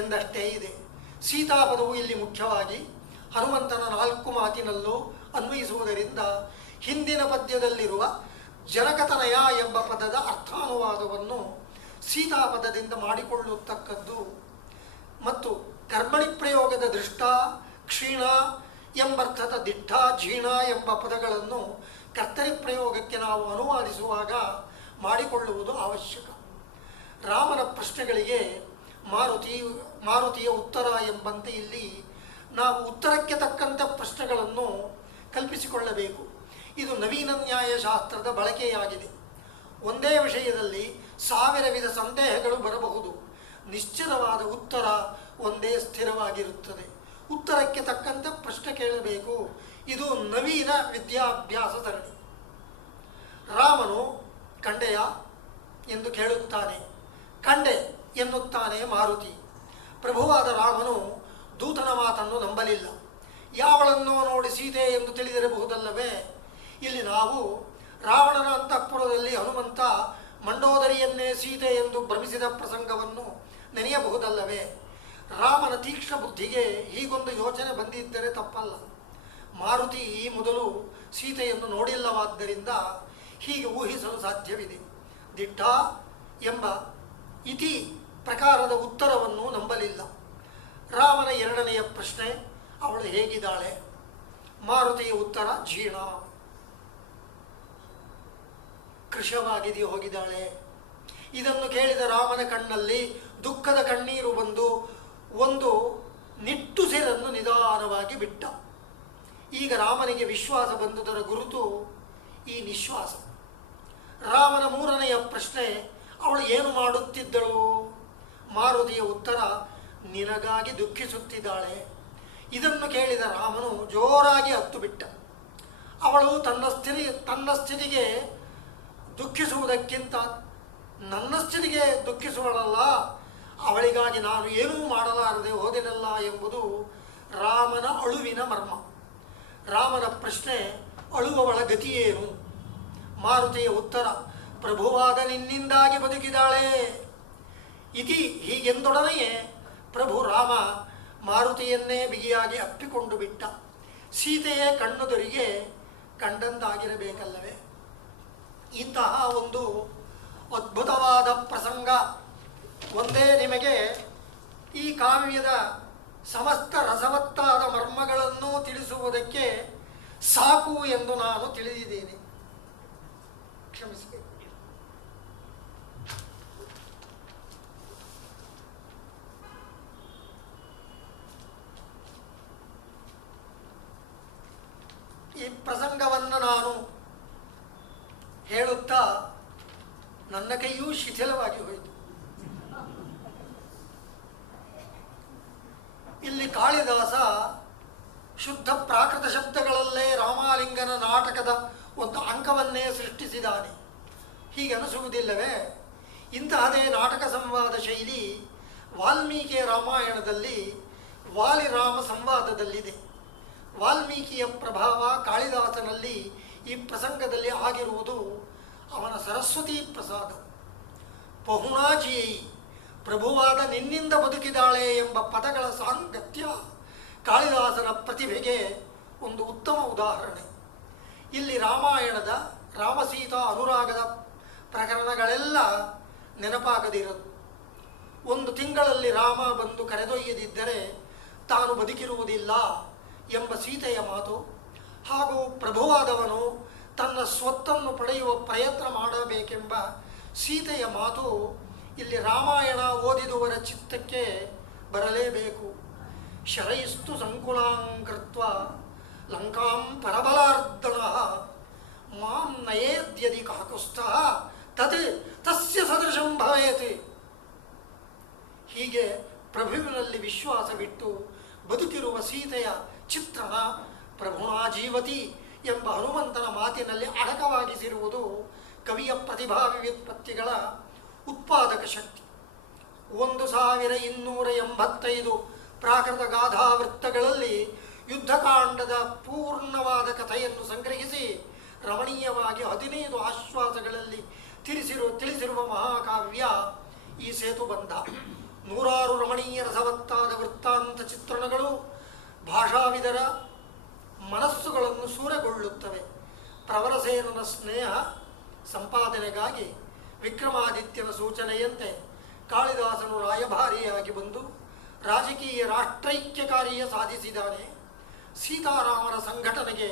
ಎಂದಷ್ಟೇ ಇದೆ. ಸೀತಾಪದವು ಇಲ್ಲಿ ಮುಖ್ಯವಾಗಿ ಹನುಮಂತನ 4 ಮಾತಿನಲ್ಲೂ ಅನ್ವಯಿಸುವುದರಿಂದ ಹಿಂದಿನ ಪದ್ಯದಲ್ಲಿರುವ ಜನಕತನಯ ಎಂಬ ಪದದ ಅರ್ಥಾನುವಾದವನ್ನು ಸೀತಾಪದದಿಂದ ಮಾಡಿಕೊಳ್ಳತಕ್ಕದ್ದು ಮತ್ತು ಕರ್ಮಣಿ ಪ್ರಯೋಗದ ದೃಷ್ಟ, ಕ್ಷೀಣ ಎಂಬರ್ಥದ ದಿಟ್ಟ, ಝೀಣ ಎಂಬ ಪದಗಳನ್ನು ಕರ್ತರಿ ಪ್ರಯೋಗಕ್ಕೆ ನಾವು ಅನುವಾದಿಸುವಾಗ ಮಾಡಿಕೊಳ್ಳುವುದು ಅವಶ್ಯಕ. ರಾಮನ ಪ್ರಶ್ನೆಗಳಿಗೆ ಮಾರುತಿಯ ಉತ್ತರ ಎಂಬಂತೆ ಇಲ್ಲಿ ನಾವು ಉತ್ತರಕ್ಕೆ ತಕ್ಕಂತೆ ಪ್ರಶ್ನೆಗಳನ್ನು ಕಲ್ಪಿಸಿಕೊಳ್ಳಬೇಕು. ಇದು ನವೀನ ನ್ಯಾಯಶಾಸ್ತ್ರದ ಬಳಕೆಯಾಗಿದೆ. ಒಂದೇ ವಿಷಯದಲ್ಲಿ 1000 ವಿಧ ಸಂದೇಹಗಳು ಬರಬಹುದು. ನಿಶ್ಚಿತವಾದ ಉತ್ತರ ಒಂದೇ ಸ್ಥಿರವಾಗಿರುತ್ತದೆ. ಉತ್ತರಕ್ಕೆ ತಕ್ಕಂತೆ ಪ್ರಶ್ನೆ ಕೇಳಬೇಕು. ಇದು ನವೀನ ವಿದ್ಯಾಭ್ಯಾಸ ಸರಣಿ. ರಾಮನು ಕಂಡೆಯ ಎಂದು ಕೇಳುತ್ತಾನೆ. ಕಂಡೆ ಎನ್ನುತ್ತಾನೆ ಮಾರುತಿ. ಪ್ರಭುವಾದ ರಾಮನು ದೂತನ ಮಾತನ್ನು ನಂಬಲಿಲ್ಲ. ಯಾವಳನ್ನೋ ನೋಡಿ ಸೀತೆ ಎಂದು ತಿಳಿದಿರಬಹುದಲ್ಲವೇ? ಇಲ್ಲಿ ನಾವು ರಾವಣನ ಅಂತಃಪುರದಲ್ಲಿ ಹನುಮಂತ ಮಂಡೋದರಿಯನ್ನೇ ಸೀತೆ ಎಂದು ಭ್ರಮಿಸಿದ ಪ್ರಸಂಗವನ್ನು ನೆನೆಯಬಹುದಲ್ಲವೇ? ರಾಮನ ತೀಕ್ಷ್ಣ ಬುದ್ಧಿಗೆ ಹೀಗೊಂದು ಯೋಚನೆ ಬಂದಿದ್ದರೆ ತಪ್ಪಲ್ಲ. ಮಾರುತಿ ಈ ಮೊದಲು ಸೀತೆಯನ್ನು ನೋಡಿಲ್ಲವಾದ್ದರಿಂದ ಹೀಗೆ ಊಹಿಸಲು ಸಾಧ್ಯವಿದೆ. ದಿಟ್ಟ ಎಂಬ ಇತಿ ಪ್ರಕಾರದ ಉತ್ತರವನ್ನು ನಂಬಲಿಲ್ಲ. ರಾಮನ 2ನೆಯ ಪ್ರಶ್ನೆ, ಅವಳು ಹೇಗಿದ್ದಾಳೆ? ಮಾರುತಿಯ ಉತ್ತರ, ಝೀಣ, ಕೃಶವಾಗಿ ಹೋಗಿದ್ದಾಳೆ. ಇದನ್ನು ಕೇಳಿದ ರಾಮನ ಕಣ್ಣಲ್ಲಿ ದುಃಖದ ಕಣ್ಣೀರು ಬಂದು ಒಂದು ನಿಟ್ಟುಸಿರನ್ನು ನಿಧಾನವಾಗಿ ಬಿಟ್ಟ. ಈಗ ರಾಮನಿಗೆ ವಿಶ್ವಾಸ ಬಂದುದರ ಗುರುತು ಈ ನಿಶ್ವಾಸ. ರಾಮನ 3ನೆಯ ಪ್ರಶ್ನೆ, ಅವಳು ಏನು ಮಾಡುತ್ತಿದ್ದಳು? ಮಾರುತಿಯ ಉತ್ತರ, ನಿನಗಾಗಿ ದುಃಖಿಸುತ್ತಿದ್ದಾಳೆ. ಇದನ್ನು ಕೇಳಿದ ರಾಮನು ಜೋರಾಗಿ ಹತ್ತು ಬಿಟ್ಟ. ಅವಳು ತನ್ನ ಸ್ಥಿತಿಗೆ ದುಃಖಿಸುವುದಕ್ಕಿಂತ ನನ್ನ ಸ್ಥಿತಿಗೆ ದುಃಖಿಸುವಳಲ್ಲ, ಅವಳಿಗಾಗಿ ನಾನು ಏನೂ ಮಾಡಲಾರದೆ ಹೋದೆನಲ್ಲ ಎಂಬುದು ರಾಮನ ಅಳುವಿನ ಮರ್ಮ. ರಾಮನ ಪ್ರಶ್ನೆ, ಅಳುವವಳ ಗತಿಯೇನು? ಮಾರುತಿಯ ಉತ್ತರ, ಪ್ರಭುವಾದ ನಿನ್ನಿಂದಾಗಿ ಬದುಕಿದಾಳೆ. ಇತಿ ಹೀಗೆಂದೊಡನೆಯೇ ಪ್ರಭು ರಾಮ ಮಾರುತಿಯನ್ನೇ ಬಿಗಿಯಾಗಿ ಅಪ್ಪಿಕೊಂಡು ಬಿಟ್ಟ. ಸೀತೆಯೇ ಕಣ್ಣುದರಿಗೆ ಕಂಡಂತಾಗಿರಬೇಕಲ್ಲವೇ? ಇಂತಹ ಒಂದು ಅದ್ಭುತವಾದ ಪ್ರಸಂಗ ಒಂದೇ ನಿಮಗೆ ಈ ಕಾವ್ಯದ ಸಮಸ್ತ ರಸವತ್ತಾದ ಮರ್ಮಗಳನ್ನು ತಿಳಿಸುವುದಕ್ಕೆ ಸಾಕು ಎಂದು ನಾನು ತಿಳಿದಿದ್ದೇನೆ. ಕ್ಷಮಿಸಬೇಕು. ಈ ಪ್ರಸಂಗವನ್ನು ನಾನು ಹೇಳುತ್ತಾ ನನ್ನ ಕೈಯೂ ಶಿಥಿಲವಾಗಿ ಹೋಯಿತು. ಇಲ್ಲಿ ಕಾಳಿದಾಸ ಶುದ್ಧ ಪ್ರಾಕೃತ ಶಬ್ದಗಳಲ್ಲೇ ರಾಮಾಲಿಂಗನ ನಾಟಕದ ಒಂದು ಅಂಕವನ್ನೇ ಸೃಷ್ಟಿಸಿದ್ದಾನೆ. ಹೀಗನಿಸುವುದಿಲ್ಲವೇ? ಇಂತಹದೇ ನಾಟಕ ಸಂವಾದ ಶೈಲಿ ವಾಲ್ಮೀಕಿಯ ರಾಮಾಯಣದಲ್ಲಿ ವಾಲಿರಾಮ ಸಂವಾದದಲ್ಲಿದೆ. ವಾಲ್ಮೀಕಿಯ ಪ್ರಭಾವ ಕಾಳಿದಾಸನಲ್ಲಿ ಈ ಪ್ರಸಂಗದಲ್ಲಿ ಆಗಿರುವುದು ಅವನ ಸರಸ್ವತಿ ಪ್ರಸಾದ. ಪಹುಣಾಜಿಯೈ, ಪ್ರಭುವಾದ ನಿನ್ನಿಂದ ಬದುಕಿದಾಳೆ ಎಂಬ ಪದಗಳ ಸಾಂಗತ್ಯ ಕಾಳಿದಾಸನ ಪ್ರತಿಭೆಗೆ ಒಂದು ಉತ್ತಮ ಉದಾಹರಣೆ. ಇಲ್ಲಿ ರಾಮಾಯಣದ ರಾಮಸೀತಾ ಅನುರಾಗದ ಪ್ರಕರಣಗಳೆಲ್ಲ ನೆನಪಾಗದಿರದು. 1 ತಿಂಗಳಲ್ಲಿ ರಾಮ ಬಂದು ಕರೆದೊಯ್ಯದಿದ್ದರೆ ತಾನು ಬದುಕಿರುವುದಿಲ್ಲ ಎಂಬ ಸೀತೆಯ ಮಾತು, ಹಾಗೂ ಪ್ರಭುವಾದವನು ತನ್ನ ಸ್ವತ್ತನ್ನು ಪಡೆಯುವ ಪ್ರಯತ್ನ ಮಾಡಬೇಕೆಂಬ ಸೀತೆಯ ಮಾತು ಇಲ್ಲಿ ರಾಮಾಯಣ ಓದಿದುವರ ಚಿತ್ತಕ್ಕೆ ಬರಲೇಬೇಕು. ಶರೈಸ್ತು ಸಂಕುಲಾಂಕೃತ್ವ ಲಂಕಾಂ ಪರಬಲಾರ್ದನ ಮಾಂ ನಯೇದ್ಯದಿ ಕಾಕುಸ್ಥಃ ತತ್ ತಸ್ಯ ಸದೃಶಂ ಭವೇತ್. ಹೀಗೆ ಪ್ರಭುವಿನಲ್ಲಿ ವಿಶ್ವಾಸವಿಟ್ಟು ಬದುಕಿರುವ ಸೀತೆಯ ಚಿತ್ರಣ ಪ್ರಭುಣಾ ಜೀವತಿ ಎಂಬ ಹನುಮಂತನ ಮಾತಿನಲ್ಲಿ ಅಡಕವಾಗಿಸಿರುವುದು ಕವಿಯ ಪ್ರತಿಭಾ ವ್ಯುತ್ಪತ್ತಿಗಳ ಉತ್ಪಾದಕ ಶಕ್ತಿ. 1285 ಪ್ರಾಕೃತ ಗಾಥಾವೃತ್ತಗಳಲ್ಲಿ ಯುದ್ಧಕಾಂಡದ ಪೂರ್ಣವಾದ ಕಥೆಯನ್ನು ಸಂಗ್ರಹಿಸಿ ರಮಣೀಯವಾಗಿ 15 ಆಶ್ವಾಸಗಳಲ್ಲಿ ತಿಳಿಸಿರುವ ಮಹಾಕಾವ್ಯ ಈ ಸೇತುಬಂಧ. ನೂರಾರು ರಮಣೀಯ ರಸವತ್ತಾದ ವೃತ್ತಾಂತ ಚಿತ್ರಣಗಳು ಭಾಷಾವಿದರ ಮನಸ್ಸುಗಳನ್ನು ಸೂರೆಗೊಳ್ಳುತ್ತವೆ. ಪ್ರವರಸೇನನ ಸ್ನೇಹ ಸಂಪಾದನೆಗಾಗಿ ವಿಕ್ರಮಾದಿತ್ಯನ ಸೂಚನೆಯಂತೆ ಕಾಳಿದಾಸನು ರಾಯಭಾರಿಯಾಗಿ ಬಂದು ರಾಜಕೀಯ ರಾಷ್ಟ್ರೈಕ್ಯ ಕಾರ್ಯ ಸಾಧಿಸಿದ್ದಾನೆ. ಸೀತಾರಾಮರ ಸಂಘಟನೆಗೆ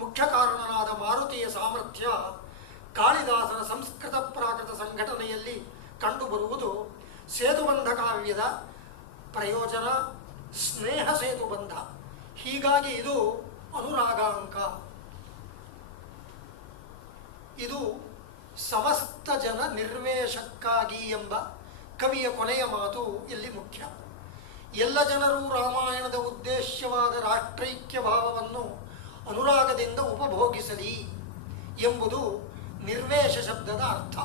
ಮುಖ್ಯ ಕಾರಣನಾದ ಮಾರುತಿಯ ಸಾಮರ್ಥ್ಯ ಕಾಳಿದಾಸನ ಸಂಸ್ಕೃತ ಪ್ರಾಕೃತ ಸಂಘಟನೆಯಲ್ಲಿ ಕಂಡುಬರುವುದು ಸೇತುಬಂಧ ಕಾವ್ಯದ ಪ್ರಯೋಜನ ಸ್ನೇಹ ಸೇತುಬಂಧ. ಹೀಗಾಗಿ ಇದು ಅನುರಾಗಾಂಕ. ಇದು ಸಮಸ್ತ ಜನ ನಿರ್ವೇಶಕ್ಕಾಗಿ ಎಂಬ ಕವಿಯ ಕೊನೆಯ ಮಾತು ಇಲ್ಲಿ ಮುಖ್ಯ. ಎಲ್ಲ ಜನರೂ ರಾಮಾಯಣದ ಉದ್ದೇಶ್ಯವಾದ ರಾಷ್ಟ್ರೈಕ್ಯ ಭಾವವನ್ನು ಅನುರಾಗದಿಂದ ಉಪಭೋಗಿಸಲಿ ಎಂಬುದು ನಿರ್ವೇಶ ಶಬ್ದದ ಅರ್ಥ.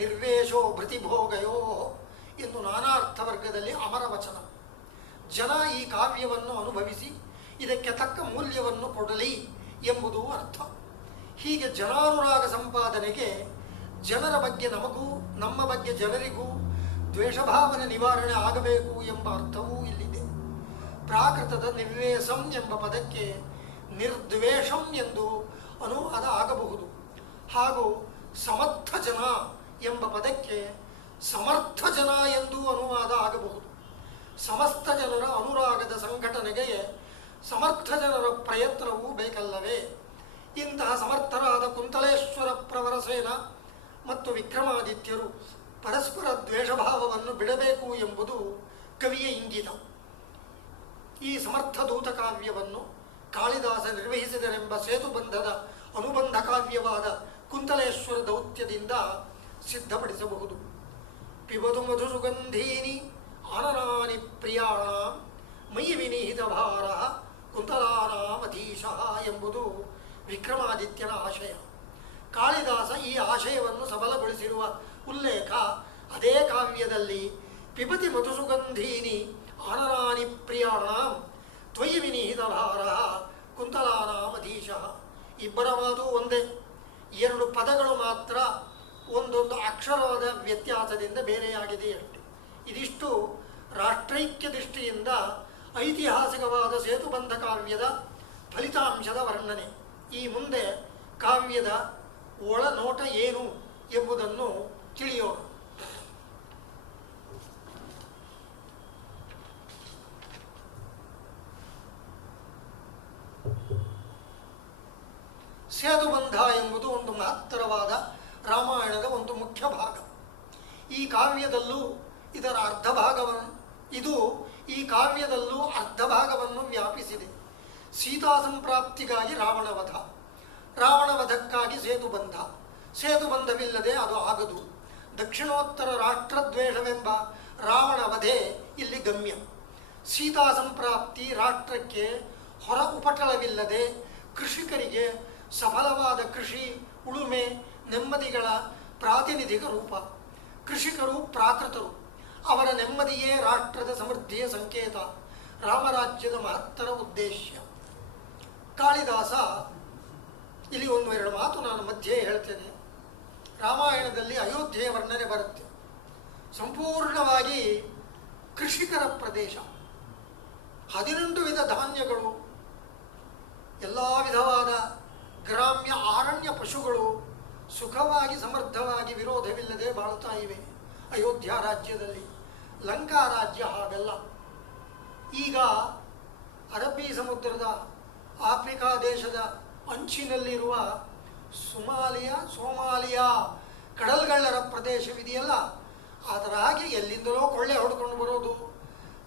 ನಿರ್ವೇಶೋ ಭೃತಿಭೋಗಯೋ ಎಂದು ನಾನಾರ್ಥ ವರ್ಗದಲ್ಲಿ ಅಮರವಚನ. ಜನ ಈ ಕಾವ್ಯವನ್ನು ಅನುಭವಿಸಿ ಇದಕ್ಕೆ ತಕ್ಕ ಮೂಲ್ಯವನ್ನು ಕೊಡಲಿ ಎಂಬುದು ಅರ್ಥ. ಹೀಗೆ ಜನಾನುರಾಗ ಸಂಪಾದನೆಗೆ ಜನರ ಬಗ್ಗೆ ನಮಗೂ ನಮ್ಮ ಬಗ್ಗೆ ಜನರಿಗೂ ದ್ವೇಷಭಾವನೆ ನಿವಾರಣೆ ಆಗಬೇಕು ಎಂಬ ಅರ್ಥವೂ ಇಲ್ಲಿದೆ. ಪ್ರಾಕೃತದ ನಿರ್ವೇಶಂ ಎಂಬ ಪದಕ್ಕೆ ನಿರ್ದ್ವೇಷಂ ಎಂದು ಅನುವಾದ ಆಗಬಹುದು. ಹಾಗೂ ಸಮರ್ಥ ಜನ ಎಂಬ ಪದಕ್ಕೆ ಸಮರ್ಥ ಜನ ಎಂದು ಅನುವಾದ ಆಗಬಹುದು. ಸಮಸ್ತ ಜನರ ಅನುರಾಗದ ಸಂಘಟನೆಗೆ ಸಮರ್ಥ ಜನರ ಪ್ರಯತ್ನವೂ ಬೇಕಲ್ಲವೇ? ಇಂತಹ ಸಮರ್ಥರಾದ ಕುಂತಲೇಶ್ವರ ಪ್ರವರಸೇನ ಮತ್ತು ವಿಕ್ರಮಾದಿತ್ಯರು ಪರಸ್ಪರ ದ್ವೇಷಭಾವವನ್ನು ಬಿಡಬೇಕು ಎಂಬುದು ಕವಿಯ ಇಂಗಿತ. ಈ ಸಮರ್ಥ ದೂತ ಕಾವ್ಯವನ್ನು ಕಾಳಿದಾಸ ನಿರ್ವಹಿಸಿದನೆಂಬ ಸೇತುಬಂಧದ ಅನುಬಂಧ ಕಾವ್ಯವಾದ ಕುಂತಲೇಶ್ವರ ದೌತ್ಯದಿಂದ ಸಿದ್ಧಪಡಿಸಬಹುದು. ಪಿಬದು ಮಧುಸುಗಂಧೀನಿ ಆನನಾನಿ ಪ್ರಿಯಾಣ ಮಯಿ ವಿನಿಹಿತ ಭಾರ ಕುಂತಲಾನಾಮಧೀಶಃ ಎಂಬುದು ವಿಕ್ರಮಾದಿತ್ಯನ ಆಶಯ. ಕಾಳಿದಾಸ ಈ ಆಶಯವನ್ನು ಸಬಲಗೊಳಿಸಿರುವ ಉಲ್ಲೇಖ ಅದೇ ಕಾವ್ಯದಲ್ಲಿ ಪಿಬತಿ ಮಧುಸುಗಂಧೀನಿ ಆನನಾನಿ ಪ್ರಿಯಾಣ ತ್ವಯಿ ವಿನಿಹಿತ ಭಾರ ಕುಂತಲಾನಾಮಧೀಶಃ. ಇಬ್ಬರ ಮಾತು ಒಂದೇ, ಎರಡು ಪದಗಳು ಮಾತ್ರ ಒಂದೊಂದು ಅಕ್ಷರವಾದ ವ್ಯತ್ಯಾಸದಿಂದ ಬೇರೆಯಾಗಿದೆಯಷ್ಟೆ. ಇದಿಷ್ಟು ರಾಷ್ಟ್ರೈಕ್ಯ ದೃಷ್ಟಿಯಿಂದ ಐತಿಹಾಸಿಕವಾದ ಸೇತುಬಂಧ ಕಾವ್ಯದ ಫಲಿತಾಂಶದ ವರ್ಣನೆ. ಈ ಮುಂದೆ ಕಾವ್ಯದ ಒಳನೋಟ ಏನು ಎಂಬುದನ್ನು ತಿಳಿಯೋಣ. ಸೇತುಬಂಧ ಎಂಬುದು ಒಂದು ಮಹತ್ತರವಾದ ರಾಮಾಯಣದ ಒಂದು ಮುಖ್ಯ ಭಾಗ. ಈ ಕಾವ್ಯದಲ್ಲೂ ಇದರ ಈ ಕಾವ್ಯದಲ್ಲೂ ಅರ್ಧ ಭಾಗವನ್ನು ವ್ಯಾಪಿಸಿದೆ. ಸೀತಾ ಸಂಪ್ರಾಪ್ತಿಗಾಗಿ ರಾವಣವಧ, ರಾವಣವಧಕ್ಕಾಗಿ ಸೇತುಬಂಧ, ಸೇತುಬಂಧವಿಲ್ಲದೆ ಅದು ಆಗದು. ದಕ್ಷಿಣೋತ್ತರ ರಾಷ್ಟ್ರದ್ವೇಷವೆಂಬ ರಾವಣವಧೆ ಇಲ್ಲಿ ಗಮ್ಯ. ಸೀತಾ ಸಂಪ್ರಾಪ್ತಿ ರಾಷ್ಟ್ರಕ್ಕೆ ಹೊರ ಉಪಟಳವಿಲ್ಲದೆ ಕೃಷಿಕರಿಗೆ ಸಫಲವಾದ ಕೃಷಿ, ಉಳುಮೆ, ನೆಮ್ಮದಿಗಳ ಪ್ರಾತಿನಿಧಿಕ ರೂಪ. ಕೃಷಿಕರು ಪ್ರಾಕೃತರು, ಅವರ ನೆಮ್ಮದಿಯೇ ರಾಷ್ಟ್ರದ ಸಮೃದ್ಧಿಯ ಸಂಕೇತ, ರಾಮರಾಜ್ಯದ ಮಹತ್ತರ ಉದ್ದೇಶ. ಕಾಳಿದಾಸ ಇಲ್ಲಿ ಒಂದು ಎರಡು ಮಾತು ನಾನು ಮಧ್ಯೆ ಹೇಳ್ತೇನೆ. ರಾಮಾಯಣದಲ್ಲಿ ಅಯೋಧ್ಯೆಯ ವರ್ಣನೆ ಬರುತ್ತೆ. ಸಂಪೂರ್ಣವಾಗಿ ಕೃಷಿಕರ ಪ್ರದೇಶ. 18 ವಿಧ ಧಾನ್ಯಗಳು, ಎಲ್ಲ ವಿಧವಾದ ಗ್ರಾಮ್ಯ ಆರಣ್ಯ ಪಶುಗಳು ಸುಖವಾಗಿ ಸಮೃದ್ಧವಾಗಿ ವಿರೋಧವಿಲ್ಲದೆ ಬಾಳುತ್ತಾ ಇವೆ ಅಯೋಧ್ಯ ರಾಜ್ಯದಲ್ಲಿ. ಲಂಕಾ ರಾಜ್ಯ ಹಾಗಲ್ಲ. ಈಗ ಅರಬ್ಬಿ ಸಮುದ್ರದ ಆಫ್ರಿಕಾ ದೇಶದ ಅಂಚಿನಲ್ಲಿರುವ ಸೋಮಾಲಿಯಾ ಕಡಲ್ಗಳ್ಳರ ಪ್ರದೇಶವಿದೆಯಲ್ಲ, ಅದರ ಹಾಗೆ ಎಲ್ಲಿಂದಲೋ ಕೊಳ್ಳೆ ಹೊಡ್ಕೊಂಡು ಬರೋದು,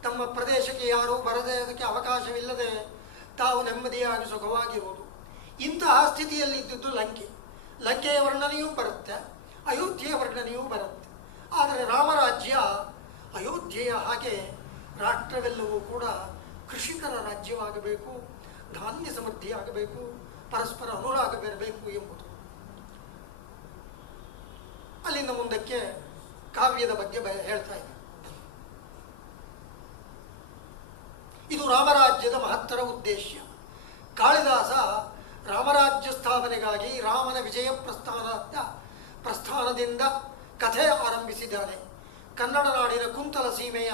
ತಮ್ಮ ಪ್ರದೇಶಕ್ಕೆ ಯಾರೂ ಬರದೇ ಅದಕ್ಕೆ ಅವಕಾಶವಿಲ್ಲದೆ ತಾವು ನೆಮ್ಮದಿಯಾಗಿ ಸುಖವಾಗಿರುವುದು. ಇಂತಹ ಸ್ಥಿತಿಯಲ್ಲಿದ್ದುದು ಲಂಕೆಯ ವರ್ಣನೆಯೂ ಬರುತ್ತೆ, ಅಯೋಧ್ಯೆಯ ವರ್ಣನೆಯೂ ಬರುತ್ತೆ. ಆದರೆ ರಾಮರಾಜ್ಯ ಅಯೋಧ್ಯೆಯ ಹಾಗೆ ರಾಷ್ಟ್ರವೆಲ್ಲವೂ ಕೂಡ ಕೃಷಿಕರ ರಾಜ್ಯವಾಗಬೇಕು, ಧಾನ್ಯ ಸಮೃದ್ಧಿಯಾಗಬೇಕು, ಪರಸ್ಪರ ಅನುರಾಗ ಬರಬೇಕು ಎಂಬುದು. ಅಲ್ಲಿಂದ ಮುಂದಕ್ಕೆ ಕಾವ್ಯದ ಬಗ್ಗೆ ಹೇಳ್ತಾ ಇದೆ. ಇದು ರಾಮರಾಜ್ಯದ ಮಹತ್ತರ ಉದ್ದೇಶ. ಕಾಳಿದಾಸ ರಾಮರಾಜ್ಯ ಸ್ಥಾಪನೆಗಾಗಿ ರಾಮನ ವಿಜಯ ಪ್ರಸ್ಥಾನದಿಂದ ಕಥೆ ಆರಂಭಿಸಿದ್ದಾನೆ. ಕನ್ನಡ ನಾಡಿನ ಕುಂತಲ ಸೀಮೆಯ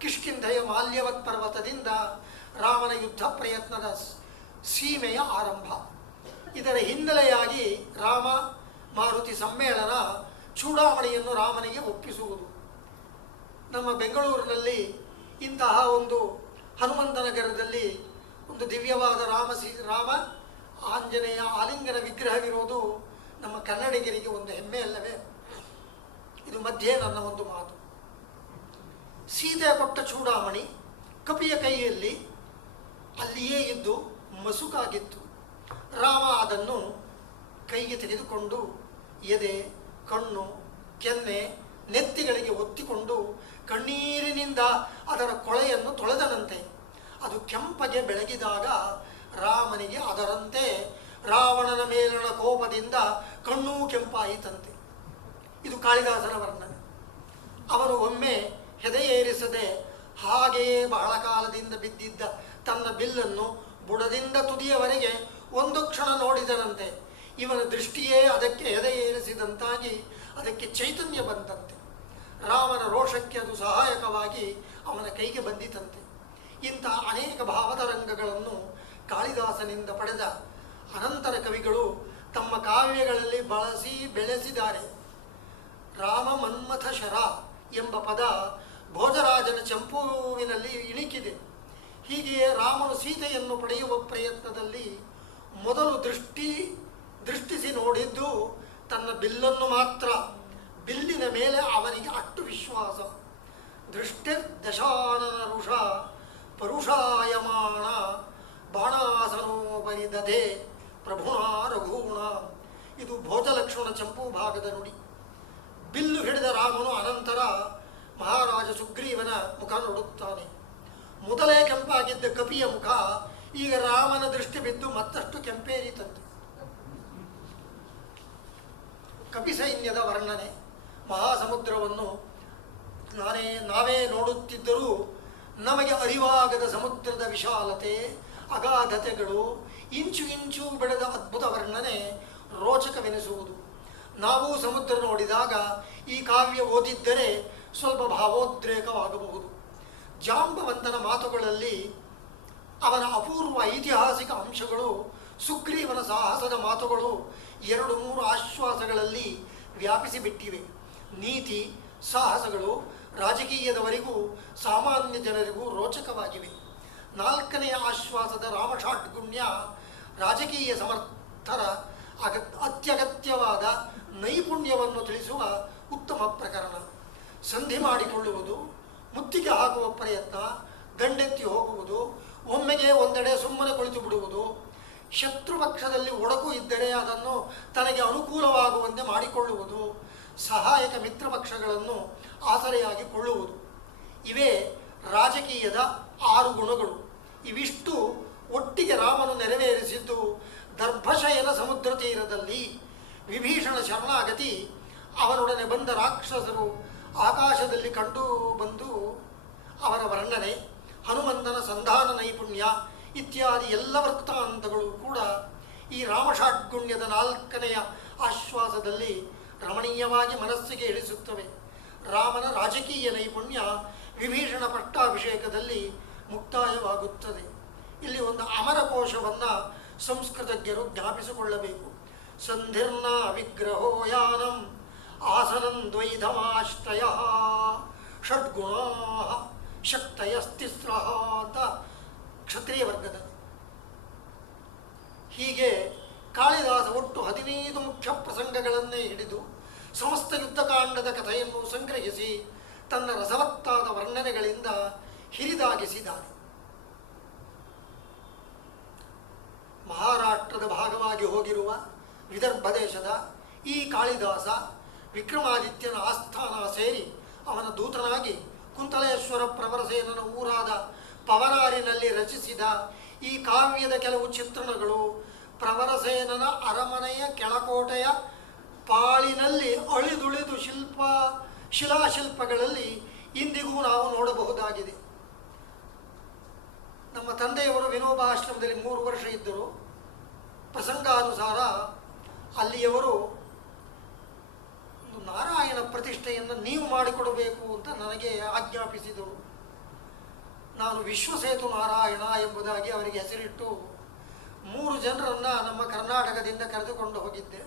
ಕಿಷ್ಕಿಂಧೆಯ ಮಾಲ್ಯವತ್ ಪರ್ವತದಿಂದ ರಾಮನ ಯುದ್ಧ ಪ್ರಯತ್ನದ ಸೀಮೆಯ ಆರಂಭ. ಇದರ ಹಿನ್ನೆಲೆಯಾಗಿ ರಾಮ ಮಾರುತಿ ಸಮ್ಮೇಳನ, ಚೂಡಾಮಣಿಯನ್ನು ರಾಮನಿಗೆ ಒಪ್ಪಿಸುವುದು. ನಮ್ಮ ಬೆಂಗಳೂರಿನಲ್ಲಿ ಇಂತಹ ಒಂದು ಹನುಮಂತನಗರದಲ್ಲಿ ಒಂದು ದಿವ್ಯವಾದ ರಾಮ ಆಂಜನೇಯ ಆಲಿಂಗನ ವಿಗ್ರಹವಿರೋದು ನಮ್ಮ ಕನ್ನಡಿಗರಿಗೆ ಒಂದು ಹೆಮ್ಮೆ ಅಲ್ಲವೇ? ಇದು ಮಧ್ಯೆ ನನ್ನ ಒಂದು ಮಾತು. ಸೀತೆ ಕೊಟ್ಟ ಚೂಡಾಮಣಿ ಕಪಿಯ ಕೈಯಲ್ಲಿ ಅಲ್ಲಿಯೇ ಇದ್ದು ಮಸುಕಾಗಿತ್ತು. ರಾಮ ಅದನ್ನು ಕೈಗೆ ತೆಗೆದುಕೊಂಡು ಎದೆ, ಕಣ್ಣು, ಕೆನ್ನೆ, ನೆತ್ತಿಗಳಿಗೆ ಒತ್ತಿಕೊಂಡು ಕಣ್ಣೀರಿನಿಂದ ಅದರ ಕೊಳೆಯನ್ನು ತೊಳೆದನಂತೆ. ಅದು ಕೆಂಪಗೆ ಬೆಳಗಿದಾಗ ರಾಮನಿಗೆ ಅದರಂತೆ ರಾವಣನ ಮೇಲಣ ಕೋಪದಿಂದ ಕಣ್ಣೂ ಕೆಂಪಾಯಿತಂತೆ. ಇದು ಕಾಳಿದಾಸನ ವರ್ಣನೆ. ಅವನು ಒಮ್ಮೆ ಹೆದೆಯೇರಿಸದೆ ಹಾಗೆಯೇ ಬಹಳ ಕಾಲದಿಂದ ಬಿದ್ದಿದ್ದ ತನ್ನ ಬಿಲ್ಲನ್ನು ಬುಡದಿಂದ ತುದಿಯವರೆಗೆ ಒಂದು ಕ್ಷಣ ನೋಡಿದನಂತೆ. ಇವನ ದೃಷ್ಟಿಯೇ ಅದಕ್ಕೆ ಹೆದೆಯೇರಿಸಿದಂತಾಗಿ ಅದಕ್ಕೆ ಚೈತನ್ಯ ಬಂದಂತೆ. ರಾಮನ ರೋಷಕ್ಕೆ ಅದು ಸಹಾಯಕವಾಗಿ ಅವನ ಕೈಗೆ ಬಂದಿತಂತೆ. ಇಂಥ ಅನೇಕ ಭಾವತರಂಗಗಳನ್ನು ಕಾಳಿದಾಸನಿಂದ ಪಡೆದ ಅನಂತರ ಕವಿಗಳು ತಮ್ಮ ಕಾವ್ಯಗಳಲ್ಲಿ ಬಳಸಿ ಬೆಳೆಸಿದ್ದಾರೆ. ರಾಮ ಮನ್ಮಥ ಶರ ಎಂಬ ಪದ ಭೋಜರಾಜನ ಚಂಪುವಿನಲ್ಲಿ ಇಣಿಕಿದೆ. ಹೀಗೆಯೇ ರಾಮನು ಸೀತೆಯನ್ನು ಪಡೆಯುವ ಪ್ರಯತ್ನದಲ್ಲಿ ಮೊದಲು ದೃಷ್ಟಿಸಿ ನೋಡಿದ್ದು ತನ್ನ ಬಿಲ್ಲನ್ನು ಮಾತ್ರ. ಬಿಲ್ಲಿನ ಮೇಲೆ ಅವನಿಗೆ ಅಷ್ಟು ವಿಶ್ವಾಸ. ದೃಷ್ಟಿರ್ದಶಾನನ ಋಷ ಪರುಷಾಯಮಾಣ ಬಾಣಾಸನೋಪರಿ ದಧೆ ಪ್ರಭುಣ ರಘೂಣ. ಇದು ಭೋಜಲಕ್ಷ್ಮಣ ಚಂಪು ಭಾಗದ ನುಡಿ. ಬಿಲ್ಲು ಹಿಡಿದ ರಾಮನು ಅನಂತರ ಮಹಾರಾಜ ಸುಗ್ರೀವನ ಮುಖ ನೋಡುತ್ತಾನೆ. ಮೊದಲೇ ಕೆಂಪಾಗಿದ್ದ ಕಪಿಯ ಮುಖ ಈಗ ರಾಮನ ದೃಷ್ಟಿ ಬಿದ್ದು ಮತ್ತಷ್ಟು ಕೆಂಪೇರಿತಂತೆ. ಕಪಿ ಸೈನ್ಯದ ವರ್ಣನೆ. ಮಹಾಸಮುದ್ರವನ್ನು ನಾವೇ ನೋಡುತ್ತಿದ್ದರೂ ನಮಗೆ ಅರಿವಾಗದ ಸಮುದ್ರದ ವಿಶಾಲತೆ, ಅಗಾಧತೆಗಳು, ಇಂಚು ಇಂಚು ಬೆಳೆದ ಅದ್ಭುತ ವರ್ಣನೆ ರೋಚಕವೆನಿಸುವುದು. ನಾವು ಸಮುದ್ರ ನೋಡಿದಾಗ ಈ ಕಾವ್ಯ ಓದಿದ್ದರೆ ಸ್ವಲ್ಪ ಭಾವೋದ್ರೇಕವಾಗಬಹುದು. ಜಾಂಬವಂತನ ಮಾತುಗಳಲ್ಲಿ ಅವನ ಅಪೂರ್ವ ಐತಿಹಾಸಿಕ ಅಂಶಗಳು, ಸುಗ್ರೀವನ ಸಾಹಸದ ಮಾತುಗಳು 2-3 ಆಶ್ವಾಸಗಳಲ್ಲಿ ವ್ಯಾಪಿಸಿಬಿಟ್ಟಿವೆ. ನೀತಿ, ಸಾಹಸಗಳು ರಾಜಕೀಯದವರಿಗೂ ಸಾಮಾನ್ಯ ಜನರಿಗೂ ರೋಚಕವಾಗಿವೆ. 4ನೇ ಆಶ್ವಾಸದ ರಾಮಷಾಡ್ಗುಣ್ಯ ರಾಜಕೀಯ ಸಮರ್ಥರ ಅತ್ಯಗತ್ಯವಾದ ನೈಪುಣ್ಯವನ್ನು ತಿಳಿಸುವ ಉತ್ತಮ ಪ್ರಕರಣ. ಸಂಧಿ ಮಾಡಿಕೊಳ್ಳುವುದು, ಮುತ್ತಿಗೆ ಹಾಕುವ ಪ್ರಯತ್ನ, ದಂಡೆತ್ತಿ ಹೋಗುವುದು, ಒಮ್ಮೆಗೆ ಒಂದೆಡೆ ಸುಮ್ಮನೆ ಕುಳಿತು ಬಿಡುವುದು, ಶತ್ರುಪಕ್ಷದಲ್ಲಿ ಒಡಕು ಇದ್ದರೆ ಅದನ್ನು ತನಗೆ ಅನುಕೂಲವಾಗುವಂತೆ ಮಾಡಿಕೊಳ್ಳುವುದು, ಸಹಾಯಕ ಮಿತ್ರಪಕ್ಷಗಳನ್ನು ಆಸರೆಯಾಗಿ ಕೊಳ್ಳುವುದು. ಇವೇ ರಾಜಕೀಯದ 6 ಗುಣಗಳು. ಇವಿಷ್ಟು ಒಟ್ಟಿಗೆ ರಾಮನು ನೆರವೇರಿಸಿದ್ದು ದರ್ಭಶಯನ ಸಮುದ್ರ ತೀರದಲ್ಲಿ. ವಿಭೀಷಣ ಶರಣಾಗತಿ, ಅವನೊಡನೆ ಬಂದ ರಾಕ್ಷಸರು ಆಕಾಶದಲ್ಲಿ ಕಂಡು ಬಂದು ಅವರ ವರ್ಣನೆ, ಹನುಮಂತನ ಸಂಧಾನ ನೈಪುಣ್ಯ ಇತ್ಯಾದಿ ಎಲ್ಲ ವೃತ್ತಾಂತಗಳು ಕೂಡ ಈ ರಾಮಷಾಡ್ಗುಣ್ಯದ 4ನೆಯ ಆಶ್ವಾಸದಲ್ಲಿ ರಮಣೀಯವಾಗಿ ಮನಸ್ಸಿಗೆ ಇಳಿಸುತ್ತವೆ. ರಾಮನ ರಾಜಕೀಯ ನೈಪುಣ್ಯ ವಿಭೀಷಣ ಪಟ್ಟಾಭಿಷೇಕದಲ್ಲಿ ಮುಕ್ತಾಯವಾಗುತ್ತದೆ. ಇಲ್ಲಿ ಒಂದು ಅಮರಕೋಶವನ್ನು ಸಂಸ್ಕೃತಜ್ಞರು ಜ್ಞಾಪಿಸಿಕೊಳ್ಳಬೇಕು. ಸಂಧಿರ್ನ ವಿಗ್ರಹೋ ಯಾನಂ ಆಸನಂ ದ್ವೈಧಮಾಷ್ಟಯ ಷಡ್ಗುಣಾ ಶಕ್ತಯಸ್ತಿಸ್ರ ಅಂತ ಕ್ಷತ್ರಿಯ ವರ್ಗದ. ಹೀಗೆ ಕಾಳಿದಾಸ ಒಟ್ಟು 15 ಮುಖ್ಯ ಪ್ರಸಂಗಗಳನ್ನೇ ಹಿಡಿದು ಸಮಸ್ತ ಯುದ್ಧಕಾಂಡದ ಕಥೆಯನ್ನು ಸಂಗ್ರಹಿಸಿ ತನ್ನ ರಸವತ್ತಾದ ವರ್ಣನೆಗಳಿಂದ ಹಿರಿದಾಗಿಸಿದ್ದಾನೆ. ಮಹಾರಾಷ್ಟ್ರದ ಭಾಗವಾಗಿ ಹೋಗಿರುವ ವಿದರ್ಭ ದೇಶದ ಈ ಕಾಳಿದಾಸ ವಿಕ್ರಮಾದಿತ್ಯನ ಆಸ್ಥಾನ ಸೇರಿ ಅವನ ದೂತನಾಗಿ ಕುಂತಲೇಶ್ವರ ಪ್ರವರಸೇನನ ಊರಾದ ಪವನಾರಿನಲ್ಲಿ ರಚಿಸಿದ ಈ ಕಾವ್ಯದ ಕೆಲವು ಚಿತ್ರಣಗಳು ಪ್ರವರಸೇನನ ಅರಮನೆಯ ಕೆಳಕೋಟೆಯ ಪಾಳಿನಲ್ಲಿ ಅಳಿದುಳಿದು ಶಿಲಾಶಿಲ್ಪಗಳಲ್ಲಿ ಇಂದಿಗೂ ನಾವು ನೋಡಬಹುದಾಗಿದೆ. ನಮ್ಮ ತಂದೆಯವರು ವಿನೋಬ ಆಶ್ರಮದಲ್ಲಿ 3 ವರ್ಷ ಇದ್ದರು. ಪ್ರಸಂಗಾನುಸಾರ ಅಲ್ಲಿಯವರು ಒಂದು ನಾರಾಯಣ ಪ್ರತಿಷ್ಠೆಯನ್ನು ನೀವು ಮಾಡಿಕೊಡಬೇಕು ಅಂತ ನನಗೆ ಆಜ್ಞಾಪಿಸಿದರು. ನಾನು ವಿಶ್ವಸೇತು ನಾರಾಯಣ ಎಂಬುದಾಗಿ ಅವರಿಗೆ ಹೆಸರಿಟ್ಟು 3 ಜನರನ್ನು ನಮ್ಮ ಕರ್ನಾಟಕದಿಂದ ಕರೆದುಕೊಂಡು ಹೋಗಿದ್ದೆ.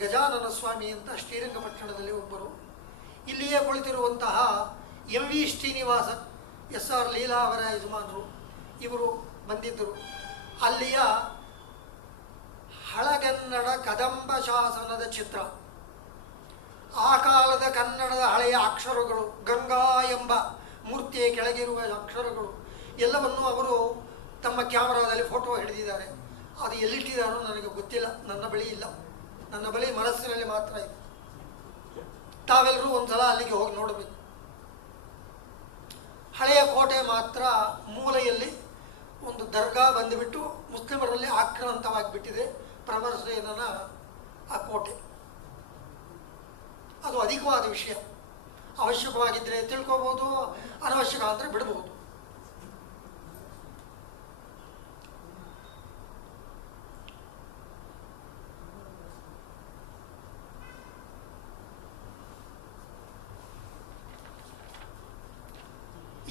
ಗಜಾನನ ಸ್ವಾಮಿ ಅಂತ ಶ್ರೀರಂಗಪಟ್ಟಣದಲ್ಲಿ ಒಬ್ಬರು, ಇಲ್ಲಿಯೇ ಕುಳಿತಿರುವಂತಹ M V Srinivasa SR Leela ಅವರ ಯಜಮಾನರು, ಇವರು ಬಂದಿದ್ದರು. ಅಲ್ಲಿಯ ಹಳಗನ್ನಡ ಕದಂಬ ಶಾಸನದ ಚಿತ್ರ, ಆ ಕಾಲದ ಕನ್ನಡದ ಹಳೆಯ ಅಕ್ಷರಗಳು, ಗಂಗಾ ಎಂಬ ಮೂರ್ತಿಯ ಕೆಳಗಿರುವ ಅಕ್ಷರಗಳು ಎಲ್ಲವನ್ನು ಅವರು ತಮ್ಮ ಕ್ಯಾಮರಾದಲ್ಲಿ ಫೋಟೋ ಹಿಡಿದಿದ್ದಾರೆ. ಅದು ಎಲ್ಲಿಟ್ಟಿದ್ದಾರೋ ನನಗೆ ಗೊತ್ತಿಲ್ಲ, ನನ್ನ ಬಳಿ ಇಲ್ಲ, ನನ್ನ ಬಳಿ ಮನಸ್ಸಿನಲ್ಲಿ ಮಾತ್ರ ಇದೆ. ತಾವೆಲ್ಲರೂ ಒಂದ್ಸಲ ಅಲ್ಲಿಗೆ ಹೋಗಿ ನೋಡಬೇಕು. ಹಳೆಯ ಕೋಟೆ ಮಾತ್ರ ಮೂಲೆಯಲ್ಲಿ ಒಂದು ದರ್ಗಾ ಬಂದುಬಿಟ್ಟು ಮುಸ್ಲಿಮರಲ್ಲಿ ಆಕ್ರಾಂತವಾಗಿಬಿಟ್ಟಿದೆ, ಪ್ರವರಸೇನನ ಆ ಕೋಟೆ. ಅದು ಅಧಿಕವಾದ ವಿಷಯ, ಅವಶ್ಯಕವಾಗಿದ್ದರೆ ತಿಳ್ಕೋಬೋದು, ಅನವಶ್ಯಕ ಅಂದರೆ ಬಿಡಬಹುದು.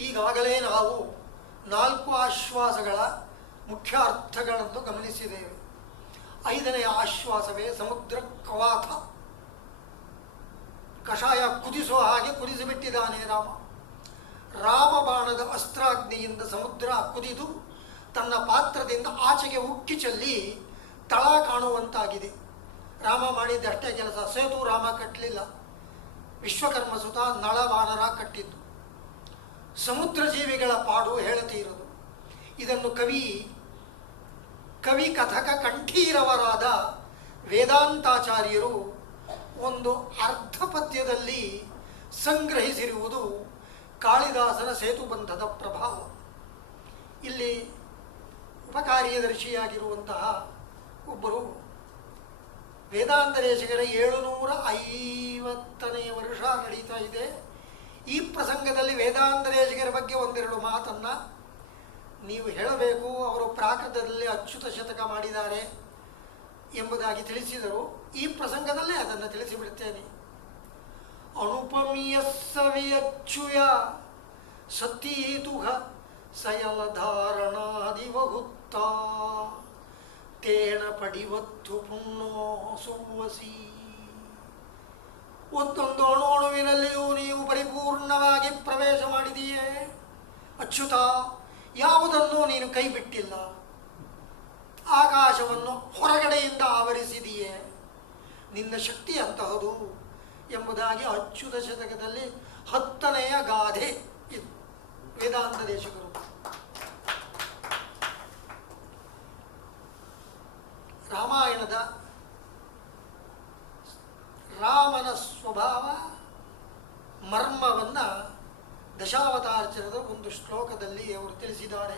ಈಗಾಗಲೇ ನಾವು 4 ಆಶ್ವಾಸಗಳ ಮುಖ್ಯ ಅರ್ಥಗಳನ್ನು ಗಮನಿಸಿದ್ದೇವೆ. 5ನೆಯ ಆಶ್ವಾಸವೇ ಸಮುದ್ರ ಕವಾಥ. ಕಷಾಯ ಕುದಿಸುವ ಹಾಗೆ ಕುದಿಸಿಬಿಟ್ಟಿದ್ದಾನೆ ರಾಮ. ರಾಮಬಾಣದ ಅಸ್ತ್ರಾಗ್ನಿಯಿಂದ ಸಮುದ್ರ ಕುದಿದು ತನ್ನ ಪಾತ್ರದಿಂದ ಆಚೆಗೆ ಉಕ್ಕಿ ಚೆಲ್ಲಿ ತಳ ಕಾಣುವಂತಾಗಿದೆ. ರಾಮ ಮಾಡಿದ್ದಷ್ಟೇ ಕೆಲಸ. ಸೇತು ರಾಮ ಕಟ್ಟಲಿಲ್ಲ, ವಿಶ್ವಕರ್ಮ ಸುತ ನಳವಾನರ ಕಟ್ಟಿದ್ದು. ಸಮುದ್ರ ಜೀವಿಗಳ ಪಾಡು ಹೇಳತೀರದು. ಇದನ್ನು ಕವಿ ಕಥಕ ಕಂಠೀರವರಾದ ವೇದಾಂತಾಚಾರ್ಯರು ಒಂದು ಅರ್ಧ ಪದ್ಯದಲ್ಲಿ ಸಂಗ್ರಹಿಸಿರುವುದು ಕಾಳಿದಾಸನ ಸೇತುಬಂಧದ ಪ್ರಭಾವ. ಇಲ್ಲಿ ಉಪಕಾರ್ಯದರ್ಶಿಯಾಗಿರುವಂತಹ ಒಬ್ಬರು ವೇದಾಂತ ದೇಶಿಕರ 750ನೇ ವರ್ಷ ನಡೀತಾ ಇದೆ. ಈ ಪ್ರಸಂಗದಲ್ಲಿ ವೇದಾಂತ ದೇಶಿಕರ ಬಗ್ಗೆ 1-2 ಮಾತನ್ನು ನೀವು ಹೇಳಬೇಕು. ಅವರು ಪ್ರಾಕೃತದಲ್ಲಿ ಅಚ್ಯುತ ಶತಕ ಮಾಡಿದ್ದಾರೆ ಎಂಬುದಾಗಿ ತಿಳಿಸಿದರು. ಈ ಪ್ರಸಂಗದಲ್ಲೇ ಅದನ್ನು ತಿಳಿಸಿಬಿಡ್ತೇನೆ. ಅನುಪಮೀಯ ಸವಿಯಚ್ಚುಯ ಸತೀತುಹ ಸಯಲಧಾರಣಾದಿವಹುತ್ತ ತೇಣ ಪಡಿವತ್ತು ಪುಣ್ಣೋ ಸುವಸಿ. ಒಂದೊಂದು ಅಣುವಿನಲ್ಲಿಯೂ ನೀವು ಪರಿಪೂರ್ಣವಾಗಿ ಪ್ರವೇಶ ಮಾಡಿದೆಯೇ ಅಚ್ಯುತ. ಯಾವುದನ್ನೂ ನೀನು ಕೈ ಬಿಟ್ಟಿಲ್ಲ. ಆಕಾಶವನ್ನು ಹೊರಗಡೆಯಿಂದ ಆವರಿಸಿದೆಯೇ, ನಿನ್ನ ಶಕ್ತಿ ಅಂತಹದು ಎಂಬುದಾಗಿ ಅಚ್ಯುತ ಶತಕದಲ್ಲಿ 10ನೆಯ ಗಾದೆ ಇದು. ವೇದಾಂತ ದೇಶಿಕರು ರಾಮಾಯಣದ ರಾಮನ ಸ್ವಭಾವ ಮರ್ಮವನ್ನು ದಶಾವತಾರ್ಚನದ ಒಂದು ಶ್ಲೋಕದಲ್ಲಿ ಅವರು ತಿಳಿಸಿದ್ದಾರೆ.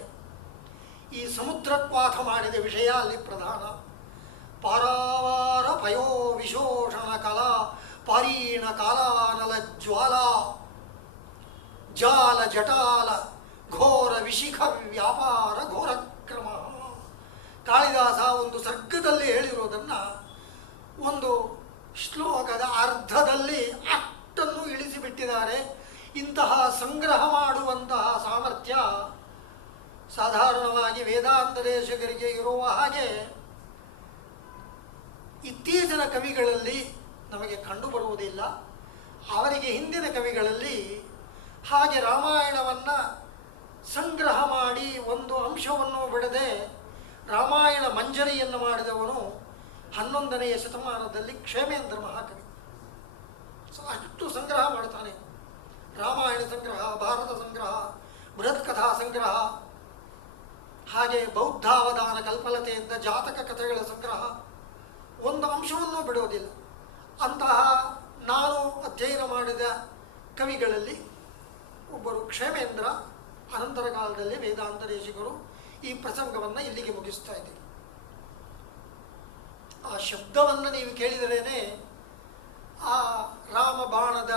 ಈ ಸಮುದ್ರಕ್ವಾಥ ಮಾಡಿದ ವಿಷಯ ಅಲ್ಲಿ ಪ್ರಧಾನ. ಪಾರಾವಾರ ಪಯೋ ವಿಶೋಷಣ ಕಲಾ ಪಾರೀಣ ಕಾಲಾನಲ ಜ್ವಾಲಾ ಜಾಲ ಜಟಾಲ ಘೋರ ವಿಶಿಖ ವ್ಯಾಪಾರ ಘೋರಕ್ರಮ. ಕಾಳಿದಾಸ ಒಂದು ಸರ್ಗದಲ್ಲಿ ಹೇಳಿರೋದನ್ನು ಒಂದು ಶ್ಲೋಕದ ಅರ್ಧದಲ್ಲಿ ಅಷ್ಟನ್ನು ಇಳಿಸಿಬಿಟ್ಟಿದ್ದಾರೆ. ಇಂತಹ ಸಂಗ್ರಹ ಮಾಡುವಂತಹ ಸಾಮರ್ಥ್ಯ ಸಾಧಾರಣವಾಗಿ ವೇದಾಂತ ದೇಶಿಕರಿಗೆ ಇರುವ ಹಾಗೆ ಇತ್ತೀಚಿನ ಕವಿಗಳಲ್ಲಿ ನಮಗೆ ಕಂಡುಬರುವುದಿಲ್ಲ. ಅವರಿಗೆ ಹಿಂದಿನ ಕವಿಗಳಲ್ಲಿ ಹಾಗೆ ರಾಮಾಯಣವನ್ನು ಸಂಗ್ರಹ ಮಾಡಿ ಒಂದು ಅಂಶವನ್ನು ಬಿಡದೆ ರಾಮಾಯಣ ಮಂಜರಿಯನ್ನು ಮಾಡಿದವನು 11ನೇ ಶತಮಾನದಲ್ಲಿ ಕ್ಷೇಮೇಂದ್ರ ಮಹಾಕವಿ. ಅಷ್ಟು ಸಂಗ್ರಹ ಮಾಡ್ತಾನೆ. ರಾಮಾಯಣ ಸಂಗ್ರಹ, ಭಾರತ ಸಂಗ್ರಹ, ಬೃಹತ್ ಕಥಾ ಸಂಗ್ರಹ, ಹಾಗೆ ಬೌದ್ಧಾವಧಾನ ಕಲ್ಪಲತೆಯಿಂದ ಜಾತಕ ಕಥೆಗಳ ಸಂಗ್ರಹ, ಒಂದು ಅಂಶವನ್ನೂ ಬಿಡೋದಿಲ್ಲ. ಅಂತಹ ನಾನು ಅಧ್ಯಯನ ಮಾಡಿದ ಕವಿಗಳಲ್ಲಿ ಒಬ್ಬರು ಕ್ಷೇಮೇಂದ್ರ. ಅನಂತರ ಕಾಲದಲ್ಲಿ ವೇದಾಂತ ದೇಶಿಕರು. ಈ ಪ್ರಸಂಗವನ್ನು ಇಲ್ಲಿಗೆ ಮುಗಿಸ್ತಾ ಇದ್ದೀವಿ. ಆ ಶಬ್ದವನ್ನು ನೀವು ಕೇಳಿದರೇನೆ ಆ ರಾಮ ಬಾಣದ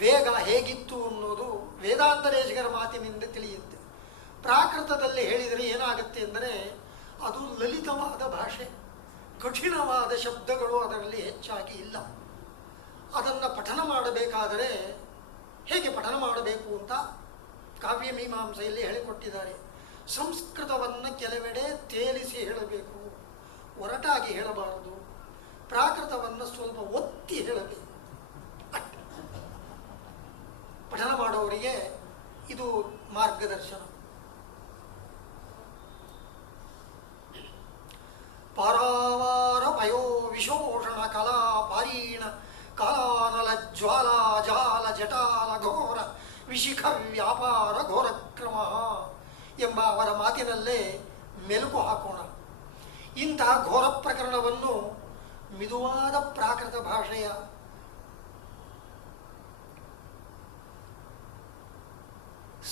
ವೇಗ ಹೇಗಿತ್ತು ಅನ್ನೋದು ವೇದಾಂತ ದೇಶಿಕರ ಮಾತಿನಿಂದ ತಿಳಿಯುತ್ತೆ. ಪ್ರಾಕೃತದಲ್ಲಿ ಹೇಳಿದರೆ ಏನಾಗುತ್ತೆ ಅಂದರೆ ಅದು ಲಲಿತವಾದ ಭಾಷೆ, ಕಠಿಣವಾದ ಶಬ್ದಗಳು ಅದರಲ್ಲಿ ಹೆಚ್ಚಾಗಿ ಇಲ್ಲ. ಅದನ್ನು ಪಠನ ಮಾಡಬೇಕಾದರೆ ಹೇಗೆ ಪಠನ ಮಾಡಬೇಕು ಅಂತ ಕಾವ್ಯ ಮೀಮಾಂಸೆಯಲ್ಲಿ ಹೇಳಿಕೊಟ್ಟಿದ್ದಾರೆ. ಸಂಸ್ಕೃತವನ್ನು ಕೆಲವೆಡೆ ತೇಲಿಸಿ ಹೇಳಬೇಕು, ಒರಟಾಗಿ ಹೇಳಬಾರದು. ಪ್ರಾಕೃತವನ್ನು ಸ್ವಲ್ಪ ಒತ್ತಿ ಹೇಳಬೇಕು. ಪಠನ ಮಾಡೋರಿಗೆ ಇದು ಮಾರ್ಗದರ್ಶನ. ಪಾರಾವಾರ ಪಯೋ ವಿಶೋಷಣ ಕಲಾ ಪಾರೀಣ ಕಾಲಾನಲ ಜ್ವಾಲಾ ಜಾಲ ಜಟಾಲ ಘೋರ ವಿಶಿಖ ವ್ಯಾಪಾರ ಘೋರಕ್ರಮ ಎಂಬ ಅವರ ಮಾತಿನಲ್ಲೇ ಮೆಲುಕು ಹಾಕೋಣ. ಇಂತಹ ಘೋರ ಪ್ರಕರಣವನ್ನು ಮಿದುವಾದ ಪ್ರಾಕೃತ ಭಾಷೆಯ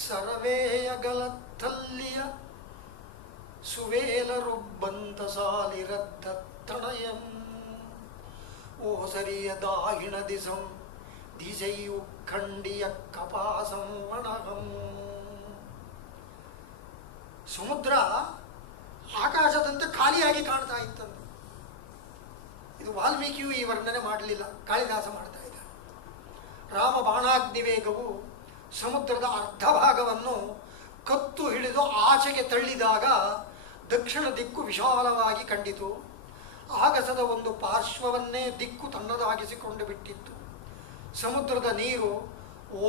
ಸರವೇಯಗಲತ್ತಲ್ಲಿಯ ಸುವೇಲರೊಬ್ಬಂತ ಸಾಲಿರದ್ದ ತಣಯಂ ಓಸರಿಯ ದಾಹಿಣ ದಿಸಂ ದಿಸೆಯು ಖಂಡಿಯ ಕಪಾಸಂ ವಣಹಂ. ಸಮುದ್ರ ಆಕಾಶದಂತೆ ಖಾಲಿಯಾಗಿ ಕಾಣ್ತಾ ಇತ್ತಂತೆ. ಇದು ವಾಲ್ಮೀಕಿಯು ಈ ವರ್ಣನೆ ಮಾಡಲಿಲ್ಲ, ಕಾಳಿದಾಸ ಮಾಡ್ತಾ ಇದ್ದ. ರಾಮ ಬಾಣಾಗ್ನಿ ವೇಗವು ಸಮುದ್ರದ ಅರ್ಧ ಭಾಗವನ್ನು ಕತ್ತು ಹಿಡಿದು ಆಚೆಗೆ ತಳ್ಳಿದಾಗ ದಕ್ಷಿಣ ದಿಕ್ಕು ವಿಶಾಲವಾಗಿ ಕಂಡಿತು. ಆಗಸದ ಒಂದು ಪಾರ್ಶ್ವವನ್ನೇ ದಿಕ್ಕು ತನ್ನದಾಗಿಸಿಕೊಂಡು ಬಿಟ್ಟಿತ್ತು. ಸಮುದ್ರದ ನೀರು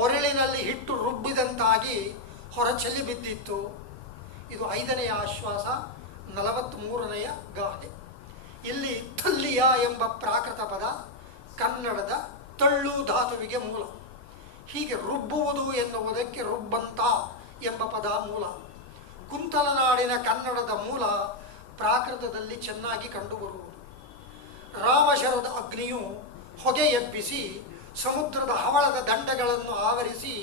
ಒರಳಿನಲ್ಲಿ ಹಿಟ್ಟು ರುಬ್ಬಿದಂತಾಗಿ ಹೊರಚೆಲ್ಲಿ ಬಿದ್ದಿತ್ತು. ಇದು 5ನೆಯ ಆಶ್ವಾಸ, 43ನೆಯ ಗಾದೆ. ಇಲ್ಲಿ ಥಲ್ಲಿಯ ಎಂಬ ಪ್ರಾಕೃತ ಪದ ಕನ್ನಡದ ತಳ್ಳು ಧಾತುವಿಗೆ ಮೂಲ. ಹೀಗೆ ರುಬ್ಬುವುದು ಎನ್ನುವುದಕ್ಕೆ ರುಬ್ಬಂತ ಎಂಬ ಪದ ಮೂಲ. ಕುಂತಲನಾಡಿನ ಕನ್ನಡದ ಮೂಲ ಪ್ರಾಕೃತದಲ್ಲಿ ಚೆನ್ನಾಗಿ ಕಂಡುಬರುವುದು. ರಾಮಶರದ ಅಗ್ನಿಯು ಹೊಗೆ ಎಬ್ಬಿಸಿ ಸಮುದ್ರದ ಹವಳದ ದಂಡೆಗಳನ್ನು ಆವರಿಸಿ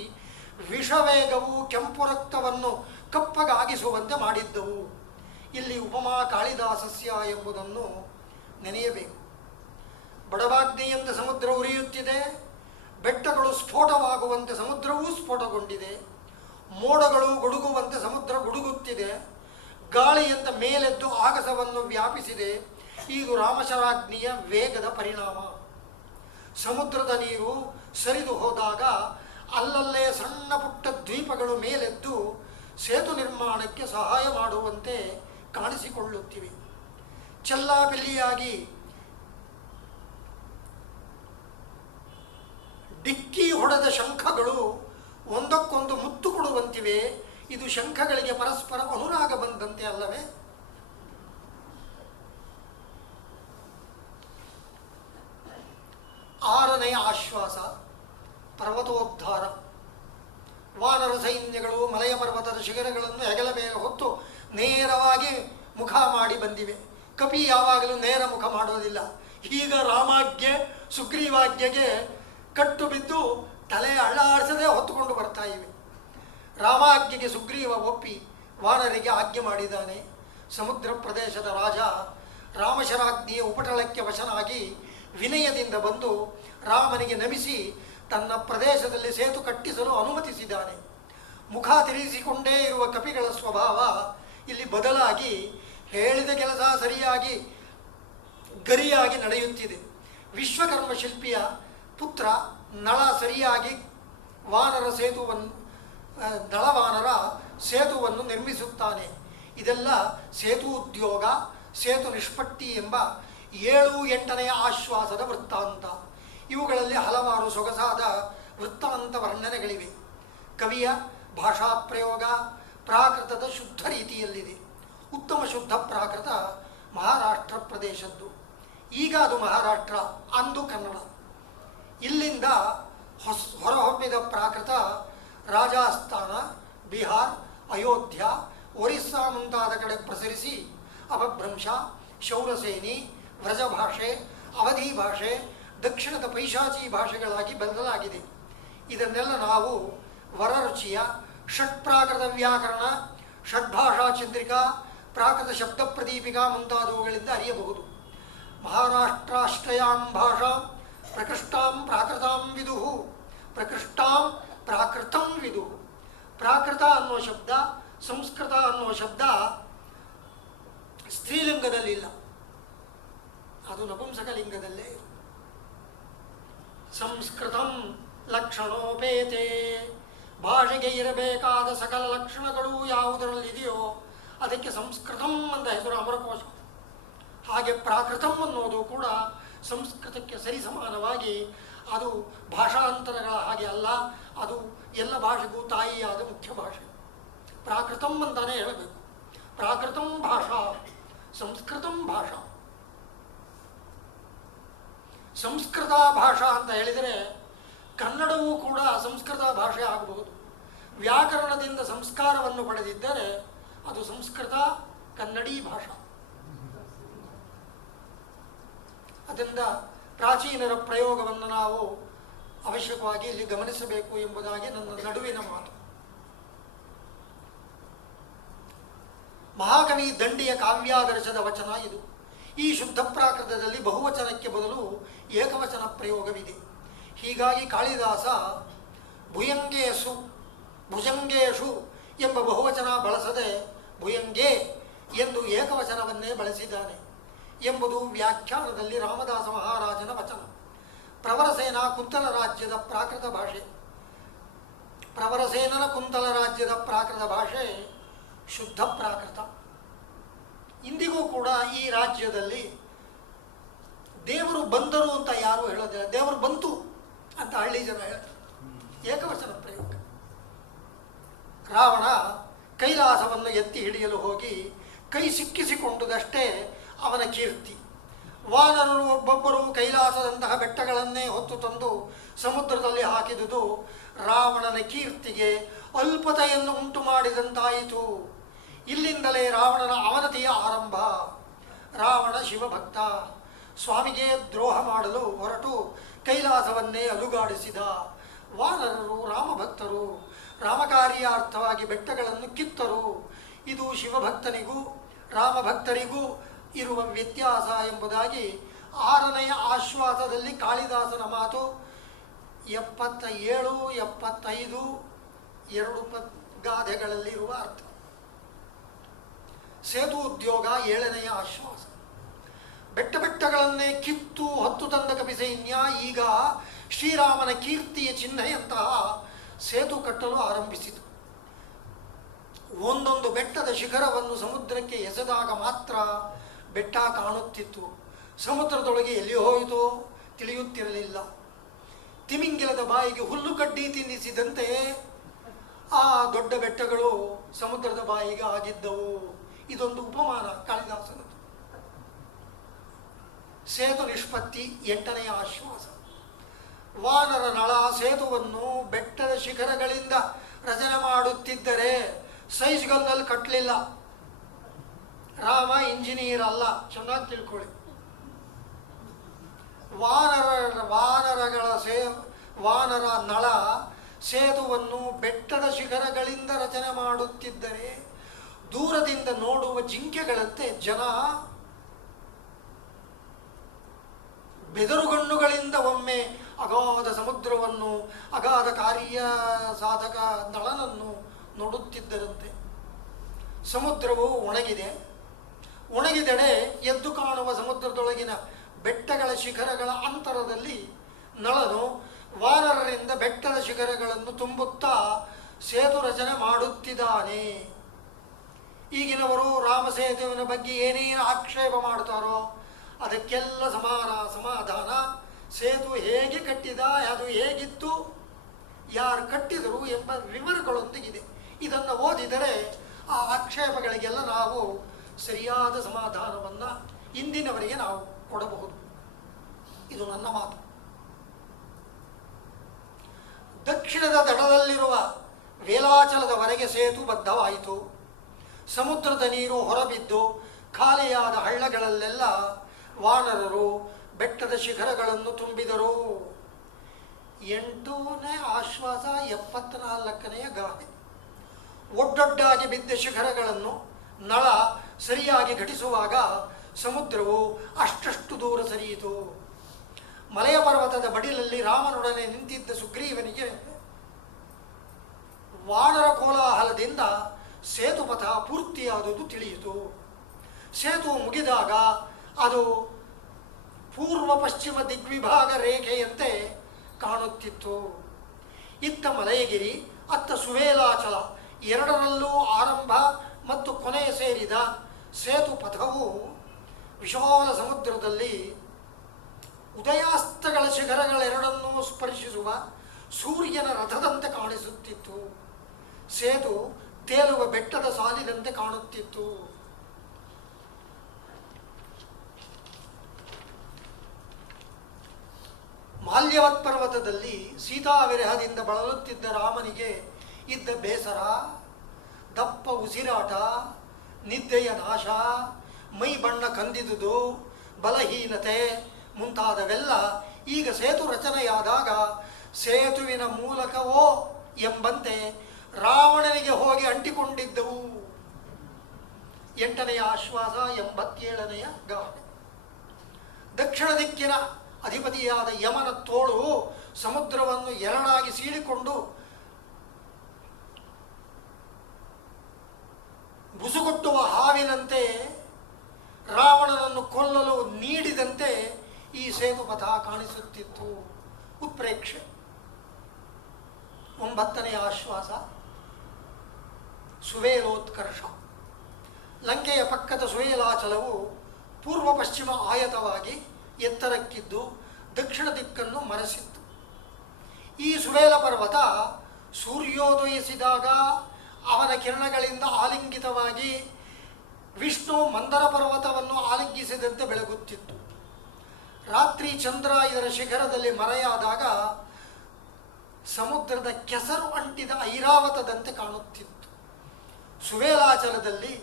ವಿಷವೇಗವು ಕೆಂಪು ರಕ್ತವನ್ನು ಕಪ್ಪಗಾಗಿಸುವಂತೆ ಮಾಡಿದ್ದವು. ಇಲ್ಲಿ ಉಪಮಾ ಕಾಳಿದಾಸಸ್ಯ ಎಂಬುದನ್ನು ನೆನೆಯಬೇಕು. ಬಡವಾಗ್ನಿಯಿಂದ ಸಮುದ್ರ ಉರಿಯುತ್ತಿದೆ, ಬೆಟ್ಟಗಳು ಸ್ಫೋಟವಾಗುವಂತೆ ಸಮುದ್ರವೂ ಸ್ಫೋಟಗೊಂಡಿದೆ, ಮೋಡಗಳು ಗುಡುಗುವಂತೆ ಸಮುದ್ರ ಗುಡುಗುತ್ತಿದೆ, ಗಾಳಿಯಿಂದ ಮೇಲೆದ್ದು ಆಗಸವನ್ನು ವ್ಯಾಪಿಸಿದೆ. ಇದು ರಾಮಶರಾಗ್ನಿಯ ವೇಗದ ಪರಿಣಾಮ. ಸಮುದ್ರದ ನೀರು ಸರಿದು ಹೋದಾಗ ಅಲ್ಲಲ್ಲೇ ಸಣ್ಣ ಪುಟ್ಟ ದ್ವೀಪಗಳು ಮೇಲೆದ್ದು ಸೇತು ನಿರ್ಮಾಣಕ್ಕೆ ಸಹಾಯ ಮಾಡುವಂತೆ ಕಾಣಿಸಿಕೊಳ್ಳುತ್ತಿವೆ. ಚೆಲ್ಲಾಪಿಲ್ಲಿಯಾಗಿ ಡಿಕ್ಕಿ ಹೊಡೆದ ಶಂಖಗಳು ಒಂದಕ್ಕೊಂದು ಮುತ್ತು ಕೊಡುವಂತಿವೆ. ಇದು ಶಂಖಗಳಿಗೆ ಪರಸ್ಪರ ಅನುರಾಗ ಬಂದಂತೆ ಅಲ್ಲವೇ? ಆರನೆಯ ಆಶ್ವಾಸ ಪರ್ವತೋದ್ಧಾರ. ವಾನರ ಸೈನ್ಯಗಳು ಮಲಯ ಪರ್ವತದ ಶಿಖರಗಳನ್ನು ಹೆಗಲ ಮೇಲೆ ಹೊತ್ತು ನೇರವಾಗಿ ಮುಖ ಮಾಡಿ ಬಂದಿವೆ. ಕಪಿ ಯಾವಾಗಲೂ ನೇರ ಮುಖ ಮಾಡೋದಿಲ್ಲ. ಈಗ ರಾಮಾಜ್ಞೆ ಸುಗ್ರೀವಾಜ್ಞೆಗೆ ಕಟ್ಟು ಬಿದ್ದು ತಲೆ ಅಳ್ಳಾಡಿಸದೆ ಹೊತ್ತುಕೊಂಡು ಬರ್ತಾ ಇವೆ. ರಾಮಾಜ್ಞೆಗೆ ಸುಗ್ರೀವ ಒಪ್ಪಿ ವಾನರಿಗೆ ಆಜ್ಞೆ ಮಾಡಿದ್ದಾನೆ. ಸಮುದ್ರ ಪ್ರದೇಶದ ರಾಜ ರಾಮಶರಾಜ್ಞೆಯ ಉಪಟಳಕ್ಕೆ ವಶನಾಗಿ ವಿನಯದಿಂದ ಬಂದು ರಾಮನಿಗೆ ನಮಿಸಿ ತನ್ನ ಪ್ರದೇಶದಲ್ಲಿ ಸೇತು ಕಟ್ಟಿಸಲು ಅನುಮತಿಸಿದ್ದಾನೆ. ಮುಖ ತಿರುಗಿಸಿಕೊಂಡೇ ಇರುವ ಕಪಿಗಳ ಸ್ವಭಾವ ಇಲ್ಲಿ ಬದಲಾಗಿ ಹೇಳಿದ ಕೆಲಸ ಸರಿಯಾಗಿ ಗರಿಯಾಗಿ ನಡೆಯುತ್ತಿದೆ. ವಿಶ್ವಕರ್ಮ ಶಿಲ್ಪಿಯ ಪುತ್ರ ನಳ ಸರಿಯಾಗಿ ನಳವಾನರ ಸೇತುವನ್ನು ನಿರ್ಮಿಸುತ್ತಾನೆ. ಇದೆಲ್ಲ ಸೇತು ಉದ್ಯೋಗ, ಸೇತು ನಿಷ್ಪತ್ತಿ ಎಂಬ 7-8ನೆಯ ಆಶ್ವಾಸದ ವೃತ್ತಾಂತ. ಇವುಗಳಲ್ಲಿ ಹಲವಾರು ಸೊಗಸಾದ ವೃತ್ತಾಂತ ವರ್ಣನೆಗಳಿವೆ. ಕವಿಯ ಭಾಷಾ ಪ್ರಯೋಗ ಪ್ರಾಕೃತದ ಶುದ್ಧ ರೀತಿಯಲ್ಲಿದೆ. ಉತ್ತಮ ಶುದ್ಧ ಪ್ರಾಕೃತ ಮಹಾರಾಷ್ಟ್ರ ಪ್ರದೇಶದ್ದು. ಈಗ ಅದು ಮಹಾರಾಷ್ಟ್ರ, ಅಂದು ಕನ್ನಡ. ಇಲ್ಲಿಂದ ಹೊರಹೊಮ್ಮಿದ ಪ್ರಾಕೃತ ರಾಜಸ್ಥಾನ, ಬಿಹಾರ್, ಅಯೋಧ್ಯ, ಒರಿಸ್ಸಾ ಮುಂತಾದ ಕಡೆ ಪ್ರಸರಿಸಿ ಅಪಭ್ರಂಶ, ಶೌರಸೇನಿ, ವ್ರಜಭಾಷೆ, ಅವಧಿ ಭಾಷೆ, ದಕ್ಷಿಣದ ಪೈಶಾಚಿ ಭಾಷೆಗಳಾಗಿ ಬದಲಾಗಿದೆ. ಇದನ್ನೆಲ್ಲ ನಾವು ವರರುಚಿಯ ಷಟ್ಪ್ರಾಕೃತ ವ್ಯಾಕರಣ, ಷಡ್ಭಾಷಾ ಚಂದ್ರಿಕಾ, ಪ್ರಾಕೃತ ಶಬ್ದ ಪ್ರದೀಪಿಕಾ ಮುಂತಾದವುಗಳಿಂದ அறிಯಬಹುದು. ಮಹಾರಾಷ್ಟ್ರಾಶ್ರಯಾಂ ಭಾಷಾಂ ಪ್ರಕೃಷ್ಟಾಂ ಪ್ರಾಕೃತಾಂ ವಿದುಹು, ಪ್ರಕೃಷ್ಟಾಂ ಪ್ರಾಕೃತಂ ವಿದುಹು. ಪ್ರಾಕೃತ ಅನ್ನೋ ಶಬ್ದ, ಸಂಸ್ಕೃತ ಅನ್ನೋ ಶಬ್ದ ಸ್ತ್ರೀಲಿಂಗದಲ್ಲಿಲ್ಲ, ಅದು ನಪುಂಸಕಲಿಂಗದಲ್ಲೇ. ಸಂಸ್ಕೃತಂ ಲಕ್ಷಣೋಪೇತೆ. ಭಾಷೆಗೆ ಇರಬೇಕಾದ ಸಕಲ ಲಕ್ಷಣಗಳು ಯಾವುದರಲ್ಲಿದೆಯೋ ಅದಕ್ಕೆ ಸಂಸ್ಕೃತಂ ಅಂತ ಹೆಸರು, ಅಮರಕೋಶ. ಹಾಗೆ ಪ್ರಾಕೃತಂ ಅನ್ನೋದು ಕೂಡ ಸಂಸ್ಕೃತಕ್ಕೆ ಸರಿಸಮಾನವಾಗಿ ಅದು ಭಾಷಾಂತರಗಳ ಹಾಗೆ ಅಲ್ಲ, ಅದು ಎಲ್ಲ ಭಾಷೆಗೂ ತಾಯಿಯಾದ ಮುಖ್ಯ ಭಾಷೆ. ಪ್ರಾಕೃತಂ ಅಂತಾನೆ ಹೇಳಬೇಕು. ಪ್ರಾಕೃತಂ ಭಾಷಾ, ಸಂಸ್ಕೃತಂ ಭಾಷಾ. ಸಂಸ್ಕೃತ ಭಾಷಾ ಅಂತ ಹೇಳಿದರೆ ಕನ್ನಡವೂ ಕೂಡ ಸಂಸ್ಕೃತ ಭಾಷೆ ಆಗಬಹುದು. ವ್ಯಾಕರಣದಿಂದ ಸಂಸ್ಕಾರವನ್ನು ಪಡೆದಿದ್ದರೆ ಅದು ಸಂಸ್ಕೃತ ಕನ್ನಡೀ ಭಾಷಾ. ಅದರಿಂದ ಪ್ರಾಚೀನರ ಪ್ರಯೋಗವನ್ನು ನಾವು ಅವಶ್ಯಕವಾಗಿ ಇಲ್ಲಿ ಗಮನಿಸಬೇಕು ಎಂಬುದಾಗಿ ನನ್ನ ನಡುವಿನ ಮಾತು. ಮಹಾಕವಿ ದಂಡಿಯ ಕಾವ್ಯಾದರ್ಶದ ವಚನ ಇದು. ಈ ಶುದ್ಧ ಪ್ರಾಕೃತದಲ್ಲಿ ಬಹುವಚನಕ್ಕೆ ಬದಲು ಏಕವಚನ ಪ್ರಯೋಗವಿದೆ. ಹೀಗಾಗಿ ಕಾಳಿದಾಸ ಭುಯಂಗೇಶು ಭುಜಂಗೇಶು ಎಂಬ ಬಹುವಚನ ಬಳಸದೆ ಭುಯಂಗೇ ಎಂದು ಏಕವಚನವನ್ನೇ ಬಳಸಿದ್ದಾನೆ ಎಂಬುದು ವ್ಯಾಖ್ಯಾನದಲ್ಲಿ ರಾಮದಾಸ ಮಹಾರಾಜನ ವಚನ. ಪ್ರವರಸೇನ ಕುಂತಲ ರಾಜ್ಯದ ಪ್ರಾಕೃತ ಭಾಷೆ. ಪ್ರವರಸೇನನ ಕುಂತಲ ರಾಜ್ಯದ ಪ್ರಾಕೃತ ಭಾಷೆ ಶುದ್ಧ ಪ್ರಾಕೃತ. ಇಂದಿಗೂ ಕೂಡ ಈ ರಾಜ್ಯದಲ್ಲಿ ದೇವರು ಬಂದರು ಅಂತ ಯಾರೂ ಹೇಳೋದಿಲ್ಲ, ದೇವರು ಬಂತು ಅಂತ ಹಳ್ಳಿ ಜನ ಹೇಳ್ತಾರೆ. ಏಕವಚನ ಪ್ರಯೋಗ. ರಾವಣ ಕೈಲಾಸವನ್ನು ಎತ್ತಿ ಹಿಡಿಯಲು ಹೋಗಿ ಕೈ ಸಿಕ್ಕಿಸಿಕೊಂಡುದಷ್ಟೇ ಅವನ ಕೀರ್ತಿ. ವಾನರರು ಒಬ್ಬೊಬ್ಬರು ಕೈಲಾಸದಂತಹ ಬೆಟ್ಟಗಳನ್ನೇ ಹೊತ್ತು ತಂದು ಸಮುದ್ರದಲ್ಲಿ ಹಾಕಿದುದು ರಾವಣನ ಕೀರ್ತಿಗೆ ಅಲ್ಪತೆಯನ್ನು ಉಂಟು ಮಾಡಿದಂತಾಯಿತು. ಇಲ್ಲಿಂದಲೇ ರಾವಣನ ಅವನತಿಯ ಆರಂಭ. ರಾವಣ ಶಿವಭಕ್ತ, ಸ್ವಾಮಿಗೆ ದ್ರೋಹ ಮಾಡಲು ಹೊರಟು ಕೈಲಾಸವನ್ನೇ ಅಲುಗಾಡಿಸಿದ. ವಾನರರು ರಾಮಭಕ್ತರು, ರಾಮಕಾರ್ಯಾರ್ಥವಾಗಿ ಬೆಟ್ಟಗಳನ್ನು ಕಿತ್ತರು. ಇದು ಶಿವಭಕ್ತನಿಗೂ ರಾಮಭಕ್ತರಿಗೂ ಇರುವ ವ್ಯತ್ಯಾಸ ಎಂಬುದಾಗಿ 6ನೆಯ ಆಶ್ವಾಸದಲ್ಲಿ ಕಾಳಿದಾಸನ ಮಾತು 77, 75 2 ಗಾದೆಗಳಲ್ಲಿರುವ ಅರ್ಥ. ಸೇತು ಉದ್ಯೋಗ 7ನೆಯ ಆಶ್ವಾಸ. ಬೆಟ್ಟಗಳನ್ನೇ ಕಿತ್ತು ಹೊತ್ತು ತಂದ ಕಪಿಸೈನ್ಯ ಈಗ ಶ್ರೀರಾಮನ ಕೀರ್ತಿಯ ಚಿಹ್ನೆಯಂತಹ ಸೇತು ಕಟ್ಟಲು ಆರಂಭಿಸಿತು. ಒಂದೊಂದು ಬೆಟ್ಟದ ಶಿಖರವನ್ನು ಸಮುದ್ರಕ್ಕೆ ಎಸೆದಾಗ ಮಾತ್ರ ಬೆಟ್ಟ ಕಾಣುತ್ತಿತ್ತು. ಸಮುದ್ರದೊಳಗೆ ಎಲ್ಲಿ ಹೋಯಿತೋ ತಿಳಿಯುತ್ತಿರಲಿಲ್ಲ. ತಿಮಿಂಗಿಲದ ಬಾಯಿಗೆ ಹುಲ್ಲು ಕಡ್ಡಿ ತಿನ್ನಿಸಿದಂತೆ ಆ ದೊಡ್ಡ ಬೆಟ್ಟಗಳು ಸಮುದ್ರದ ಬಾಯಿಗೆ ಆಗಿದ್ದವು. ಇದೊಂದು ಉಪಮಾನ ಕಾಳಿದಾಸನದು. ಸೇತು ನಿಷ್ಪತ್ತಿ 8ನೆಯ ಆಶ್ವಾಸ. ವಾನರ ನಳ ಸೇತುವನ್ನು ಬೆಟ್ಟದ ಶಿಖರಗಳಿಂದ ರಚನೆ ಮಾಡುತ್ತಿದ್ದರೆ ಸೈಜ್ಗಲ್ನಲ್ಲಿ ಕಟ್ಟಲಿಲ್ಲ. ರಾಮ ಇಂಜಿನಿಯರ್ ಅಲ್ಲ, ಚೆನ್ನಾಗಿ ತಿಳ್ಕೊಳ್ಳಿ. ವಾನರ ನಳ ಸೇತುವನ್ನು ಬೆಟ್ಟದ ಶಿಖರಗಳಿಂದ ರಚನೆ ಮಾಡುತ್ತಿದ್ದರೆ ದೂರದಿಂದ ನೋಡುವ ಜಿಂಕೆಗಳಂತೆ ಜನ ಬೆದರುಗಣ್ಣುಗಳಿಂದ ಒಮ್ಮೆ ಅಗಾಧ ಸಮುದ್ರವನ್ನು, ಅಗಾಧ ಕಾರ್ಯ ಸಾಧಕ ನಳನನ್ನು ನೋಡುತ್ತಿದ್ದರಂತೆ. ಸಮುದ್ರವು ಒಣಗಿದೆಡೆ ಎದ್ದು ಕಾಣುವ ಸಮುದ್ರದೊಳಗಿನ ಬೆಟ್ಟಗಳ ಶಿಖರಗಳ ಅಂತರದಲ್ಲಿ ನಳನು ವಾನರರಿಂದ ಬೆಟ್ಟದ ಶಿಖರಗಳನ್ನು ತುಂಬುತ್ತಾ ಸೇತು ರಚನೆ ಮಾಡುತ್ತಿದ್ದಾನೆ. ಈಗಿನವರು ರಾಮಸೇತುವಿನ ಬಗ್ಗೆ ಏನೇನು ಆಕ್ಷೇಪ ಮಾಡ್ತಾರೋ ಅದಕ್ಕೆಲ್ಲ ಸಮಾಧಾನ ಸೇತು ಹೇಗೆ ಕಟ್ಟಿದ, ಅದು ಹೇಗಿತ್ತು, ಯಾರು ಕಟ್ಟಿದರು ಎಂಬ ವಿವರಗಳೊಂದಿಗಿದೆ. ಇದನ್ನು ಓದಿದರೆ ಆ ಆಕ್ಷೇಪಗಳಿಗೆಲ್ಲ ನಾವು ಸರಿಯಾದ ಸಮಾಧಾನವನ್ನು ಇಂದಿನವರೆಗೆ ನಾವು ಕೊಡಬಹುದು. ಇದು ನನ್ನ ಮಾತು. ದಕ್ಷಿಣದ ದಡದಲ್ಲಿರುವ ವೇಲಾಚಲದವರೆಗೆ ಸೇತು ಬದ್ಧವಾಯಿತು. ಸಮುದ್ರದ ನೀರು ಹೊರಬಿದ್ದು ಖಾಲಿಯಾದ ಹಳ್ಳಗಳಲ್ಲೆಲ್ಲ ವಾನರರು ಬೆಟ್ಟದ ಶಿಖರಗಳನ್ನು ತುಂಬಿದರು. 8ನೇ ಆಶ್ವಾಸ 74ನೆಯ ಗಾದೆ. ಒಡ್ಡೊಡ್ಡಾಗಿ ಬಿದ್ದ ಶಿಖರಗಳನ್ನು ನಳ ಸರಿಯಾಗಿ ಘಟಿಸುವಾಗ ಸಮುದ್ರವು ಅಷ್ಟಷ್ಟು ದೂರ ಸರಿಯಿತು. ಮಲೆಯ ಪರ್ವತದ ಬಡಿಲಲ್ಲಿ ರಾಮನೊಡನೆ ನಿಂತಿದ್ದ ಸುಗ್ರೀವನಿಗೆ ವಾನರ ಕೋಲಾಹಲದಿಂದ ಸೇತುಪಥ ಪೂರ್ತಿಯಾದುದು ತಿಳಿಯಿತು. ಸೇತು ಮುಗಿದಾಗ ಅದು ಪೂರ್ವ ಪಶ್ಚಿಮ ದಿಗ್ವಿಭಾಗ ರೇಖೆಯಂತೆ ಕಾಣುತ್ತಿತ್ತು. ಇತ್ತ ಮಲಯಗಿರಿ, ಅತ್ತ ಸುವೇಲಾಚಲ, ಎರಡರಲ್ಲೂ ಆರಂಭ ಮತ್ತು ಕೊನೆ ಸೇರಿದ ಸೇತು ಪಥವು ವಿಶಾಲ ಸಮುದ್ರದಲ್ಲಿ ಉದಯಾಸ್ತಗಳ ಶಿಖರಗಳೆರಡನ್ನೂ ಸ್ಪರ್ಶಿಸುವ ಸೂರ್ಯನ ರಥದಂತೆ ಕಾಣಿಸುತ್ತಿತ್ತು. ಸೇತು ತೇಲುವ ಬೆಟ್ಟದ ಸಾಲಿನಂತೆ ಕಾಣುತ್ತಿತ್ತು. ಮಾಲ್ಯವತ್ ಪರ್ವತದಲ್ಲಿ ಸೀತಾವಿರಹದಿಂದ ಬಳಲುತ್ತಿದ್ದ ರಾಮನಿಗೆ ಇದ್ದ ಬೇಸರ, ದಪ್ಪ ಉಸಿರಾಟ, ನಿದ್ದೆಯ ನಾಶ, ಮೈ ಬಣ್ಣ ಕಂದಿದುದು, ಬಲಹೀನತೆ ಮುಂತಾದವೆಲ್ಲ ಈಗ ಸೇತು ರಚನೆಯಾದಾಗ ಸೇತುವಿನ ಮೂಲಕವೋ ಎಂಬಂತೆ ರಾವಣನಿಗೆ ಹೋಗಿ ಅಂಟಿಕೊಂಡಿದ್ದವು. 8ನೆಯ ಆಶ್ವಾಸ 87ನೆಯ ಗಾದೆ. ದಕ್ಷಿಣ ದಿಕ್ಕಿನ ಅಧಿಪತಿಯಾದ ಯಮನ ತೋಳು ಸಮುದ್ರವನ್ನು ಎರಡಾಗಿ ಸೀಳಿಕೊಂಡು ಬುಸುಗುಟ್ಟುವ ಹಾವಿನಂತೆ ರಾವಣನನ್ನು ಕೊಲ್ಲಲು ನೀಡಿದಂತೆ ಈ ಸೇತುಪಥ ಕಾಣಿಸುತ್ತಿತ್ತು. ಉತ್ಪ್ರೇಕ್ಷೆ. 9ನೆಯ ಆಶ್ವಾಸ ಸುವೇಲೋತ್ಕರ್ಷ. ಲಂಕೆಯ ಪಕ್ಕದ ಸುವೇಲಾಚಲವು ಪೂರ್ವ ಪಶ್ಚಿಮ ಆಯತವಾಗಿ ಎತ್ತರಕ್ಕಿದ್ದು ದಕ್ಷಿಣ ದಿಕ್ಕನ್ನು ಮರೆಸಿತ್ತು. ಈ ಸುವೇಲ ಪರ್ವತ ಸೂರ್ಯೋದಯಿಸಿದಾಗ ಅವನ ಕಿರಣಗಳಿಂದ ಆಲಿಂಗಿತವಾಗಿ ವಿಷ್ಣು ಮಂದರ ಪರ್ವತವನ್ನು ಆಲಿಂಗಿಸಿದಂತೆ ಬೆಳಗುತ್ತಿತ್ತು. ರಾತ್ರಿ ಚಂದ್ರ ಇದರ ಶಿಖರದಲ್ಲಿ ಮರೆಯಾದಾಗ ಸಮುದ್ರದ ಕೆಸರು ಅಂಟಿದ ಐರಾವತದಂತೆ ಕಾಣುತ್ತಿತ್ತು. ಸುವೇಲಾಚಲದಲ್ಲಿ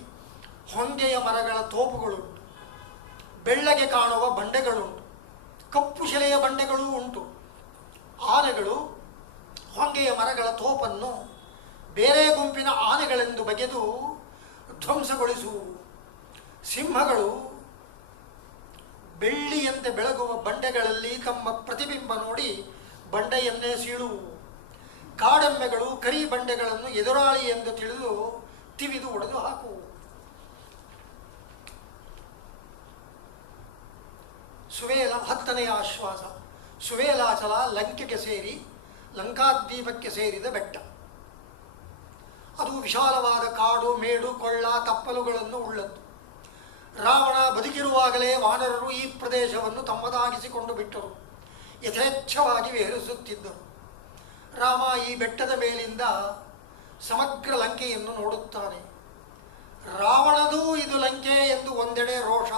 ಹೊಂಗೆಯ ಮರಗಳ ತೋಪುಗಳುಂಟು, ಬೆಳ್ಳಗೆ ಕಾಣುವ ಬಂಡೆಗಳುಂಟು, ಕಪ್ಪು ಶಿಲೆಯ ಬಂಡೆಗಳೂ ಉಂಟು. ಆನೆಗಳು ಹೊಂಗೆಯ ಮರಗಳ ತೋಪನ್ನು ಬೇರೆ ಗುಂಪಿನ ಆನೆಗಳೆಂದು ಬಗೆದು ಧ್ವಂಸಗೊಳಿಸುವು. ಸಿಂಹಗಳು ಬೆಳ್ಳಿಯಂತೆ ಬೆಳಗುವ ಬಂಡೆಗಳಲ್ಲಿ ತಮ್ಮ ಪ್ರತಿಬಿಂಬ ನೋಡಿ ಬಂಡೆಯನ್ನೇ ಸೀಳುವು. ಕಾಡೆಮ್ಮೆಗಳು ಕರಿ ಬಂಡೆಗಳನ್ನು ಎದುರಾಳಿ ಎಂದು ತಿಳಿದು ತಿವಿದು ಒಡೆದು ಹಾಕುವು. ಸುವೇಲ 10ನೆಯ ಆಶ್ವಾಸ. ಸುವೇಲಾಚಲ ಲಂಕೆಗೆ ಸೇರಿ ಲಂಕಾದ್ವೀಪಕ್ಕೆ ಸೇರಿದ ಬೆಟ್ಟ. ಅದು ವಿಶಾಲವಾದ ಕಾಡು, ಮೇಡು, ಕೊಳ್ಳ, ತಪ್ಪಲುಗಳನ್ನು ಉಳ್ಳದ್ದು. ರಾವಣ ಬದುಕಿರುವಾಗಲೇ ವಾನರರು ಈ ಪ್ರದೇಶವನ್ನು ತಮ್ಮದಾಗಿಸಿಕೊಂಡು ಬಿಟ್ಟರು. ಯಥೇಚ್ಛವಾಗಿ ವಿಹರಿಸುತ್ತಿದ್ದರು. ರಾಮ ಈ ಬೆಟ್ಟದ ಮೇಲಿಂದ ಸಮಗ್ರ ಲಂಕೆಯನ್ನು ನೋಡುತ್ತಾನೆ. ರಾವಣದೂ ಇದು ಲಂಕೆ ಎಂದು ಒಂದೆಡೆ ರೋಷ,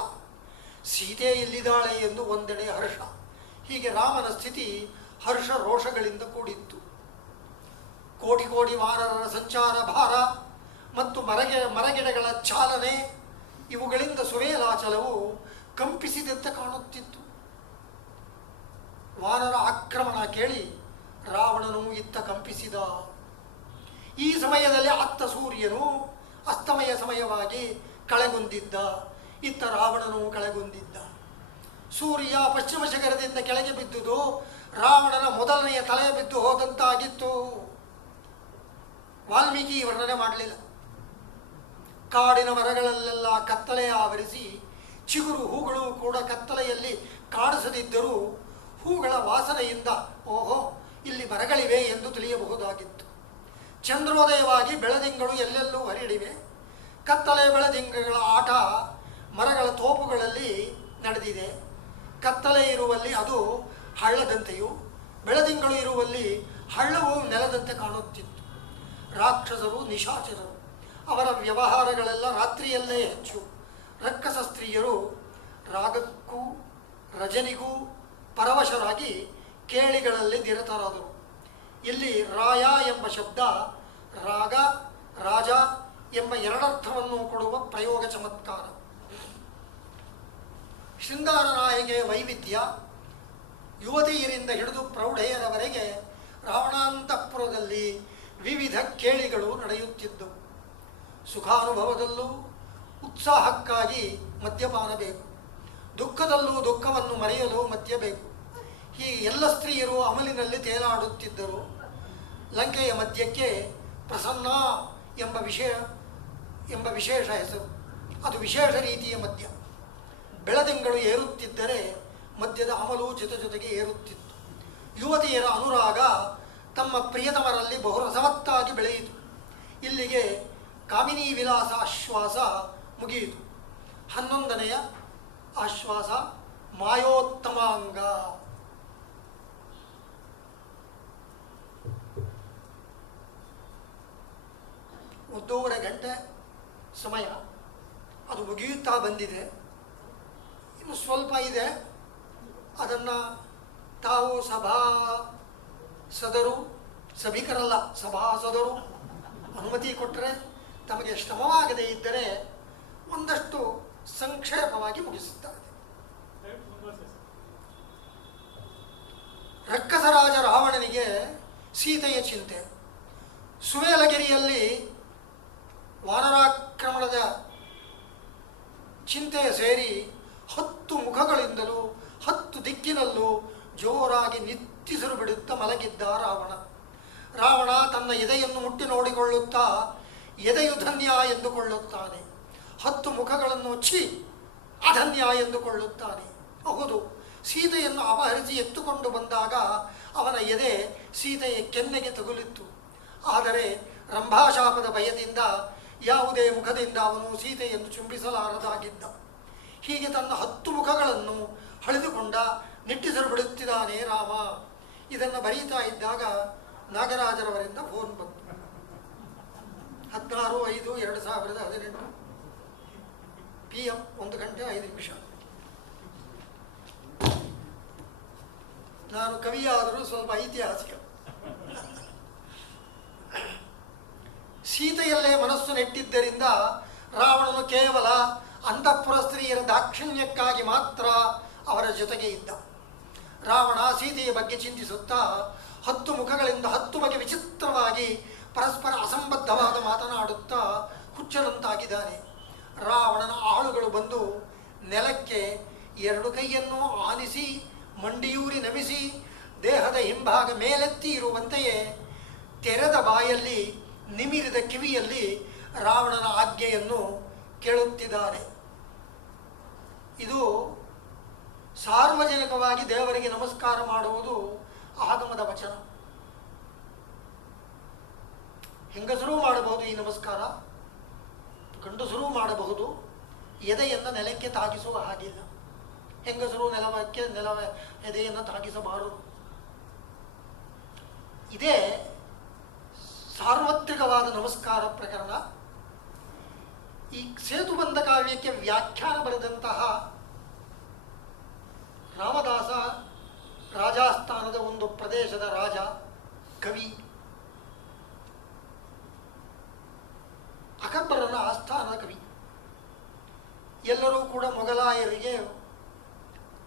ಸೀತೆ ಎಲ್ಲಿದ್ದಾಳೆ ಎಂದು ಒಂದೆಡೆ ಹರ್ಷ. ಹೀಗೆ ರಾಮನ ಸ್ಥಿತಿ ಹರ್ಷ ರೋಷಗಳಿಂದ ಕೂಡಿತ್ತು. ಕೋಟಿ ಕೋಟಿ ವಾನರರ ಸಂಚಾರ ಭಾರ ಮತ್ತು ಮರಗಿಡಗಳ ಚಾಲನೆ ಇವುಗಳಿಂದ ಸುವೇಲಾಚಲವು ಕಂಪಿಸಿದಂತೆ ಕಾಣುತ್ತಿತ್ತು. ವಾನರ ಆಕ್ರಮಣ ಕೇಳಿ ರಾವಣನು ಇತ್ತ ಕಂಪಿಸಿದ. ಈ ಸಮಯದಲ್ಲಿ ಅತ್ತ ಸೂರ್ಯನು ಅಸ್ತಮಯ ಸಮಯವಾಗಿ ಕಳೆಗುಂದಿದ್ದ, ಇತ್ತ ರಾವಣನು ಕಳೆಗುಂದಿದ್ದ. ಸೂರ್ಯ ಪಶ್ಚಿಮ ಶಿಖರದಿಂದ ಕೆಳಗೆ ಬಿದ್ದುದು ರಾವಣನ ಮೊದಲನೆಯ ತಲೆ ಬಿದ್ದು ಹೋದಂತಾಗಿತ್ತು. ವಾಲ್ಮೀಕಿ ವರ್ಣನೆ ಮಾಡಲಿಲ್ಲ. ಕಾಡಿನ ಮರಗಳಲ್ಲೆಲ್ಲ ಕತ್ತಲೆ ಆವರಿಸಿ ಚಿಗುರು ಹೂಗಳು ಕೂಡ ಕತ್ತಲೆಯಲ್ಲಿ ಕಾಣಿಸದಿದ್ದರೂ ಹೂಗಳ ವಾಸನೆಯಿಂದ ಓಹೋ ಇಲ್ಲಿ ಮರಗಳಿವೆ ಎಂದು ತಿಳಿಯಬಹುದಾಗಿತ್ತು. ಚಂದ್ರೋದಯವಾಗಿ ಬೆಳದಿಂಗಳು ಎಲ್ಲೆಲ್ಲೂ ಹರಡಿವೆ. ಕತ್ತಲೆ ಬೆಳದಿಂಗಳ ಆಟ ಮರಗಳ ತೋಪುಗಳಲ್ಲಿ ನಡೆದಿದೆ. ಕತ್ತಲೆ ಇರುವಲ್ಲಿ ಅದು ಹಳ್ಳದಂತೆಯೂ, ಬೆಳದಿಂಗಳು ಇರುವಲ್ಲಿ ಹಳ್ಳವು ನೆಲದಂತೆ ಕಾಣುತ್ತಿತ್ತು. ರಾಕ್ಷಸರು, ನಿಶಾಚರರು, ಅವರ ವ್ಯವಹಾರಗಳೆಲ್ಲ ರಾತ್ರಿಯಲ್ಲೇ ಹೆಚ್ಚು. ರಕ್ಕಸ ಸ್ತ್ರೀಯರು ರಾಗಕ್ಕೂ ರಜನಿಗೂ ಪರವಶರಾಗಿ ಕೇಳಿಗಳಲ್ಲಿ ನಿರತರಾದರು. ಇಲ್ಲಿ ರಾಯ ಎಂಬ ಶಬ್ದ ರಾಗ, ರಾಜ ಎಂಬ ಎರಡರ್ಥವನ್ನು ಕೊಡುವ ಪ್ರಯೋಗ ಚಮತ್ಕಾರ. ಶೃಂಗಾರ ನಾಯಿಗೆ ವೈವಿಧ್ಯ. ಯುವತಿಯರಿಂದ ಹಿಡಿದು ಪ್ರೌಢೆಯರವರೆಗೆ ರಾವಣಾಂತಃಪುರದಲ್ಲಿ ವಿವಿಧ ಕೇಳಿಗಳು ನಡೆಯುತ್ತಿದ್ದವು. ಸುಖಾನುಭವದಲ್ಲೂ ಉತ್ಸಾಹಕ್ಕಾಗಿ ಮದ್ಯಪಾನ ಬೇಕು, ದುಃಖದಲ್ಲೂ ದುಃಖವನ್ನು ಮರೆಯಲು ಮದ್ಯ ಬೇಕು. ಹೀಗೆ ಎಲ್ಲ ಸ್ತ್ರೀಯರು ಅಮಲಿನಲ್ಲಿ ತೇಲಾಡುತ್ತಿದ್ದರು. ಲಂಕೆಯ ಮದ್ಯಕ್ಕೆ ಪ್ರಸನ್ನ ಎಂಬ ವಿಶೇಷ ಹೆಸರು. ಅದು ವಿಶೇಷ ರೀತಿಯ ಮದ್ಯ. ಬೆಳದಿಂಗಳು ಏರುತ್ತಿದ್ದರೆ ಮದ್ಯದ ಅಮಲು ಜೊತೆಗೆ ಏರುತ್ತಿತ್ತು. ಯುವತಿಯರ ಅನುರಾಗ ತಮ್ಮ ಪ್ರಿಯತಮರಲ್ಲಿ ಬಹು ರಸವತ್ತಾಗಿ ಬೆಳೆಯಿತು. ಇಲ್ಲಿಗೆ ಕಾಮಿನಿ ವಿಲಾಸ ಆಶ್ವಾಸ ಮುಗಿಯಿತು. 11ನೆಯ ಆಶ್ವಾಸ ಮಾಯೋತ್ತಮಾಂಗ. ಒಂದೂವರೆ ಗಂಟೆ ಸಮಯ ಅದು ಮುಗಿಯುತ್ತಾ ಬಂದಿದೆ. ಇನ್ನು ಸ್ವಲ್ಪ ಇದೆ. ಅದನ್ನು ತಾವು ಸಭಿಕರಲ್ಲ ಸಭಾಸದರು ಅನುಮತಿ ಕೊಟ್ಟರೆ, ತಮಗೆ ಶ್ರಮವಾಗದೇ ಇದ್ದರೆ ಒಂದಷ್ಟು ಸಂಕ್ಷೇಪವಾಗಿ ಮುಗಿಸುತ್ತಾರೆ. ರಕ್ಕಸರಾಜ ರಾವಣನಿಗೆ ಸೀತೆಯ ಚಿಂತೆ. ಸುವೇಲಗಿರಿಯಲ್ಲಿ ವಾನರಾಕ್ರಮಣದ ಚಿಂತೆಯ ಸೇರಿ 10 ಮುಖಗಳಿಂದಲೂ 10 ದಿಕ್ಕಿನಲ್ಲೂ ಜೋರಾಗಿ ನಿತ್ತಿಸರು ಬಿಡುತ್ತಾ ಮಲಗಿದ್ದ ರಾವಣ ತನ್ನ ಎದೆಯನ್ನು ಮುಟ್ಟಿ ನೋಡಿಕೊಳ್ಳುತ್ತಾ ಎದೆಯು ಧನ್ಯ ಎಂದುಕೊಳ್ಳುತ್ತಾನೆ. 10 ಮುಖಗಳನ್ನು ಅಧನ್ಯ ಎಂದುಕೊಳ್ಳುತ್ತಾನೆ. ಹೌದು, ಸೀತೆಯನ್ನು ಅಪಹರಿಸಿ ಎತ್ತುಕೊಂಡು ಬಂದಾಗ ಅವನ ಎದೆ ಸೀತೆಯ ಕೆನ್ನೆಗೆ ತಗುಲಿತ್ತು. ಆದರೆ ರಂಭಾಶಾಪದ ಭಯದಿಂದ ಯಾವುದೇ ಮುಖದಿಂದ ಅವನು ಸೀತೆಯನ್ನು ಚುಂಬಿಸಲಾರದಾಗಿದ್ದ. ಹೀಗೆ ತನ್ನ 10 ಮುಖಗಳನ್ನು ಹಳೆದುಕೊಂಡ ನಿಟ್ಟಿಸರು ಬಿಡುತ್ತಿದ್ದಾನೆ ರಾಮ. ಇದನ್ನು ಬರೀತಾ ಇದ್ದಾಗ ನಾಗರಾಜರವರಿಂದ ಫೋನ್ ಬಂತು. 16/5/2018 PM 1:05. ನಾನು ಕವಿಯಾದರೂ ಸ್ವಲ್ಪ ಐತಿಹಾಸಿಕ. ಸೀತೆಯಲ್ಲೇ ಮನಸ್ಸು ನೆಟ್ಟಿದ್ದರಿಂದ ರಾವಣನು ಕೇವಲ ಅಂತಃಪುರ ಸ್ತ್ರೀಯರ ದಾಕ್ಷಿಣ್ಯಕ್ಕಾಗಿ ಮಾತ್ರ ಅವರ ಜೊತೆಗೆ ಇದ್ದ. ರಾವಣ ಸೀತೆಯ ಬಗ್ಗೆ ಚಿಂತಿಸುತ್ತಾ 10 ಮುಖಗಳಿಂದ 10 ಬಗೆ ವಿಚಿತ್ರವಾಗಿ ಪರಸ್ಪರ ಅಸಂಬದ್ಧವಾದ ಮಾತನಾಡುತ್ತಾ ಹುಚ್ಚನಂತಾಗಿದ್ದಾನೆ. ರಾವಣನ ಆಳುಗಳು ಬಂದು ನೆಲಕ್ಕೆ 2 ಕೈಯನ್ನು ಆನಿಸಿ ಮಂಡಿಯೂರಿ ನಮಿಸಿ ದೇಹದ ಹಿಂಭಾಗ ಮೇಲೆತ್ತಿ ಇರುವಂತೆಯೇ ತೆರೆದ ಬಾಯಲ್ಲಿ ನಿಮಿರಿದ ಕಿವಿಯಲ್ಲಿ ರಾವಣನ ಆಜ್ಞೆಯನ್ನು ಕೇಳುತ್ತಿದ್ದಾರೆ. ಇದು ಸಾರ್ವಜನಿಕವಾಗಿ ದೇವರಿಗೆ ನಮಸ್ಕಾರ ಮಾಡುವುದು ಆಗಮದ ವಚನ. ಹೆಂಗಸರೂ ಮಾಡಬಹುದು ಈ ನಮಸ್ಕಾರ, ಗಂಡಸರೂ ಮಾಡಬಹುದು. ಎದೆಯನ್ನು ನೆಲಕ್ಕೆ ತಾಗಿಸುವ ಹಾಗಿಲ್ಲ. ಹೆಂಗಸರು ಎದೆಯನ್ನು ತಾಗಿಸಬಾರದು. ಇದೇ ಸಾರ್ವತ್ರಿಕವಾದ ನಮಸ್ಕಾರ ಪ್ರಕರಣ. ಈ ಸೇತುಬಂಧ ಕಾವ್ಯಕ್ಕೆ ವ್ಯಾಖ್ಯಾನ ಬರೆದಂತಹ ರಾಮದಾಸ ರಾಜಸ್ಥಾನದ ಒಂದು ಪ್ರದೇಶದ ರಾಜ, ಕವಿ, ಅಕಬ್ಬರನ ಆಸ್ಥಾನದ ಕವಿ. ಎಲ್ಲರೂ ಕೂಡ ಮೊಘಲಾಯರಿಗೆ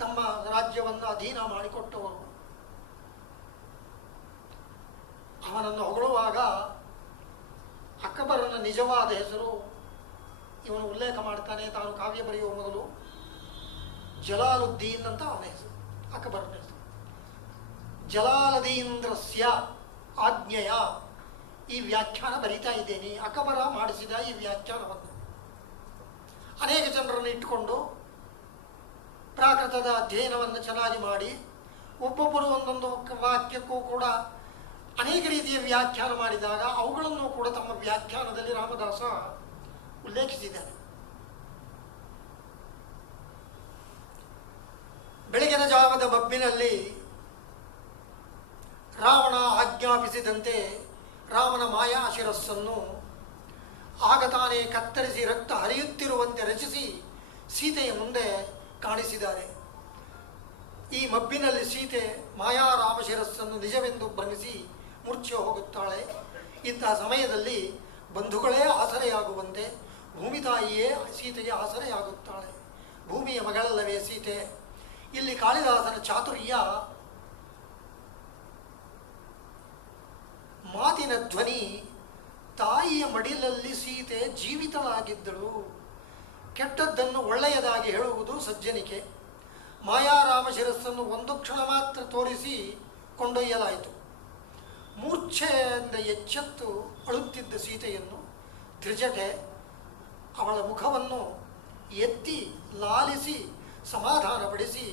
ತಮ್ಮ ರಾಜ್ಯವನ್ನು ಅಧೀನ ಮಾಡಿಕೊಟ್ಟವರು. ಅವನನ್ನು ಹೊಗಳುವಾಗ ಅಕ್ಬರನ ನಿಜವಾದ ಹೆಸರು ಇವನು ಉಲ್ಲೇಖ ಮಾಡ್ತಾನೆ. ತಾನು ಕಾವ್ಯ ಬರೆಯುವ ಮೊದಲು ಜಲಾಲುದ್ದೀನ್ ಅಂತ ಅವನ ಹೆಸರು, ಅಕ್ಬರನ ಹೆಸರು. ಜಲಾಲದೀಂದ್ರಸ್ಯ ಆಜ್ಞೆಯ ಈ ವ್ಯಾಖ್ಯಾನ ಬರೀತಾ ಇದ್ದೇನೆ. ಅಕ್ಬರ ಮಾಡಿಸಿದ ಈ ವ್ಯಾಖ್ಯಾನವನ್ನು ಅನೇಕ ಜನರನ್ನು ಇಟ್ಟುಕೊಂಡು ಪ್ರಾಕೃತದ ಅಧ್ಯಯನವನ್ನು ಚೆನ್ನಾಗಿ ಮಾಡಿ ಒಬ್ಬೊಬ್ಬರು ಒಂದೊಂದು ವಾಕ್ಯಕ್ಕೂ ಕೂಡ ಅನೇಕ ರೀತಿಯ ವ್ಯಾಖ್ಯಾನ ಮಾಡಿದಾಗ ಅವುಗಳನ್ನು ಕೂಡ ತಮ್ಮ ವ್ಯಾಖ್ಯಾನದಲ್ಲಿ ರಾಮದಾಸ ಉಲ್ಲೇಖಿಸಿದ್ದಾರೆ. ಬೆಳಗಿನ ಜಾವದ ಮಬ್ಬಿನಲ್ಲಿ ರಾವಣ ಆಜ್ಞಾಪಿಸಿದಂತೆ ರಾಮನ ಮಾಯಾ ಶಿರಸ್ಸನ್ನು ಆಗ ತಾನೇ ಕತ್ತರಿಸಿ ರಕ್ತ ಹರಿಯುತ್ತಿರುವಂತೆ ರಚಿಸಿ ಸೀತೆಯ ಮುಂದೆ ಕಾಣಿಸಿದ್ದಾರೆ. ಈ ಮಬ್ಬಿನಲ್ಲಿ ಸೀತೆ ಮಾಯಾರಾಮ ಶಿರಸ್ಸನ್ನು ನಿಜವೆಂದು ಭ್ರಮಿಸಿ ಮೂರ್ಛೆ ಹೋಗುತ್ತಾಳೆ. ಇಂತಹ ಸಮಯದಲ್ಲಿ ಬಂಧುಗಳೇ ಆಸರೆಯಾಗುವಂತೆ ಭೂಮಿ ತಾಯಿಯೇ ಸೀತೆಗೆ ಆಸರೆಯಾಗುತ್ತಾಳೆ. ಭೂಮಿಯ ಮಗಳಲ್ಲವೇ ಸೀತೆ. ಇಲ್ಲಿ ಕಾಳಿದಾಸನ ಚಾತುರ್ಯ, ಮಾತಿನ ಧ್ವನಿ. ತಾಯಿಯ ಮಡಿಲಲ್ಲಿ ಸೀತೆ ಜೀವಿತಳಾಗಿದ್ದಳು. ಕೆಟ್ಟದ್ದನ್ನು ಒಳ್ಳೆಯದಾಗಿ ಹೇಳುವುದು ಸಜ್ಜನಿಕೆ. ಮಾಯಾರಾಮ ಶಿರಸ್ಸನ್ನು ಒಂದು ಕ್ಷಣ ಮಾತ್ರ ತೋರಿಸಿ ಕೊಂಡೊಯ್ಯಲಾಯಿತು. ಮೂರ್ಛೆಯಿಂದ ಎಚ್ಚೆತ್ತು ಅಳುತ್ತಿದ್ದ ಸೀತೆಯನ್ನು ತ್ರಿಜಟೆ ಅವಳ ಮುಖವನ್ನು ಎತ್ತಿ ಲಾಲಿಸಿ ಸಮಾಧಾನಪಡಿಸಿ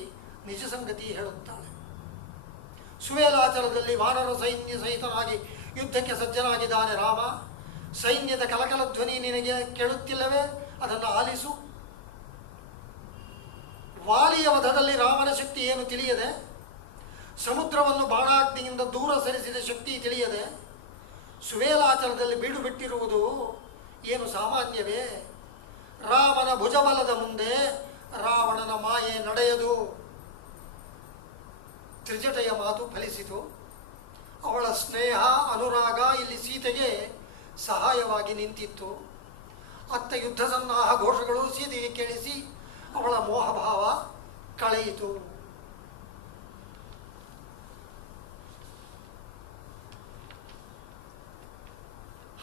ನಿಜ ಸಂಗತಿ ಹೇಳುತ್ತಾಳೆ. ಸುವೇಲಾಚಲದಲ್ಲಿ ವಾನರ ಸೈನ್ಯ ಸಹಿತನಾಗಿ ಯುದ್ಧಕ್ಕೆ ಸಜ್ಜನಾಗಿದ್ದಾನೆ ರಾಮ. ಸೈನ್ಯದ ಕಲಕಲ ಧ್ವನಿ ನಿನಗೆ ಕೇಳುತ್ತಿಲ್ಲವೇ? ಅದನ್ನು ಆಲಿಸು. ವಾಲಿಯ ವಧದಲ್ಲಿ ರಾಮನ ಶಕ್ತಿ ಏನು ತಿಳಿಯದೆ, ಸಮುದ್ರವನ್ನು ಬಾಣಾಗ್ನಿಯಿಂದ ದೂರ ಸರಿಸಿದ ಶಕ್ತಿ ತಿಳಿಯದೆ, ಸುವೇಲಾಚಲದಲ್ಲಿ ಬೀಡು ಬಿಟ್ಟಿರುವುದು ಏನು ಸಾಮಾನ್ಯವೇ? ರಾಮನ ಭುಜಬಲದ ಮುಂದೆ ರಾವಣನ ಮಾಯೆ ನಡೆಯದು. ತ್ರಿಜಟೆಯ ಮಾತು ಫಲಿಸಿತು. ಅವಳ ಸ್ನೇಹ ಅನುರಾಗ ಇಲ್ಲಿ ಸೀತೆಗೆ ಸಹಾಯವಾಗಿ ನಿಂತಿತ್ತು. ಅತ್ತ ಯುದ್ಧ ಸನ್ನಾಹ ಘೋಷಗಳು ಸೀತೆಗೆ ಕೇಳಿಸಿ ಅವಳ ಮೋಹಭಾವ ಕಳೆಯಿತು.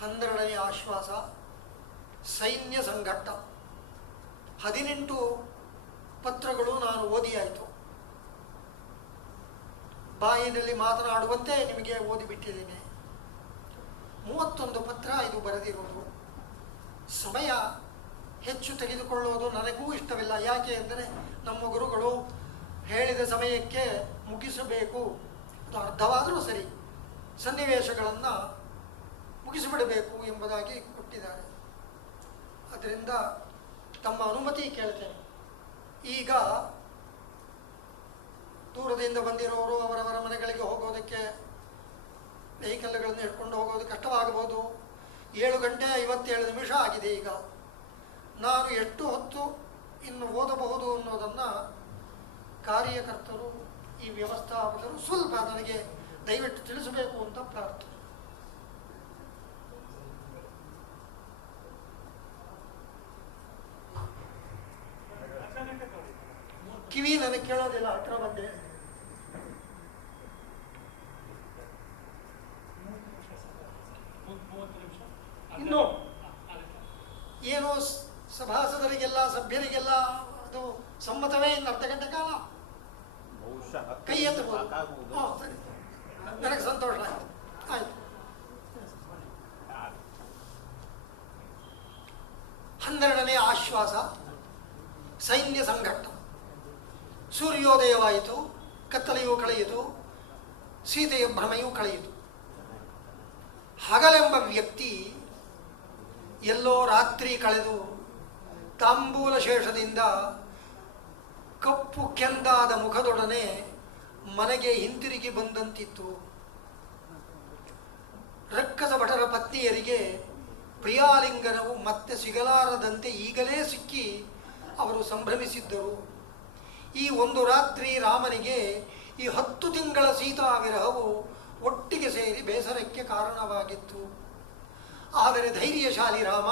ಹನ್ನೆರಡನೇ ಆಶ್ವಾಸ ಸೈನ್ಯ ಸಂಘಟ್ಟ. 18 ಪತ್ರಗಳು ನಾನು ಓದಿಯಾಯಿತು. ಬಾಯಿನಲ್ಲಿ ಮಾತನಾಡುವಂತೆ ನಿಮಗೆ ಓದಿಬಿಟ್ಟಿದ್ದೇನೆ. 31 ಪತ್ರ ಇದು ಬರೆದಿರುವುದು. ಸಮಯ ಹೆಚ್ಚು ತೆಗೆದುಕೊಳ್ಳುವುದು ನನಗೂ ಇಷ್ಟವಿಲ್ಲ. ಯಾಕೆ ಎಂದರೆ ನಮ್ಮ ಗುರುಗಳು ಹೇಳಿದ ಸಮಯಕ್ಕೆ ಮುಗಿಸಬೇಕು. ಅದು ಅರ್ಧವಾದರೂ ಸರಿ, ಸನ್ನಿವೇಶಗಳನ್ನು ಮುಗಿಸಿಬಿಡಬೇಕು ಎಂಬುದಾಗಿ ಕೊಟ್ಟಿದ್ದಾರೆ. ಅದರಿಂದ ತಮ್ಮ ಅನುಮತಿ ಕೇಳ್ತೇನೆ. ಈಗ ದೂರದಿಂದ ಬಂದಿರೋರು ಅವರವರ ಮನೆಗಳಿಗೆ ಹೋಗೋದಕ್ಕೆ ವೆಹಿಕಲ್ಗಳನ್ನು ಹಿಡ್ಕೊಂಡು ಹೋಗೋದು ಕಷ್ಟವಾಗಬಹುದು. 7 ಗಂಟೆ 57 ನಿಮಿಷ ಆಗಿದೆ. ಈಗ ನಾನು ಎಷ್ಟು ಹೊತ್ತು ಇನ್ನು ಓದಬಹುದು ಅನ್ನೋದನ್ನು ಕಾರ್ಯಕರ್ತರು, ಈ ವ್ಯವಸ್ಥಾಪಕರು ಸ್ವಲ್ಪ ನನಗೆ ದಯವಿಟ್ಟು ತಿಳಿಸಬೇಕು ಅಂತ ಪ್ರಾರ್ಥನೆ. ಕಿವಿ ನನಗೆ ಕೇಳೋದಿಲ್ಲ, ಹತ್ರ ಬಂದೆ. ಇನ್ನು ಏನು ಸಭಾಸದರಿಗೆಲ್ಲ ಸಭ್ಯರಿಗೆಲ್ಲ ಅದು ಸಮ್ಮತವೇ? ಇನ್ನು ಅರ್ಧ ಗಂಟೆ ಕಾಲ ಕೈ ಎತ್ತಬಹುದು. ಸರಿ, ನನಗೆ ಸಂತೋಷ ಆಯ್ತು. ಆಯ್ತು. 12ನೇ ಆಶ್ವಾಸ ಸೈನ್ಯ ಸಂಘಟ್ಟ. ಸೂರ್ಯೋದಯವಾಯಿತು, ಕತ್ತಲೆಯೂ ಕಳೆಯಿತು, ಸೀತೆಯ ಭ್ರಮೆಯೂ ಕಳೆಯಿತು. ಹಗಲೆಂಬ ವ್ಯಕ್ತಿ ಎಲ್ಲೋ ರಾತ್ರಿ ಕಳೆದು ತಾಂಬೂಲ ಶೇಷದಿಂದ ಕಪ್ಪು ಕೆಂದಾದ ಮುಖದೊಡನೆ ಮನೆಗೆ ಹಿಂತಿರುಗಿ ಬಂದಂತಿತ್ತು. ರಕ್ಕಸ ಭಟರ ಪತ್ನಿಯರಿಗೆ ಪ್ರಿಯಾಲಿಂಗನವು ಮತ್ತೆ ಸಿಗಲಾರದಂತೆ ಈಗಲೇ ಸಿಕ್ಕಿ ಅವರು ಸಂಭ್ರಮಿಸಿದ್ದರು. ಈ ಒಂದು ರಾತ್ರಿ ರಾಮನಿಗೆ ಈ 10 ತಿಂಗಳ ಸೀತಾ ವಿರಹವು ಒಟ್ಟಿಗೆ ಸೇರಿ ಬೇಸರಕ್ಕೆ ಕಾರಣವಾಗಿತ್ತು. ಆದರೆ ಧೈರ್ಯಶಾಲಿ ರಾಮ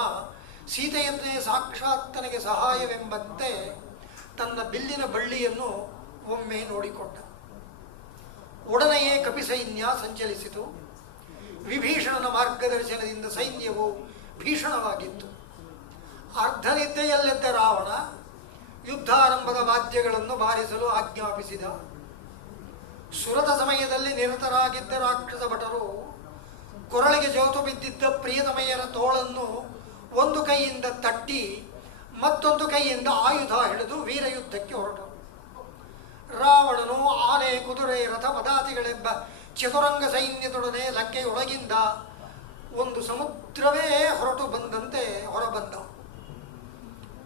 ಸೀತೆಯನ್ನೇ ಸಾಕ್ಷಾತ್ ತನಗೆ ಸಹಾಯವೆಂಬಂತೆ ತನ್ನ ಬಿಲ್ಲಿನ ಬಳ್ಳಿಯನ್ನು ಒಮ್ಮೆ ನೋಡಿಕೊಂಡ. ಒಡನೆಯೇ ಕಪಿಸೈನ್ಯ ಸಂಚಲಿಸಿತು. ವಿಭೀಷಣನ ಮಾರ್ಗದರ್ಶನದಿಂದ ಸೈನ್ಯವು ಭೀಷಣವಾಗಿತ್ತು. ಅರ್ಧನಿದ್ದೆಯಲ್ಲೆದ್ದ ರಾವಣ ಯುದ್ಧಾರಂಭದ ವಾದ್ಯಗಳನ್ನು ಬಾರಿಸಲು ಆಜ್ಞಾಪಿಸಿದ. ಸುರದ ಸಮಯದಲ್ಲಿ ನಿರತರಾಗಿದ್ದ ರಾಕ್ಷಸ ಭಟರು ಕೊರಳಿಗೆ ಜೋತು ಬಿದ್ದಿದ್ದ ಪ್ರಿಯತಮೆಯರ ತೋಳನ್ನು ಒಂದು ಕೈಯಿಂದ ತಟ್ಟಿ ಮತ್ತೊಂದು ಕೈಯಿಂದ ಆಯುಧ ಹಿಡಿದು ವೀರಯುದ್ಧಕ್ಕೆ ಹೊರಟರು. ರಾವಣನು ಆನೆ, ಕುದುರೆ, ರಥ, ಪದಾತಿಗಳೆಂಬ ಚತುರಂಗ ಸೈನ್ಯದೊಡನೆ ಲಂಕೆಯೊಳಗಿಂದ ಒಂದು ಸಮುದ್ರವೇ ಹೊರಟು ಬಂದಂತೆ ಹೊರಬಂದ.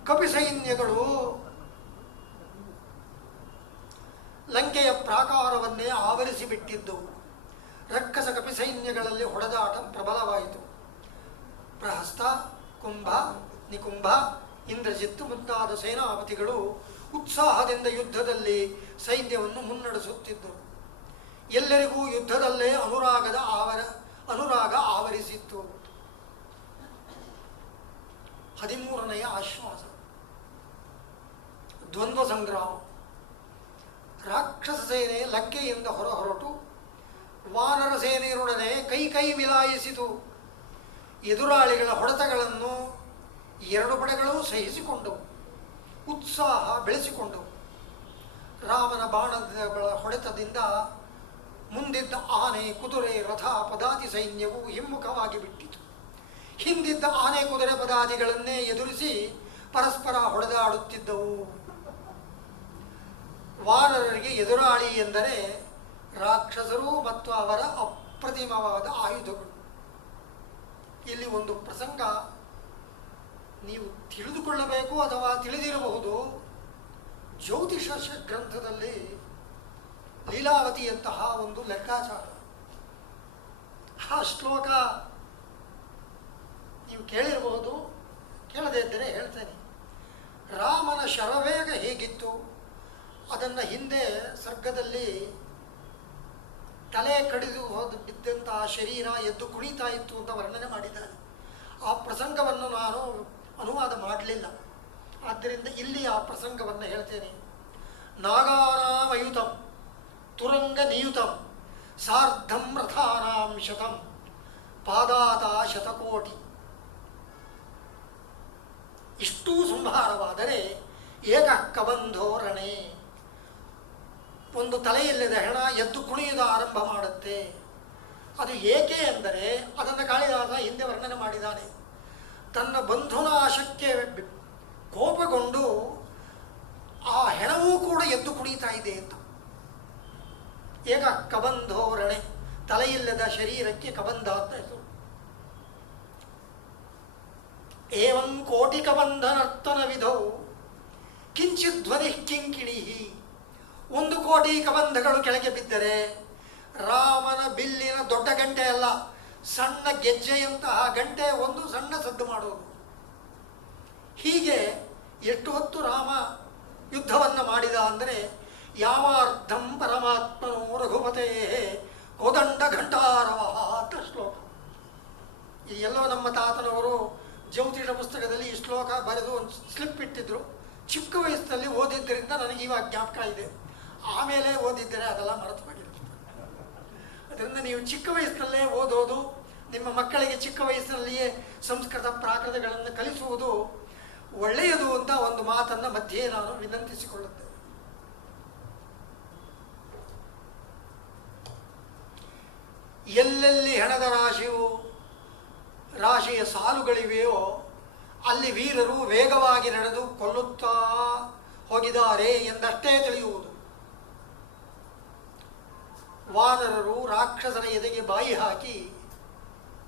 ಕಪಿಸೈನ್ಯಗಳು ಲಂಕೆಯ ಪ್ರಾಕಾರವನ್ನೇ ಆವರಿಸಿಬಿಟ್ಟಿದ್ದವು. ರಕ್ಕಸ ಕಪಿಸೈನ್ಯಗಳಲ್ಲಿ ಹೊಡೆದಾಟ ಪ್ರಬಲವಾಯಿತು. ಪ್ರಹಸ್ತ, ಕುಂಭ, ನಿಕುಂಭ, ಇಂದ್ರಜಿತ್ತು ಮುಂತಾದ ಸೇನಾಪತಿಗಳು ಉತ್ಸಾಹದಿಂದ ಯುದ್ಧದಲ್ಲಿ ಸೈನ್ಯವನ್ನು ಮುನ್ನಡೆಸುತ್ತಿದ್ದರು. ಎಲ್ಲರಿಗೂ ಯುದ್ಧದಲ್ಲೇ ಅನುರಾಗ ಆವರಿಸಿತ್ತು. 13ನೆಯ ಆಶ್ವಾಸ ದ್ವಂದ್ವ ಸಂಗ್ರಾಮ. ರಾಕ್ಷಸ ಸೇನೆ ಲಂಕೆಯಿಂದ ಹೊರಟು ವಾನರ ಸೇನೆಯೊಡನೆ ಕೈ ಮಿಲಾಯಿಸಿತು. ಎದುರಾಳಿಗಳ ಹೊಡೆತಗಳನ್ನು 2 ಪಡೆಗಳು ಸಹಿಸಿಕೊಂಡವು, ಉತ್ಸಾಹ ಬೆಳೆಸಿಕೊಂಡವು. ರಾಮನ ಬಾಣಗಳ ಹೊಡೆತದಿಂದ ಮುಂದಿದ್ದ ಆನೆ, ಕುದುರೆ, ರಥ, ಪದಾತಿ ಸೈನ್ಯವು ಹಿಮ್ಮುಖವಾಗಿ ಬಿಟ್ಟಿತು. ಹಿಂದಿದ್ದ ಆನೆ, ಕುದುರೆ, ಪದಾತಿಗಳನ್ನೇ ಎದುರಿಸಿ ಪರಸ್ಪರ ಹೊಡೆದಾಡುತ್ತಿದ್ದವು. ವಾನರರಿಗೆ ಎದುರಾಳಿ ಎಂದರೆ ರಾಕ್ಷಸರು ಮತ್ತು ಅವರ ಅಪ್ರತಿಮವಾದ ಆಯುಧಗಳು. ಇಲ್ಲಿ ಒಂದು ಪ್ರಸಂಗ ನೀವು ತಿಳಿದುಕೊಳ್ಳಬೇಕು ಅಥವಾ ತಿಳಿದಿರಬಹುದು. ಜ್ಯೋತಿಷ ಗ್ರಂಥದಲ್ಲಿ ಲೀಲಾವತಿಯಂತಹ ಒಂದು ಲೆಕ್ಕಾಚಾರ. ಆ ಶ್ಲೋಕ ನೀವು ಕೇಳಿರಬಹುದು, ಕೇಳದೇ ಇದ್ದರೆ ಹೇಳ್ತೇನೆ. ರಾಮನ ಶರವೇಗ ಹೇಗಿತ್ತು ಅದನ್ನು ಹಿಂದೆ ಸರ್ಗದಲ್ಲಿ ತಲೆ ಕಡಿದು ಬಿದ್ದಂತಹ ಶರೀರ ಎದ್ದು ಕುಣಿತಾ ಇತ್ತು ಅಂತ ವರ್ಣನೆ ಮಾಡಿದ್ದಾರೆ. ಆ ಪ್ರಸಂಗವನ್ನು ನಾನು ಅನುವಾದ ಮಾಡಲಿಲ್ಲ, ಆದ್ದರಿಂದ ಇಲ್ಲಿ ಆ ಪ್ರಸಂಗವನ್ನು ಹೇಳ್ತೇನೆ. ನಾಗಾನಾಮಯುತಂ ತುರಂಗ ನಿಯುತಂ ಸಾರ್ಧಂ ರಥಾನಾಂ ಶತಂ ಪಾದಾತ ಶತಕೋಟಿ. ಇಷ್ಟೂ ಸಂಹಾರವಾದರೆ ಏಕ ಕಬಂಧೋರಣೆ, ಒಂದು ತಲೆಯಿಲ್ಲದ ಹೆಣ ಎದ್ದು ಕುಣಿಯುವುದು ಆರಂಭ ಮಾಡುತ್ತೆ. ಅದು ಏಕೆ ಎಂದರೆ ಅದನ್ನು ಕಾಳಿದಾಸ ಹಿಂದೆ ವರ್ಣನೆ ಮಾಡಿದ್ದಾನೆ. ತನ್ನ ಬಂಧುನಾಶಕ್ಕೆ ಕೋಪಗೊಂಡು ಆ ಹೆಣವೂ ಕೂಡ ಎದ್ದು ಕುಣಿತಾ ಇದೆ ಅಂತ. ಏಕ ಕಬಂಧೋರಣೆ, ತಲೆಯಿಲ್ಲದ ಶರೀರಕ್ಕೆ ಕಬಂಧ ಅಂತ ಹೆಸರು. ಏವಂ ಕೋಟಿ ಕಬಂಧ ನರ್ತನ ವಿಧೌ ಕಿಂಚಿತ್ ಧ್ವನಿ ಕಿಂಕಿಣಿ. 1 ಕೋಟಿ ಕಬಂಧಗಳು ಕೆಳಗೆ ಬಿದ್ದರೆ ರಾಮನ ಬಿಲ್ಲಿನ ದೊಡ್ಡ ಗಂಟೆ ಅಲ್ಲ, ಸಣ್ಣ ಗೆಜ್ಜೆಯಂತಹ ಗಂಟೆ ಒಂದು ಸಣ್ಣ ಸದ್ದು ಮಾಡುವುದು. ಹೀಗೆ ಎಷ್ಟು ಹೊತ್ತು ರಾಮ ಯುದ್ಧವನ್ನು ಮಾಡಿದ ಅಂದರೆ ಯಾವಾರ್ಧಂ ಪರಮಾತ್ಮನೋ ರಘುಪತೇ ಕೋದಂಡ ಘಂಟಾರವ ಅಂತ ಶ್ಲೋಕ. ಈ ಎಲ್ಲೋ ನಮ್ಮ ತಾತನವರು ಜ್ಯೋತಿಷ ಪುಸ್ತಕದಲ್ಲಿ ಈ ಶ್ಲೋಕ ಬರೆದು ಒಂದು ಸ್ಲಿಪ್ ಇಟ್ಟಿದ್ರು. ಚಿಕ್ಕ ವಯಸ್ಸಿನಲ್ಲಿ ಓದಿದ್ದರಿಂದ ನನಗೆ ಇವಾಗ ಜ್ಞಾಪಕ ಇದೆ. ಆಮೇಲೆ ಓದಿದ್ದರೆ ಅದೆಲ್ಲ ಮರೆತು ಬಿಟ್ಟಿರುತ್ತೆ. ಅದರಿಂದ ನೀವು ಚಿಕ್ಕ ವಯಸ್ಸಿನಲ್ಲೇ ಓದೋದು, ನಿಮ್ಮ ಮಕ್ಕಳಿಗೆ ಚಿಕ್ಕ ವಯಸ್ಸಿನಲ್ಲಿಯೇ ಸಂಸ್ಕೃತ ಪ್ರಾಕೃತಗಳನ್ನು ಕಲಿಸುವುದು ಒಳ್ಳೆಯದು ಅಂತ ಒಂದು ಮಾತನ್ನು ಮಧ್ಯೆ ನಾನು ವಿನಂತಿಸಿಕೊಳ್ಳುತ್ತೇನೆ. ಎಲ್ಲೆಲ್ಲಿ ಹೆಣದ ರಾಶಿಯ ಸಾಲುಗಳಿವೆಯೋ ಅಲ್ಲಿ ವೀರರು ವೇಗವಾಗಿ ನಡೆದು ಕೊಲ್ಲುತ್ತಾ ಹೋಗಿದ್ದಾರೆ ಎಂದಷ್ಟೇ ತಿಳಿಯುವುದು. ವಾನರರು ರಾಕ್ಷಸರ ಎದೆಗೆ ಬಾಯಿ ಹಾಕಿ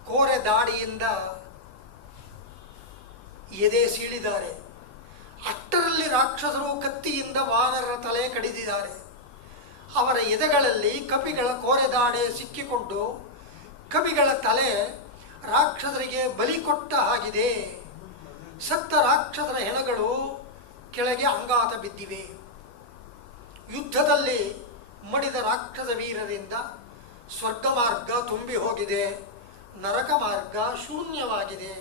ಕೋರೆ ದಾಡಿಯಿಂದ ಎದೆ ಸೀಳಿದ್ದಾರೆ. ಅಷ್ಟರಲ್ಲಿ ರಾಕ್ಷಸರು ಕತ್ತಿಯಿಂದ ವಾನರರ ತಲೆ ಕಡಿದಿದ್ದಾರೆ. ಅವರ ಎದೆಗಳಲ್ಲಿ ಕಪಿಗಳ ಕೋರೆದಾಡೆ ಸಿಕ್ಕಿಕೊಂಡು ಕಪಿಗಳ ತಲೆ ರಾಕ್ಷಸರಿಗೆ ಬಲಿ ಕೊಟ್ಟ ಹಾಗಿದೆ. ಸತ್ತ ರಾಕ್ಷಸರ ಹೆಣಗಳು ಕೆಳಗೆ ಅಂಗಾತ ಬಿದ್ದಿವೆ. ಯುದ್ಧದಲ್ಲಿ ಮಡಿದ ರಾಕ್ಷಸ ವೀರರಿಂದ ಸ್ವರ್ಗ ಮಾರ್ಗ ತುಂಬಿ ಹೋಗಿದೆ, ನರಕ ಮಾರ್ಗ ಶೂನ್ಯವಾಗಿದೆ.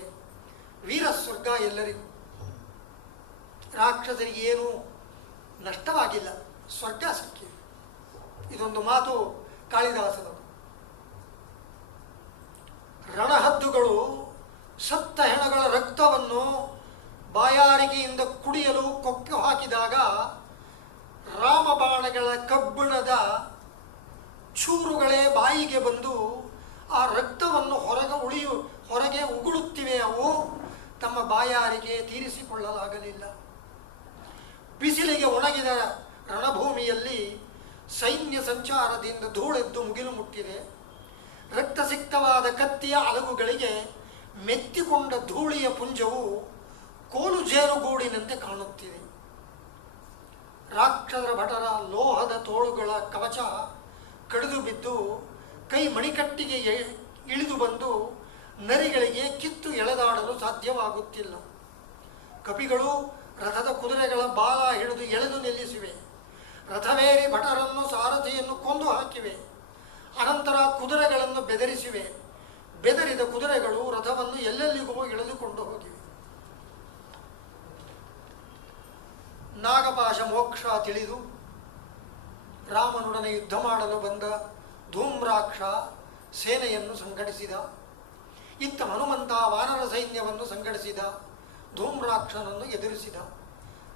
ವೀರ ಸ್ವರ್ಗ ಎಲ್ಲರಿಗೂ, ರಾಕ್ಷಸರಿಗೆ ಏನೂ ನಷ್ಟವಾಗಿಲ್ಲ, ಸ್ವರ್ಗ ಸಿಕ್ಕಿದೆ. ಇದೊಂದು ಮಾತು ಕಾಳಿದಾಸನದು. ರಣಹದ್ದುಗಳು ಸತ್ತ ಹೆಣಗಳ ರಕ್ತವನ್ನು ಬಾಯಾರಿಕೆಯಿಂದ ಕುಡಿಯಲು ಕೊಕ್ಕೆ ಹಾಕಿದಾಗ ರಾಮಬಾಣಗಳ ಕಬ್ಬಿಣದ ಚೂರುಗಳೇ ಬಾಯಿಗೆ ಬಂದು ಆ ರಕ್ತವನ್ನು ಹೊರಗೆ ಉಗುಳುತ್ತಿವೆ. ಅವು ತಮ್ಮ ಬಾಯಾರಿಕೆ ತೀರಿಸಿಕೊಳ್ಳಲಾಗಲಿಲ್ಲ. ಬಿಸಿಲಿಗೆ ಒಣಗಿದ ರಣಭೂಮಿಯಲ್ಲಿ ಸೈನ್ಯ ಸಂಚಾರದಿಂದ ಧೂಳೆದ್ದು ಮುಗಿಲು ಮುಟ್ಟಿದೆ. ರಕ್ತಸಿಕ್ತವಾದ ಕತ್ತಿಯ ಅಲಗುಗಳಿಗೆ ಮೆತ್ತಿಕೊಂಡ ಧೂಳಿಯ ಪುಂಜವು ಕೋಲು ಜೇನುಗೂಡಿನಂತೆ ಕಾಣುತ್ತಿದೆ. ರಾಕ್ಷಸರ ಭಟರ ಲೋಹದ ತೋಳುಗಳ ಕವಚ ಕಡಿದು ಬಿದ್ದು ಕೈ ಮಣಿಕಟ್ಟಿಗೆ ಇಳಿದು ಬಂದು ನರಿಗಳಿಗೆ ಕಿತ್ತು ಎಳೆದಾಡಲು ಸಾಧ್ಯವಾಗುತ್ತಿಲ್ಲ. ಕಪಿಗಳು ರಥದ ಕುದುರೆಗಳ ಬಾಲ ಹಿಡಿದು ಎಳೆದು ನಿಲ್ಲಿಸಿವೆ. ರಥವೇರಿ ಭಟರನ್ನು ಸಾರಥಿಯನ್ನು ಕೊಂದು ಹಾಕಿವೆ. ಅನಂತರ ಕುದುರೆಗಳನ್ನು ಬೆದರಿಸಿವೆ. ಬೆದರಿದ ಕುದುರೆಗಳು ರಥವನ್ನು ಎಲ್ಲೆಲ್ಲಿಗೂ ಎಳೆದುಕೊಂಡು ಹೋಗಿವೆ. ನಾಗಪಾಶ ಮೋಕ್ಷ ತಿಳಿದು ರಾಮನೊಡನೆ ಯುದ್ಧ ಮಾಡಲು ಬಂದ ಧೂಮ್ರಾಕ್ಷ ಸೇನೆಯನ್ನು ಸಂಘಟಿಸಿದ. ಇತ್ತ ಹನುಮಂತ ವಾನರ ಸೈನ್ಯವನ್ನು ಸಂಘಟಿಸಿದ, ಧೂಮ್ರಾಕ್ಷನನ್ನು ಎದುರಿಸಿದ.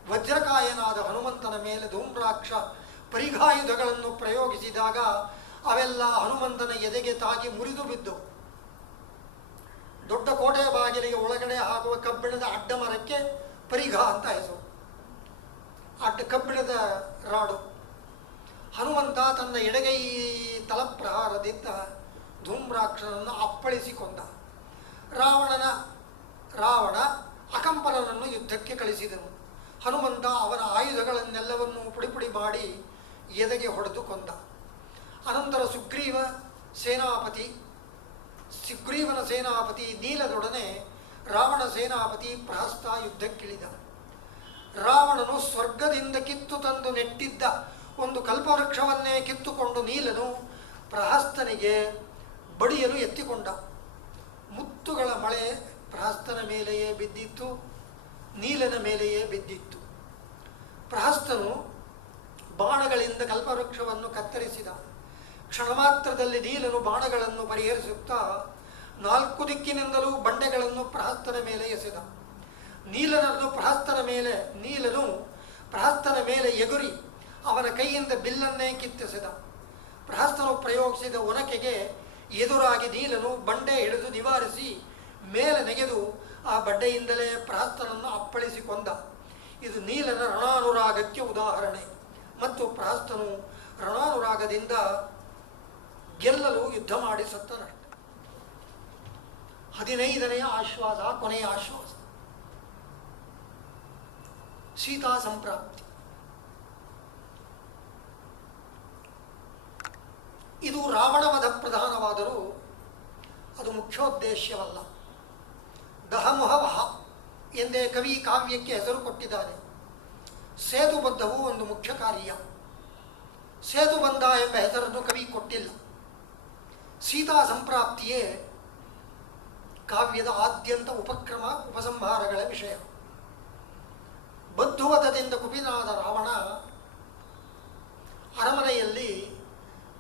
ವಜ್ರಕಾಯನಾದ ಹನುಮಂತನ ಮೇಲೆ ಧೂಮ್ರಾಕ್ಷ ಪರಿಘಾಯುಧಗಳನ್ನು ಪ್ರಯೋಗಿಸಿದಾಗ ಅವೆಲ್ಲ ಹನುಮಂತನ ಎದೆಗೆ ತಾಗಿ ಮುರಿದು ಬಿದ್ದು. ದೊಡ್ಡ ಕೋಟೆ ಬಾಗಿಲಿಗೆ ಒಳಗಡೆ ಹಾಕುವ ಕಬ್ಬಿಣದ ಅಡ್ಡ ಮರಕ್ಕೆ ಪರಿಘ ಅಂತ ಹೆಸರು. ಕಬ್ಬಿಣದ ರಾಡು. ಹನುಮಂತ ತನ್ನ ಎಡಗೈ ತಲಪ್ರಹಾರದಿಂದ ಧೂಮ್ರಾಕ್ಷನನ್ನು ಅಪ್ಪಳಿಸಿಕೊಂಡ. ರಾವಣ ಅಕಂಪನನನ್ನು ಯುದ್ಧಕ್ಕೆ ಕಳಿಸಿದನು. ಹನುಮಂತ ಅವನ ಆಯುಧಗಳನ್ನೆಲ್ಲವನ್ನೂ ಪುಡಿ ಮಾಡಿ ಎದೆಗೆ ಹೊಡೆದು ಕೊಂದ. ಅನಂತರ ಸುಗ್ರೀವನ ಸೇನಾಪತಿ ನೀಲದೊಡನೆ ರಾವಣ ಸೇನಾಪತಿ ಪ್ರಹಸ್ತ ಯುದ್ಧಕ್ಕಿಳಿದ. ರಾವಣನು ಸ್ವರ್ಗದಿಂದ ಕಿತ್ತು ತಂದು ನೆಟ್ಟಿದ್ದ ಒಂದು ಕಲ್ಪವೃಕ್ಷವನ್ನೇ ಕಿತ್ತುಕೊಂಡು ನೀಲನು ಪ್ರಹಸ್ತನಿಗೆ ಬಡಿಯಲು ಎತ್ತಿಕೊಂಡ. ಮುತ್ತುಗಳ ಮಳೆ ಪ್ರಹಸ್ತನ ಮೇಲೆಯೇ ಬಿದ್ದಿತ್ತು, ನೀಲನ ಮೇಲೆಯೇ ಬಿದ್ದಿತ್ತು. ಪ್ರಹಸ್ತನು ಬಾಣಗಳಿಂದ ಕಲ್ಪವೃಕ್ಷವನ್ನು ಕತ್ತರಿಸಿದ. ಕ್ಷಣ ಮಾತ್ರದಲ್ಲಿ ನೀಲನು ಬಾಣಗಳನ್ನು ಪರಿಹರಿಸುತ್ತಾ 4 ದಿಕ್ಕಿನಿಂದಲೂ ಬಂಡೆಗಳನ್ನು ಪ್ರಹಸ್ತನ ಮೇಲೆ ಎಸೆದ. ನೀಲನು ಪ್ರಹಸ್ತನ ಮೇಲೆ ಎಗುರಿ ಅವನ ಕೈಯಿಂದ ಬಿಲ್ಲನ್ನೇ ಕಿತ್ತೆಸೆದ. ಪ್ರಹಸ್ತನು ಪ್ರಯೋಗಿಸಿದ ಒನಕೆಗೆ ಎದುರಾಗಿ ನೀಲನು ಬಂಡೆ ಹಿಡಿದು ನಿವಾರಿಸಿ ಮೇಲೆ ನೆಗೆದು ಆ ಬಂಡೆಯಿಂದಲೇ ಪ್ರಹಸ್ತನನ್ನು ಅಪ್ಪಳಿಸಿಕೊಂಡ. ಇದು ನೀಲನ ರಣಾನುರಾಗಕ್ಕೆ ಉದಾಹರಣೆ. ಮತ್ತು ಪ್ರಹಸ್ತನು ರಣಾನುರಾಗದಿಂದ ಗೆಲ್ಲಲು ಯುದ್ಧ ಮಾಡಿ ಸತ್ತನಷ್ಟೆ. 15ನೆಯ ಆಶ್ವಾಸ, ಕೊನೆಯ ಆಶ್ವಾಸ, ಸೀತಾ ಸಂಪ್ರಾಪ್ತಿ. ಇದು ರಾವಣವಧ ಪ್ರಧಾನವಾದರೂ ಅದು ಮುಖ್ಯೋದ್ದೇಶವಲ್ಲ. ದಹಮುಹವಹ ಎಂದೇ ಕವಿ ಕಾವ್ಯಕ್ಕೆ ಹೆಸರು ಕೊಟ್ಟಿದ್ದಾನೆ. ಸೇತುಬದ್ಧವು ಒಂದು ಮುಖ್ಯ ಕಾರ್ಯ. ಸೇತುಬಂಧ ಎಂಬ ಹೆಸರನ್ನು ಕವಿ ಕೊಟ್ಟಿಲ್ಲ. ಸೀತಾ ಸಂಪ್ರಾಪ್ತಿಯೇ ಕಾವ್ಯದ ಆದ್ಯಂತ ಉಪಕ್ರಮ ಉಪಸಂಹಾರಗಳ ವಿಷಯ. ಬದ್ಧುವಧದಿಂದ ಕುಪಿನಾದ ರಾವಣ ಅರಮನೆಯಲ್ಲಿ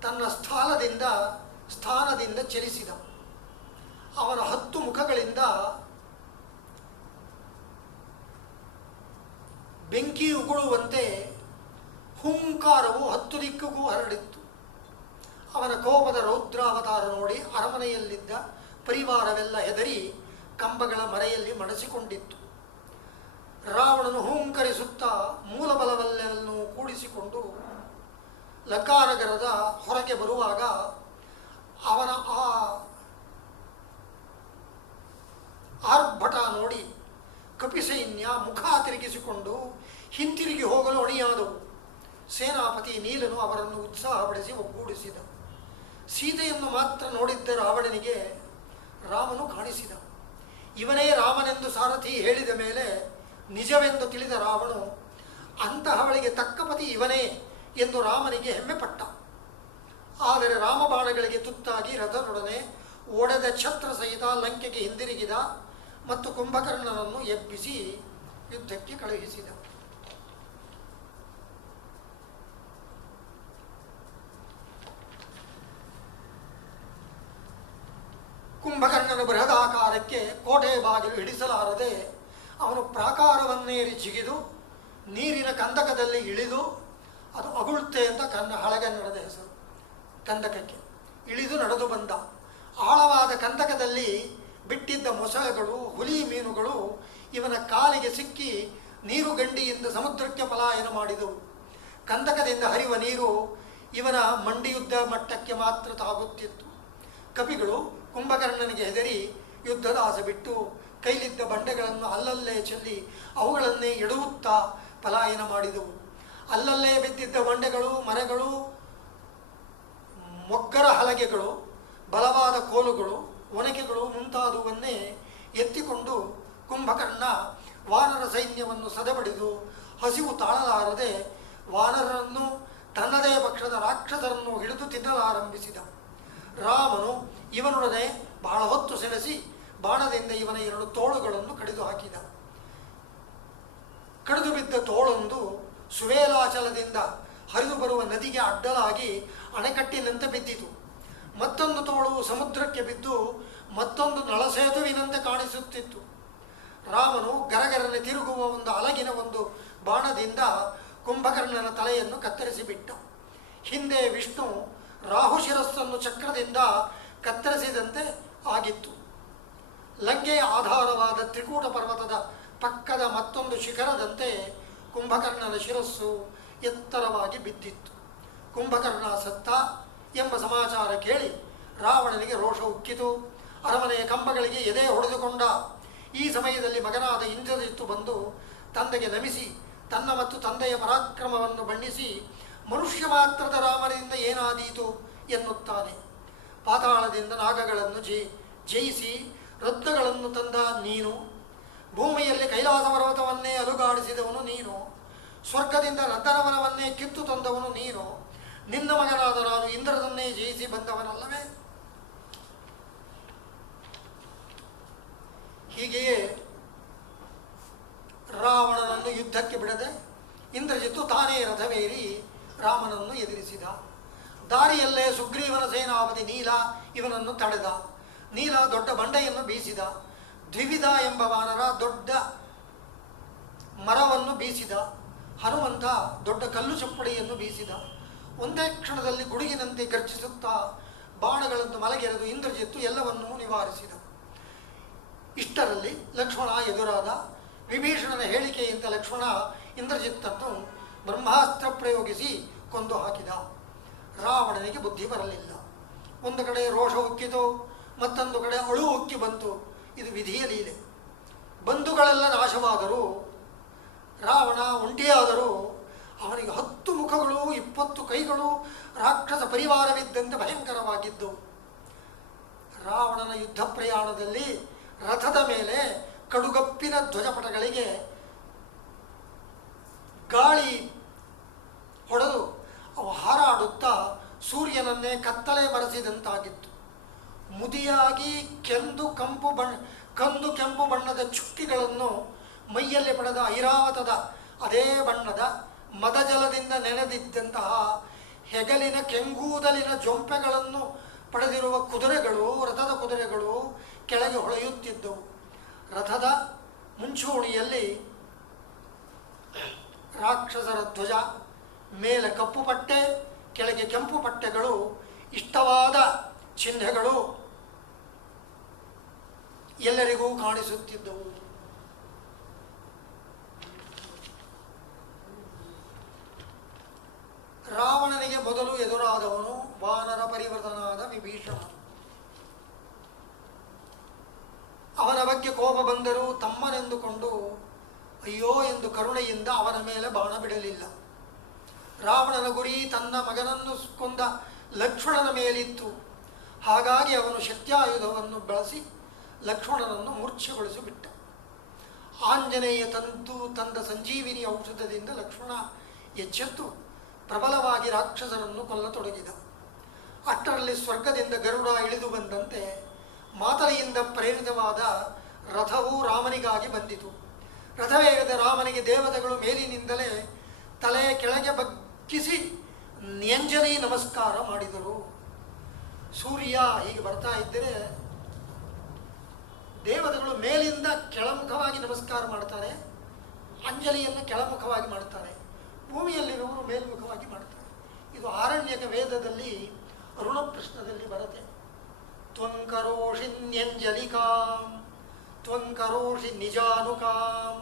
ತನ್ನ ಸ್ಥಾನದಿಂದ ಚಲಿಸಿದ. ಅವನ 10 ಮುಖಗಳಿಂದ ಬೆಂಕಿ ಉಗುಳುವಂತೆ ಹುಂಕಾರವು 10 ದಿಕ್ಕಿಗೂ ಹರಡಿತ್ತು. ಅವನ ಕೋಪದ ರೌದ್ರಾವತಾರ ನೋಡಿ ಅರಮನೆಯಲ್ಲಿದ್ದ ಪರಿವಾರವೆಲ್ಲ ಹೆದರಿ ಕಂಬಗಳ ಮರೆಯಲ್ಲಿ ಮಣಸಿಕೊಂಡಿತ್ತು. ರಾವಣನು ಹೂಂಕರಿಸುತ್ತಾ ಮೂಲಬಲವಲ್ಲೆಲ್ಲೂ ಕೂಡಿಸಿಕೊಂಡು ಲಂಕಾನಗರದ ಹೊರಗೆ ಬರುವಾಗ ಅವನ ಆ ಆರ್ಭಟ ನೋಡಿ ಕಪಿಸೈನ್ಯ ಮುಖ ತಿರುಗಿಸಿಕೊಂಡು ಹಿಂತಿರುಗಿ ಹೋಗಲು ಅಣಿಯಾದವು. ಸೇನಾಪತಿ ನೀಲನು ಅವರನ್ನು ಉತ್ಸಾಹಪಡಿಸಿ ಒಗ್ಗೂಡಿಸಿದ. ಸೀತೆಯನ್ನು ಮಾತ್ರ ನೋಡಿದ್ದ ರಾವಣನಿಗೆ ರಾಮನು ಕಾಣಿಸಿದ. ಇವನೇ ರಾಮನೆಂದು ಸಾರಥಿ ಹೇಳಿದ ಮೇಲೆ ನಿಜವೆಂದು ತಿಳಿದ ರಾವಣು ಅಂತಹವಳಿಗೆ ತಕ್ಕ ಪತಿ ಇವನೇ ಎಂದು ರಾಮನಿಗೆ ಹೆಮ್ಮೆಪಟ್ಟ. ಆದರೆ ರಾಮಬಾಣಗಳಿಗೆ ತುತ್ತಾಗಿ ರಥನೊಡನೆ ಒಡೆದ ಛತ್ರ ಸಹಿತ ಲಂಕೆಗೆ ಹಿಂದಿರುಗಿದ ಮತ್ತು ಕುಂಭಕರ್ಣನನ್ನು ಎಬ್ಬಿಸಿ ಯುದ್ಧಕ್ಕೆ ಕಳುಹಿಸಿದ. ಕುಂಭಕರ್ಣನ ಬೃಹದಾಕಾರಕ್ಕೆ ಕೋಟೆ ಬಾಗಿಲು ಹಿಡಿಸಲಾರದೆ ಅವನು ಪ್ರಾಕಾರವನ್ನೇರಿ ಜಿಗಿದು ನೀರಿನ ಕಂದಕದಲ್ಲಿ ಇಳಿದು, ಅದು ಅಗುಳ್ತೆ ಅಂತ ಹಳೆಗನ್ನಡದ ಹೆಸರು, ಕಂದಕಕ್ಕೆ ಇಳಿದು ನಡೆದು ಬಂದ. ಆಳವಾದ ಕಂದಕದಲ್ಲಿ ಬಿಟ್ಟಿದ್ದ ಮೊಸಳೆಗಳು, ಹುಲಿ ಮೀನುಗಳು ಇವನ ಕಾಲಿಗೆ ಸಿಕ್ಕಿ ನೀರುಗಂಡಿಯಿಂದ ಸಮುದ್ರಕ್ಕೆ ಪಲಾಯನ ಮಾಡಿದವು. ಕಂದಕದಿಂದ ಹರಿಯುವ ನೀರು ಇವನ ಮಂಡಿಯುದ್ಧ ಮಟ್ಟಕ್ಕೆ ಮಾತ್ರ ತಾಗುತ್ತಿತ್ತು. ಕಪಿಗಳು ಕುಂಭಕರ್ಣನಿಗೆ ಹೆದರಿ ಯುದ್ಧದಾಸ ಬಿಟ್ಟು ಕೈಲಿದ್ದ ಬಂಡೆಗಳನ್ನು ಅಲ್ಲಲ್ಲೇ ಚೆಲ್ಲಿ ಅವುಗಳನ್ನೇ ಎಡುವುತ್ತಾ ಪಲಾಯನ ಮಾಡಿದವು. ಅಲ್ಲಲ್ಲೇ ಬಿದ್ದಿದ್ದ ಬಂಡೆಗಳು, ಮರಗಳು, ಮೊಗ್ಗರ ಹಲಗೆಗಳು, ಬಲವಾದ ಕೋಲುಗಳು, ಒನಕೆಗಳು ಮುಂತಾದವನ್ನೇ ಎತ್ತಿಕೊಂಡು ಕುಂಭಕರ್ಣ ವಾನರ ಸೈನ್ಯವನ್ನು ಸದೆಬಡಿದು ಹಸಿವು ತಾಳಲಾರದೆ ವಾನರರನ್ನು ತನ್ನದೇ ಪಕ್ಷದ ರಾಕ್ಷಸರನ್ನು ಹಿಡಿದು ತಿನ್ನಲಾರಂಭಿಸಿದ. ರಾಮನು ಇವನೊಡನೆ ಬಹಳ ಹೊತ್ತು ಸೆಣಸಿ ಬಾಣದಿಂದ ಇವನ 2 ತೋಳುಗಳನ್ನು ಕಡಿದು ಹಾಕಿದ. ಕಡಿದು ಬಿದ್ದ ತೋಳೊಂದು ಸುವೇಲಾಚಲದಿಂದ ಹರಿದು ಬರುವ ನದಿಗೆ ಅಡ್ಡಲಾಗಿ ಅಣೆಕಟ್ಟಿನಂತೆ ಬಿದ್ದಿತು. ಮತ್ತೊಂದು ತೋಳು ಸಮುದ್ರಕ್ಕೆ ಬಿದ್ದು ಮತ್ತೊಂದು ನಳಸೇತುವಿನಂತೆ ಕಾಣಿಸುತ್ತಿತ್ತು. ರಾಮನು ಗರಗರನೆ ತಿರುಗುವ ಒಂದು ಅಲಗಿನ ಒಂದು ಬಾಣದಿಂದ ಕುಂಭಕರ್ಣನ ತಲೆಯನ್ನು ಕತ್ತರಿಸಿಬಿಟ್ಟ. ಹಿಂದೆ ವಿಷ್ಣು ರಾಹು ಶಿರಸ್ಸನ್ನು ಚಕ್ರದಿಂದ ಕತ್ತರಿಸಿದಂತೆ ಆಗಿತ್ತು. ಲಂಕೆಯ ಆಧಾರವಾದ ತ್ರಿಕೂಟ ಪರ್ವತದ ಪಕ್ಕದ ಮತ್ತೊಂದು ಶಿಖರದಂತೆ ಕುಂಭಕರ್ಣನ ಶಿರಸ್ಸು ಎತ್ತರವಾಗಿ ಬಿದ್ದಿತ್ತು. ಕುಂಭಕರ್ಣ ಸತ್ತ ಎಂಬ ಸಮಾಚಾರ ಕೇಳಿ ರಾವಣನಿಗೆ ರೋಷ ಉಕ್ಕಿತು. ಅರಮನೆಯ ಕಂಬಗಳಿಗೆ ಎದೆ ಹೊಡೆದುಕೊಂಡ. ಈ ಸಮಯದಲ್ಲಿ ಮಗನಾದ ಇಂದ್ರಜಿತ್ತು ಬಂದು ತಂದೆಗೆ ನಮಿಸಿ ತನ್ನ ಮತ್ತು ತಂದೆಯ ಪರಾಕ್ರಮವನ್ನು ಬಣ್ಣಿಸಿ ಮನುಷ್ಯ ಮಾತ್ರದ ರಾಮನಿಂದ ಏನಾದೀತು ಎನ್ನುತ್ತಾನೆ. ಪಾತಾಳದಿಂದ ನಾಗಗಳನ್ನು ಜಯಿಸಿ ರತ್ನಗಳನ್ನು ತಂದ ನೀನು, ಭೂಮಿಯಲ್ಲಿ ಕೈಲಾಸ ಪರ್ವತವನ್ನೇ ಅಲುಗಾಡಿಸಿದವನು ನೀನು, ಸ್ವರ್ಗದಿಂದ ನಂದನವನವನ್ನೇ ಕಿತ್ತು ತಂದವನು ನೀನು, ನಿನ್ನ ಮಗನಾದ ನಾನು ಇಂದ್ರನನ್ನೇ ಜಯಿಸಿ ಬಂದವನಲ್ಲವೇ? ಹೀಗೆಯೇ ರಾವಣನನ್ನು ಯುದ್ಧಕ್ಕೆ ಬಿಡದೆ ಇಂದ್ರಜಿತ್ತು ತಾನೇ ರಥವೇರಿ ರಾಮನನ್ನು ಎದುರಿಸಿದ. ದಾರಿಯಲ್ಲೇ ಸುಗ್ರೀವನ ಸೇನಾಪತಿ ನೀಲ ಇವನನ್ನು ತಡೆದ. ನೀಲ ದೊಡ್ಡ ಬಂಡೆಯನ್ನು ಬೀಸಿದ. ದ್ವಿವಿಧ ಎಂಬ ವಾನರ ದೊಡ್ಡ ಮರವನ್ನು ಬೀಸಿದ. ಹನುಮಂತ ದೊಡ್ಡ ಕಲ್ಲು ಚಪ್ಪಡಿಯನ್ನು ಬೀಸಿದ. ಒಂದೇ ಕ್ಷಣದಲ್ಲಿ ಗುಡುಗಿನಂತೆ ಗರ್ಜಿಸುತ್ತಾ ಬಾಣಗಳನ್ನು ಮಲಗೆರೆದು ಇಂದ್ರಜಿತ್ತು ಎಲ್ಲವನ್ನೂ ನಿವಾರಿಸಿದ. ಇಷ್ಟರಲ್ಲಿ ಲಕ್ಷ್ಮಣ ಎದುರಾದ. ವಿಭೀಷಣನ ಹೇಳಿಕೆಯಿಂದ ಲಕ್ಷ್ಮಣ ಇಂದ್ರಜಿತ್ತನ್ನು ಬ್ರಹ್ಮಾಸ್ತ್ರ ಪ್ರಯೋಗಿಸಿ ಕೊಂದು ಹಾಕಿದ. ರಾವಣನಿಗೆ ಬುದ್ಧಿ ಬರಲಿಲ್ಲ. ಒಂದು ಕಡೆ ರೋಷ ಉಕ್ಕಿತು, ಮತ್ತೊಂದು ಕಡೆ ಅಳು ಉಕ್ಕಿ ಬಂತು. ಇದು ವಿಧಿಯ ಲೀಲೆ. ಬಂಧುಗಳೆಲ್ಲ ನಾಶವಾದರೂ, ರಾವಣ ಒಂಟಿಯಾದರೂ ಅವನಿಗೆ 10 ಮುಖಗಳು 20 ಕೈಗಳು ರಾಕ್ಷಸ ಪರಿವಾರವಿದ್ದಂತೆ ಭಯಂಕರವಾಗಿದ್ದು. ರಾವಣನ ಯುದ್ಧ ಪ್ರಯಾಣದಲ್ಲಿ ರಥದ ಮೇಲೆ ಕಡುಗಪ್ಪಿನ ಧ್ವಜಪಟಗಳಿಗೆ ಗಾಳಿ ಹೊಡೆದು ಅವು ಹಾರಾಡುತ್ತಾ ಸೂರ್ಯನನ್ನೇ ಕತ್ತಲೆ ಬರೆಸಿದಂತಾಗಿತ್ತು. ಮುದಿಯಾಗಿ ಕಂದು ಕೆಂಪು ಬಣ್ಣದ ಚುಕ್ಕಿಗಳನ್ನು ಮೈಯಲ್ಲಿ ಪಡೆದ ಐರಾವತದ ಅದೇ ಬಣ್ಣದ ಮದಜಲದಿಂದ ನೆನೆದಿದ್ದಂತಹ ಹೆಗಲಿನ ಕೆಂಗೂದಲಿನ ಜೊಂಪೆಗಳನ್ನು ಪಡೆದಿರುವ ಕುದುರೆಗಳು, ರಥದ ಕುದುರೆಗಳು ಕೆಳಗೆ ಹೊಳೆಯುತ್ತಿದ್ದವು. ರಥದ ಮುಂಚೂಣಿಯಲ್ಲಿ ರಾಕ್ಷಸರ ಧ್ವಜ, ಮೇಲೆ ಕಪ್ಪು ಪಟ್ಟೆ, ಕೆಳಗೆ ಕೆಂಪು ಪಟ್ಟೆಗಳು, ಇಷ್ಟವಾದ ಚಿಹ್ನೆಗಳು ಎಲ್ಲರಿಗೂ ಕಾಣಿಸುತ್ತಿದ್ದವು. ರಾವಣನಿಗೆ ಮೊದಲು ಎದುರಾದವನು ವಾನರ ಪರಿವೃತನಾದ ವಿಭೀಷಣ. ಅವನ ಬಗ್ಗೆ ಕೋಪ ಬಂದರೂ ತಮ್ಮನೆಂದುಕೊಂಡು ಅಯ್ಯೋ ಎಂದು ಕರುಣೆಯಿಂದ ಅವನ ಮೇಲೆ ಬಾಣ ಬಿಡಲಿಲ್ಲ. ರಾವಣನ ಗುರಿ ತನ್ನ ಮಗನನ್ನು ಕೊಂದ ಲಕ್ಷ್ಮಣನ ಮೇಲಿತ್ತು. ಹಾಗಾಗಿ ಅವನು ಶಕ್ತ್ಯಾಯುಧವನ್ನು ಬಳಸಿ ಲಕ್ಷ್ಮಣನನ್ನು ಮೂರ್ಛೆಗೊಳಿಸಿಬಿಟ್ಟ. ಆಂಜನೇಯ ತಂದ ಸಂಜೀವಿನಿ ಔಷಧದಿಂದ ಲಕ್ಷ್ಮಣ ಎಚ್ಚೆತ್ತು ಪ್ರಬಲವಾಗಿ ರಾಕ್ಷಸರನ್ನು ಕೊಲ್ಲತೊಡಗಿದ. ಅಷ್ಟರಲ್ಲಿ ಸ್ವರ್ಗದಿಂದ ಗರುಡ ಇಳಿದು ಬಂದಂತೆ ಮಾತಲಿಯಿಂದ ಪ್ರೇರಿತವಾದ ರಥವು ರಾಮನಿಗಾಗಿ ಬಂದಿತು. ರಥವೇಗದ ರಾಮನಿಗೆ ದೇವತೆಗಳು ಮೇಲಿನಿಂದಲೇ ತಲೆ ಕೆಳಗೆ ಬಗ್ಗಿಸಿ ನ್ಯಂಜಲಿ ನಮಸ್ಕಾರ ಮಾಡಿದರು. ಸೂರ್ಯ ಹೀಗೆ ಬರ್ತಾ ಇದ್ದರೆ ದೇವತೆಗಳು ಮೇಲಿಂದ ಕೆಳಮುಖವಾಗಿ ನಮಸ್ಕಾರ ಮಾಡ್ತಾರೆ, ಅಂಜಲಿಯನ್ನು ಕೆಳಮುಖವಾಗಿ ಮಾಡ್ತಾರೆ, ಭೂಮಿಯಲ್ಲಿರುವವರು ಮೇಲ್ಮುಖವಾಗಿ ಮಾಡ್ತಾರೆ. ಇದು ಆರಣ್ಯಕ ವೇದದಲ್ಲಿ ಅರುಣ ಪ್ರಶ್ನದಲ್ಲಿ ಬರುತ್ತೆ. ತ್ವಂಕರೋಷಿ ನ್ಯಂಜಲಿಕಾಂ ತ್ವಂಕರೋಷಿ ನಿಜಾನುಕಾಂ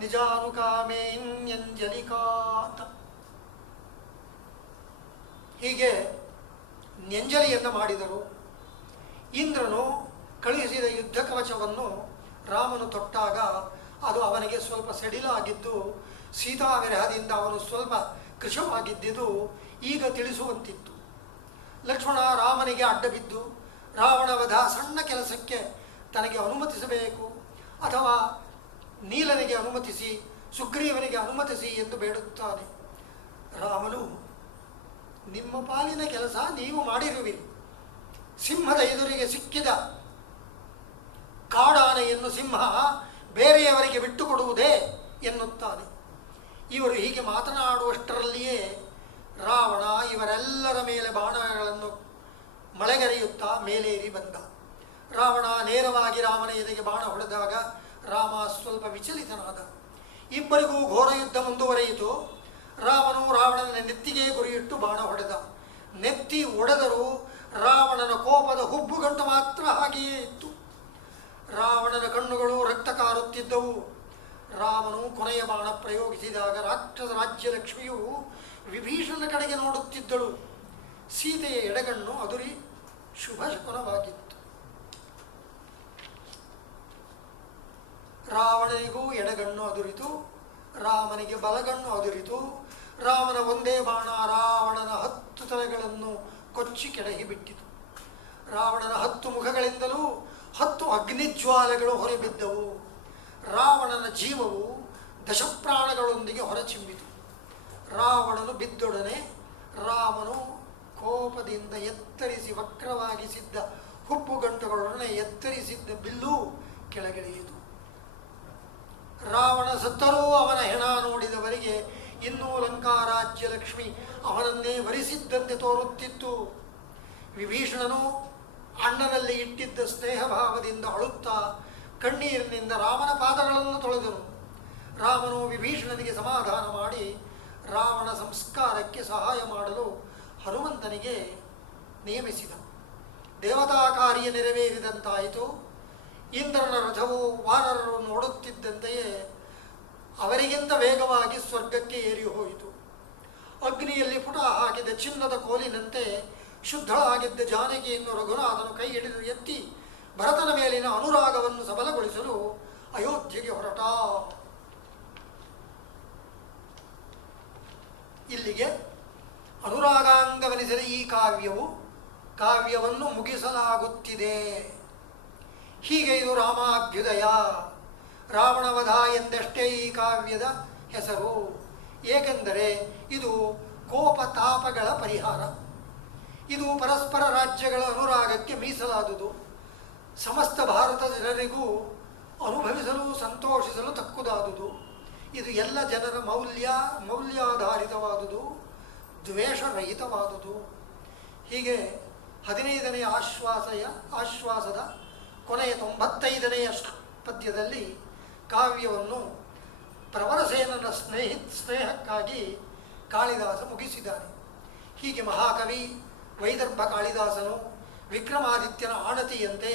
ನಿಜಾನುಕಾಮೇನ್ಯಂಜಲಿಕಾತ. ಹೀಗೆ ನ್ಯಂಜಲಿಯನ್ನು ಮಾಡಿದರು. ಇಂದ್ರನು ಕಳುಹಿಸಿದ ಯುದ್ಧ ಕವಚವನ್ನು ರಾಮನು ತೊಟ್ಟಾಗ ಅದು ಅವನಿಗೆ ಸ್ವಲ್ಪ ಸಡಿಲಾಗಿದ್ದು, ಸೀತಾವಿರಹದಿಂದ ಅವನು ಸ್ವಲ್ಪ ಕೃಶವಾಗಿದ್ದುದು ಈಗ ತಿಳಿಸುವಂತಿತ್ತು. ಲಕ್ಷ್ಮಣ ರಾಮನಿಗೆ ಅಡ್ಡಬಿದ್ದು ರಾವಣವಧ ಸಣ್ಣ ಕೆಲಸಕ್ಕೆ ತನಗೆ ಅನುಮತಿಸಬೇಕು ಅಥವಾ ನೀಲನಿಗೆ ಅನುಮತಿಸಿ, ಸುಗ್ರೀವನಿಗೆ ಅನುಮತಿಸಿ ಎಂದು ಬೇಡುತ್ತಾನೆ. ರಾಮನು, ನಿಮ್ಮ ಪಾಲಿನ ಕೆಲಸ ನೀವು ಮಾಡಿರುವಿರಿ. ಸಿಂಹದ ಎದುರಿಗೆ ಸಿಕ್ಕಿದ ಕಾಡಾನೆಯನ್ನು ಸಿಂಹ ಬೇರೆಯವರಿಗೆ ಬಿಟ್ಟುಕೊಡುವುದೇ ಎನ್ನುತ್ತಾನೆ. ಇವರು ಹೀಗೆ ಮಾತನಾಡುವಷ್ಟರಲ್ಲಿಯೇ ರಾವಣ ಇವರೆಲ್ಲರ ಮೇಲೆ ಬಾಣಗಳನ್ನು ಮಳೆಗರೆಯುತ್ತಾ ಮೇಲೇರಿ ಬಂದ. ರಾವಣ ನೇರವಾಗಿ ರಾಮನ ಎದೆಗೆ ಬಾಣ ಹೊಡೆದಾಗ ರಾಮ ಸ್ವಲ್ಪ ವಿಚಲಿತನಾದ. ಇಬ್ಬರಿಗೂ ಘೋರ ಯುದ್ಧ ಮುಂದುವರೆಯಿತು. ರಾಮನು ರಾವಣನ ನೆತ್ತಿಗೆ ಗುರಿಯಿಟ್ಟು ಬಾಣ ಹೊಡೆದ. ನೆತ್ತಿ ಒಡೆದರೂ ರಾವಣನ ಕೋಪದ ಹುಬ್ಬುಗಂಟು ಮಾತ್ರ ಹಾಗೆಯೇ ಇತ್ತು. ರಾವಣನ ಕಣ್ಣುಗಳು ರಕ್ತ ಕಾರುತ್ತಿದ್ದವು. ರಾಮನು ಕೊನೆಯ ಬಾಣ ಪ್ರಯೋಗಿಸಿದಾಗ ರಾಕ್ಷಸ ರಾಜ್ಯ ಲಕ್ಷ್ಮಿಯು ವಿಭೀಷಣ ವಿಭೀಷಣನ ಕಡೆಗೆ ನೋಡುತ್ತಿದ್ದಳು. ಸೀತೆಯ ಎಡಗಣ್ಣು ಅದುರಿ ಶುಭ ಶಕುನವಾಗಿತ್ತು. ರಾವಣನಿಗೂ ಎಡಗಣ್ಣು ಅದುರಿತು, ರಾಮನಿಗೆ ಬಲಗಣ್ಣು ಅದುರಿತು. ರಾಮನ ಒಂದೇ ಬಾಣ ರಾವಣನ 10 ತಲೆಗಳನ್ನು ಕೊಚ್ಚಿ ಕೆಳಗೆ ಬಿಟ್ಟಿತು. ರಾವಣನ 10 ಮುಖಗಳಿಂದಲೂ 10 ಅಗ್ನಿಜ್ವಾಲೆಗಳು ಹೊರಬಿದ್ದವು. ರಾವಣನ ಜೀವವು ದಶಪ್ರಾಣಗಳೊಂದಿಗೆ ಹೊರಚಿಮ್ಮಿತು. ರಾವಣನು ಬಿದ್ದೊಡನೆ ರಾಮನು ಕೋಪದಿಂದ ಎತ್ತರಿಸಿ ವಕ್ರವಾಗಿಸಿದ್ದ ಹುಬ್ಬುಗಂಟುಗಳೊಡನೆ ಎತ್ತರಿಸಿದ್ದ ಬಿಲ್ಲು ಕೆಳಗಿಳಿಯಿತು. ರಾವಣ ಸತ್ತರೂ ಅವನ ಹೆಣ ನೋಡಿದವರಿಗೆ ಇನ್ನೂ ಲಂಕಾರಾಜ್ಯ ಲಕ್ಷ್ಮಿ ಅವನನ್ನೇ ವರಿಸಿದ್ದಂತೆ ತೋರುತ್ತಿತ್ತು. ವಿಭೀಷಣನು ಅಣ್ಣನಲ್ಲಿ ಇಟ್ಟಿದ್ದ ಸ್ನೇಹಭಾವದಿಂದ ಅಳುತ್ತಾ ಕಣ್ಣೀರಿನಿಂದ ರಾಮನ ಪಾದಗಳನ್ನು ತೊಳೆದನು. ರಾಮನು ವಿಭೀಷಣನಿಗೆ ಸಮಾಧಾನ ಮಾಡಿ ರಾವಣ ಸಂಸ್ಕಾರಕ್ಕೆ ಸಹಾಯ ಮಾಡಲು ಹನುಮಂತನಿಗೆ ನೇಮಿಸಿದ. ದೇವತಾ ಕಾರ್ಯ ನೆರವೇರಿದಂತಾಯಿತು. ಇಂದ್ರನ ರಥವು ವಾನರರು ನೋಡುತ್ತಿದ್ದಂತೆಯೇ ಅವರಿಗಿಂತ ವೇಗವಾಗಿ ಸ್ವರ್ಗಕ್ಕೆ ಏರಿ ಹೋಯಿತು. ಅಗ್ನಿಯಲ್ಲಿ ಪುಟ ಹಾಕಿದ ಚಿನ್ನದ ಕೋಲಿನಂತೆ ಶುದ್ಧಳಾಗಿದ್ದ ಜಾನಕಿಯನ್ನು ರಘುನಾಥನು ಕೈ ಹಿಡಿದು ಎತ್ತಿ ಭರತನ ಮೇಲಿನ ಅನುರಾಗವನ್ನು ಸಬಲಗೊಳಿಸಲು ಅಯೋಧ್ಯೆಗೆ ಹೊರಟ. ಇಲ್ಲಿಗೆ ಅನುರಾಗಾಂಗವೆನಿಸಿದ ಈ ಕಾವ್ಯವನ್ನು ಮುಗಿಸಲಾಗುತ್ತಿದೆ. ಹೀಗೆ ಇದು ರಾಮಾಭ್ಯುದಯ, ರಾವಣವಧ ಎಂದಷ್ಟೇ ಈ ಕಾವ್ಯದ ಹೆಸರು. ಏಕೆಂದರೆ ಇದು ಕೋಪತಾಪಗಳ ಪರಿಹಾರ. ಇದು ಪರಸ್ಪರ ರಾಜ್ಯಗಳ ಅನುರಾಗಕ್ಕೆ ಮೀಸಲಾದುದು. ಸಮಸ್ತ ಭಾರತದ ಜನರಿಗೂ ಅನುಭವಿಸಲು ಸಂತೋಷಿಸಲು ತಕ್ಕುದಾದುದು. ಇದು ಎಲ್ಲ ಜನರ ಮೌಲ್ಯಾಧಾರಿತವಾದುದು, ದ್ವೇಷರಹಿತವಾದುದು. ಹೀಗೆ 15ನೇ ಆಶ್ವಾಸದ ಕೊನೆಯ 95ನೆಯ ಪದ್ಯದಲ್ಲಿ ಕಾವ್ಯವನ್ನು ಪ್ರವರಸೇನನ ಸ್ನೇಹಕ್ಕಾಗಿ ಕಾಳಿದಾಸ ಮುಗಿಸಿದ್ದಾನೆ. ಹೀಗೆ ಮಹಾಕವಿ ವೈದರ್ಭ ಕಾಳಿದಾಸನು ವಿಕ್ರಮಾದಿತ್ಯನ ಆಣತಿಯಂತೆ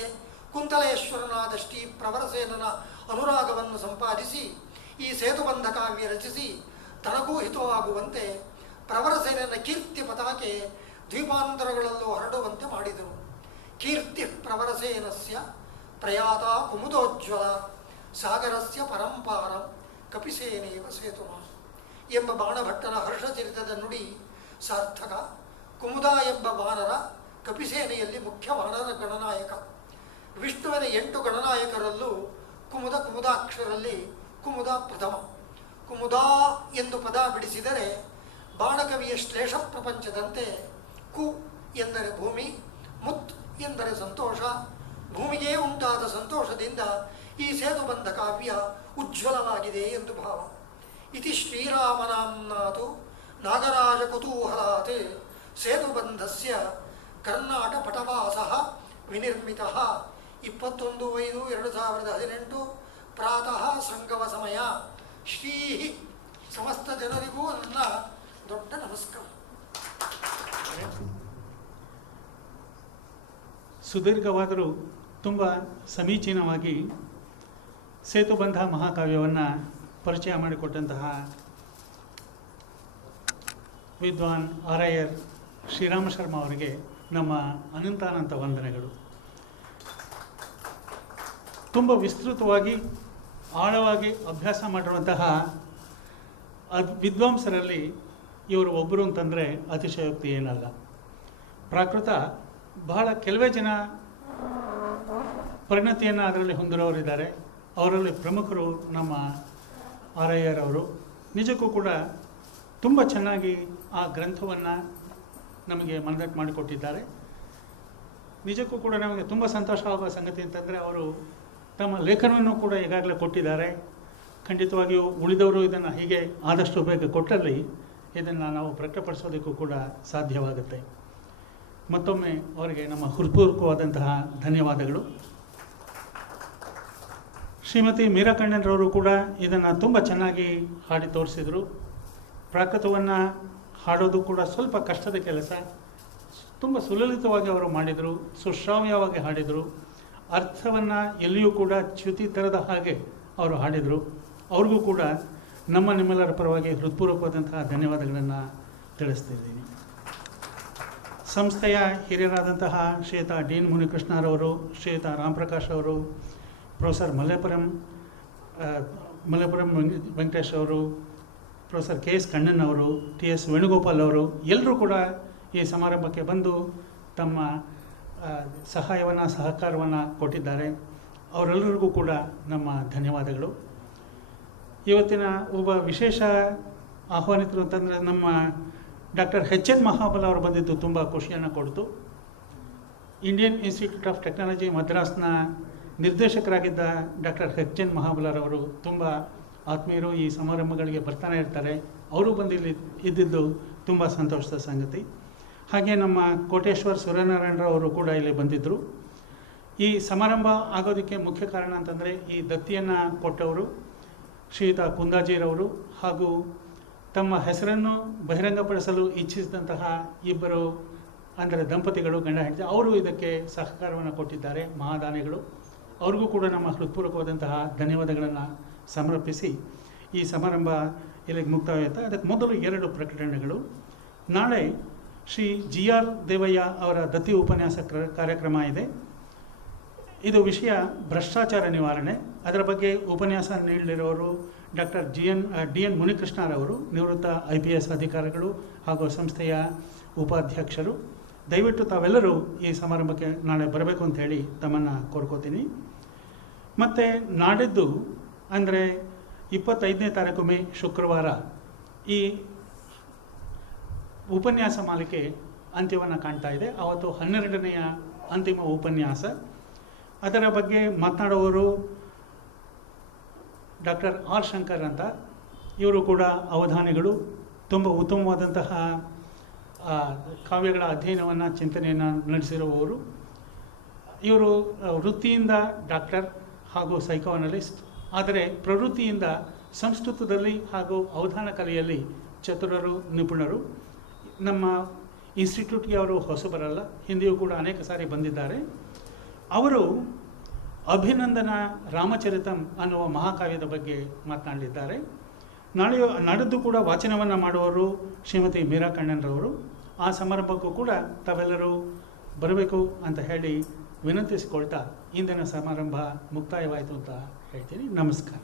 ಕುಂತಲೇಶ್ವರನಾದಷ್ಟೀ ಪ್ರವರಸೇನನ ಅನುರಾಗವನ್ನು ಸಂಪಾದಿಸಿ ಈ ಸೇತುಬಂಧ ಕಾವ್ಯ ರಚಿಸಿ ತನಗೂ ಹಿತವಾಗುವಂತೆ ಪ್ರವರಸೇನನ ಕೀರ್ತಿ ಪತಾಕೆ ದ್ವೀಪಾಂತರಗಳಲ್ಲೂ ಹರಡುವಂತೆ ಮಾಡಿದರು. ಕೀರ್ತಿ ಪ್ರವರಸೇನಸ್ಯ ಪ್ರಯಾತ ಕುಮುದೋಜ್ವಲ ಸಾಗರಸ್ಯ ಪರಂಪಾರಂ ಕಪಿಸೇನೇವ ಸೇತುಮ ಎಂಬ ಬಾಣಭಟ್ಟನ ಹರ್ಷಚರಿತದ ನುಡಿ ಸಾರ್ಥಕ. ಕುಮುದ ಎಂಬ ವಾನರ ಕಪಿಸೇನೆಯಲ್ಲಿ ಮುಖ್ಯ ವಾನರ ಗಣನಾಯಕ. ವಿಷ್ಣುವಿನ 8 ಗಣನಾಯಕರಲ್ಲೂ ಕುಮುದಾಕ್ಷರಲ್ಲಿ ಕುಮುದ ಪ್ರಥಮ. ಕುಮುದ ಎಂದು ಪದ ಬಿಡಿಸಿದರೆ ಬಾಣಕವಿಯ ಶ್ಲೇಷ ಪ್ರಪಂಚದಂತೆ ಕು ಎಂದರೆ ಭೂಮಿ, ಮುತ್ ಎಂದರೆ ಸಂತೋಷ. ಭೂಮಿಗೆ ಉಂಟಾದ ಸಂತೋಷದಿಂದ ಈ ಸೇತುಬಂಧ ಕಾವ್ಯ ಉಜ್ವಲವಾಗಿದೆ ಎಂದು ಭಾವ. ಇತಿ ಶ್ರೀರಾಮನಾಮ್ನಾತು ನಾಗರಾಜ ಕುತೂಹಲಾತ್ ಸೇತುಬಂಧಸ್ಯ ಕರ್ನಾಟ ಪಟವಾಸಃ ವಿನಿರ್ಮಿತಃ 21/5/2018 ಪ್ರಾತಃ ಸಂಗಮ ಸಮಯ. ಶ್ರೀ ಸಮಸ್ತ ಜನರಿಗೂ ನನ್ನ ದೊಡ್ಡ ನಮಸ್ಕಾರ. ಸುದೀರ್ಘವಾದರೂ ತುಂಬ ಸಮೀಚೀನವಾಗಿ ಸೇತುಬಂಧ ಮಹಾಕಾವ್ಯವನ್ನು ಪರಿಚಯ ಮಾಡಿಕೊಟ್ಟಂತಹ ವಿದ್ವಾನ್ ಆರಯ್ಯರ್ ಶ್ರೀರಾಮ ಶರ್ಮ ಅವರಿಗೆ ನಮ್ಮ ಅನಂತಾನಂತ ವಂದನೆಗಳು. ತುಂಬ ವಿಸ್ತೃತವಾಗಿ ಆಳವಾಗಿ ಅಭ್ಯಾಸ ಮಾಡಿರುವಂತಹ ವಿದ್ವಾಂಸರಲ್ಲಿ ಇವರು ಒಬ್ಬರು ಅಂತಂದರೆ ಅತಿಶಯೋಕ್ತಿ ಏನಲ್ಲ. ಪ್ರಾಕೃತ ಬಹಳ ಕೆಲವೇ ಜನ ಪರಿಣತಿಯನ್ನು ಅದರಲ್ಲಿ ಹೊಂದಿರೋರಿದ್ದಾರೆ. ಅವರಲ್ಲಿ ಪ್ರಮುಖರು ನಮ್ಮ ಆರಯ್ಯರ್ ಅವರು. ನಿಜಕ್ಕೂ ಕೂಡ ತುಂಬ ಚೆನ್ನಾಗಿ ಆ ಗ್ರಂಥವನ್ನು ನಮಗೆ ಮನದಟ್ಟು ಮಾಡಿಕೊಟ್ಟಿದ್ದಾರೆ. ನಿಜಕ್ಕೂ ಕೂಡ ನಮಗೆ ತುಂಬ ಸಂತೋಷವಾಗುವ ಸಂಗತಿ ಅಂತಂದರೆ ಅವರು ತಮ್ಮ ಲೇಖನವನ್ನು ಕೂಡ ಈಗಾಗಲೇ ಕೊಟ್ಟಿದ್ದಾರೆ. ಖಂಡಿತವಾಗಿಯೂ ಉಳಿದವರು ಇದನ್ನು ಹೀಗೆ ಆದಷ್ಟು ಬೇಗ ಕೊಟ್ಟಲ್ಲಿ ಇದನ್ನು ನಾವು ಪ್ರಕಟಪಡಿಸೋದಕ್ಕೂ ಕೂಡ ಸಾಧ್ಯವಾಗುತ್ತೆ. ಮತ್ತೊಮ್ಮೆ ಅವರಿಗೆ ನಮ್ಮ ಹೃತ್ಪೂರ್ವಕವಾದಂತಹ ಧನ್ಯವಾದಗಳು. ಶ್ರೀಮತಿ ಮೀರಾ ಕಣ್ಣನ್ರವರು ಕೂಡ ಇದನ್ನು ತುಂಬ ಚೆನ್ನಾಗಿ ಹಾಡಿ ತೋರಿಸಿದರು. ಪ್ರಾಕೃತವನ್ನು ಹಾಡೋದು ಕೂಡ ಸ್ವಲ್ಪ ಕಷ್ಟದ ಕೆಲಸ. ತುಂಬ ಸುಲಲಿತವಾಗಿ ಅವರು ಮಾಡಿದರು, ಸುಶ್ರಾವ್ಯವಾಗಿ ಹಾಡಿದರು. ಅರ್ಥವನ್ನು ಎಲ್ಲಿಯೂ ಕೂಡ ಚ್ಯುತಿ ತರದ ಹಾಗೆ ಅವರು ಹಾಡಿದರು. ಅವ್ರಿಗೂ ಕೂಡ ನಿಮ್ಮೆಲ್ಲರ ಪರವಾಗಿ ಹೃತ್ಪೂರ್ವಕವಾದಂತಹ ಧನ್ಯವಾದಗಳನ್ನು ತಿಳಿಸ್ತಿದ್ದೀನಿ. ಸಂಸ್ಥೆಯ ಹಿರಿಯರಾದಂತಹ ಶ್ರೀಯುತ ಡಿ.ಎನ್. ಮುನಿಕೃಷ್ಣರವರು, ಶ್ರೀಯುತ ರಾಮಪ್ರಕಾಶ್ ಅವರು, ಪ್ರೊಫೆಸರ್ ಮಲ್ಲೇಪುರಂ ವೆಂಕಟೇಶ್ ಅವರು, ಪ್ರೊಫೆಸರ್ ಕೆ.ಎಸ್. ಕಣ್ಣನ್ ಅವರು, ಟಿ.ಎಸ್. ವೇಣುಗೋಪಾಲ್ ಅವರು ಎಲ್ಲರೂ ಕೂಡ ಈ ಸಮಾರಂಭಕ್ಕೆ ಬಂದು ತಮ್ಮ ಸಹಾಯವನ್ನು ಸಹಕಾರವನ್ನು ಕೊಟ್ಟಿದ್ದಾರೆ. ಅವರೆಲ್ಲರಿಗೂ ಕೂಡ ನಮ್ಮ ಧನ್ಯವಾದಗಳು. ಇವತ್ತಿನ ಒಬ್ಬ ವಿಶೇಷ ಆಹ್ವಾನಿತರು ಅಂತಂದರೆ ನಮ್ಮ ಡಾಕ್ಟರ್ ಎಚ್.ಎನ್. ಮಹಾಬಲ ಅವರು ಬಂದಿದ್ದು ತುಂಬ ಖುಷಿಯನ್ನು ಕೊಡ್ತು. ಇಂಡಿಯನ್ ಇನ್ಸ್ಟಿಟ್ಯೂಟ್ ಆಫ್ ಟೆಕ್ನಾಲಜಿ ಮದ್ರಾಸ್ನ ನಿರ್ದೇಶಕರಾಗಿದ್ದ ಡಾಕ್ಟರ್ ಎಚ್.ಎನ್. ಮಹಾಬಲರವರು ತುಂಬ ಆತ್ಮೀಯರು, ಈ ಸಮಾರಂಭಗಳಿಗೆ ಬರ್ತಾನೆ ಇರ್ತಾರೆ. ಅವರು ಬಂದಿಲ್ಲಿ ಇದ್ದಿದ್ದು ತುಂಬ ಸಂತೋಷದ ಸಂಗತಿ. ಹಾಗೆ ನಮ್ಮ ಕೋಟೇಶ್ವರ್ ಸೂರ್ಯನಾರಾಯಣರವರು ಕೂಡ ಇಲ್ಲಿ ಬಂದಿದ್ದರು. ಈ ಸಮಾರಂಭ ಆಗೋದಕ್ಕೆ ಮುಖ್ಯ ಕಾರಣ ಅಂತಂದರೆ ಈ ದತ್ತಿಯನ್ನು ಕೊಟ್ಟವರು ಶ್ರೀಯುತ ಕುಂದಾಜಿರವರು ಹಾಗೂ ತಮ್ಮ ಹೆಸರನ್ನು ಬಹಿರಂಗಪಡಿಸಲು ಇಚ್ಛಿಸಿದಂತಹ ಇಬ್ಬರು ಅಂದರೆ ದಂಪತಿಗಳು, ಗಂಡ ಹೆಂಡತಿ, ಅವರು ಇದಕ್ಕೆ ಸಹಕಾರವನ್ನು ಕೊಟ್ಟಿದ್ದಾರೆ, ಮಹಾದಾನಿಗಳು. ಅವ್ರಿಗೂ ಕೂಡ ನಮ್ಮ ಹೃತ್ಪೂರ್ವಕವಾದಂತಹ ಧನ್ಯವಾದಗಳನ್ನು ಸಮರ್ಪಿಸಿ ಈ ಸಮಾರಂಭ ಇಲ್ಲಿಗೆ ಮುಕ್ತಾಯವಾಯಿತು. ಅದಕ್ಕೆ ಮೊದಲು 2 ಪ್ರಕಟಣೆಗಳು. ನಾಳೆ ಶ್ರೀ ಜಿ.ಆರ್. ದೇವಯ್ಯ ಅವರ ದತ್ತಿ ಉಪನ್ಯಾಸ ಕಾರ್ಯಕ್ರಮ ಇದೆ. ಇದು ವಿಷಯ ಭ್ರಷ್ಟಾಚಾರ ನಿವಾರಣೆ. ಅದರ ಬಗ್ಗೆ ಉಪನ್ಯಾಸ ನೀಡಲಿರೋರು ಡಾಕ್ಟರ್ ಡಿ.ಎನ್. ಮುನಿಕೃಷ್ಣರವರು, ನಿವೃತ್ತ IPS ಅಧಿಕಾರಿಗಳು ಹಾಗೂ ಸಂಸ್ಥೆಯ ಉಪಾಧ್ಯಕ್ಷರು. ದಯವಿಟ್ಟು ತಾವೆಲ್ಲರೂ ಈ ಸಮಾರಂಭಕ್ಕೆ ನಾಳೆ ಬರಬೇಕು ಅಂತ ಹೇಳಿ ತಮ್ಮನ್ನು ಕೋರ್ಕೋತೀನಿ. ಮತ್ತು ನಾಡಿದ್ದು ಅಂದರೆ 25ನೇ ತಾರೀಕು ಮೇ ಶುಕ್ರವಾರ ಈ ಉಪನ್ಯಾಸ ಮಾಲಿಕೆ ಅಂತ್ಯವನ್ನು ಕಾಣ್ತಾ ಇದೆ. ಆವತ್ತು 12ನೇಯ ಅಂತಿಮ ಉಪನ್ಯಾಸ. ಅದರ ಬಗ್ಗೆ ಮಾತನಾಡುವವರು ಡಾಕ್ಟರ್ ಆರ್. ಶಂಕರ್ ಅಂತ. ಇವರು ಕೂಡ ಅವಧಾನಿಗಳು, ತುಂಬ ಉತ್ತಮವಾದಂತಹ ಕಾವ್ಯಗಳ ಅಧ್ಯಯನವನ್ನು, ಚಿಂತನೆಯನ್ನು ನಡೆಸಿರುವವರು. ಇವರು ವೃತ್ತಿಯಿಂದ ಡಾಕ್ಟರ್ ಹಾಗೂ ಸೈಕೋಅನಲಿಸ್ಟ್, ಆದರೆ ಪ್ರವೃತ್ತಿಯಿಂದ ಸಂಸ್ಕೃತದಲ್ಲಿ ಹಾಗೂ ಅವಧಾನ ಕಲೆಯಲ್ಲಿ ಚತುರರು, ನಿಪುಣರು. ನಮ್ಮ ಇನ್ಸ್ಟಿಟ್ಯೂಟ್ಗೆ ಅವರು ಹೊಸಬರಲ್ಲ, ಹಿಂದೆಯೂ ಕೂಡ ಅನೇಕ ಸಾರಿ ಬಂದಿದ್ದಾರೆ. ಅವರು ಅಭಿನಂದನಾ ರಾಮಚರಿತಂ ಅನ್ನುವ ಮಹಾಕಾವ್ಯದ ಬಗ್ಗೆ ಮಾತನಾಡಲಿದ್ದಾರೆ. ನಾಡಿದ್ದು ಕೂಡ ವಾಚನವನ್ನು ಮಾಡುವವರು ಶ್ರೀಮತಿ ಮೀರಾ ಕಣ್ಣನ್ರವರು. ಆ ಸಮಾರಂಭಕ್ಕೂ ಕೂಡ ತಾವೆಲ್ಲರೂ ಬರಬೇಕು ಅಂತ ಹೇಳಿ ವಿನಂತಿಸಿಕೊಳ್ತಾ ಇಂದಿನ ಸಮಾರಂಭ ಮುಕ್ತಾಯವಾಯಿತು ಅಂತ ಹೇಳ್ತೀನಿ. ನಮಸ್ಕಾರ.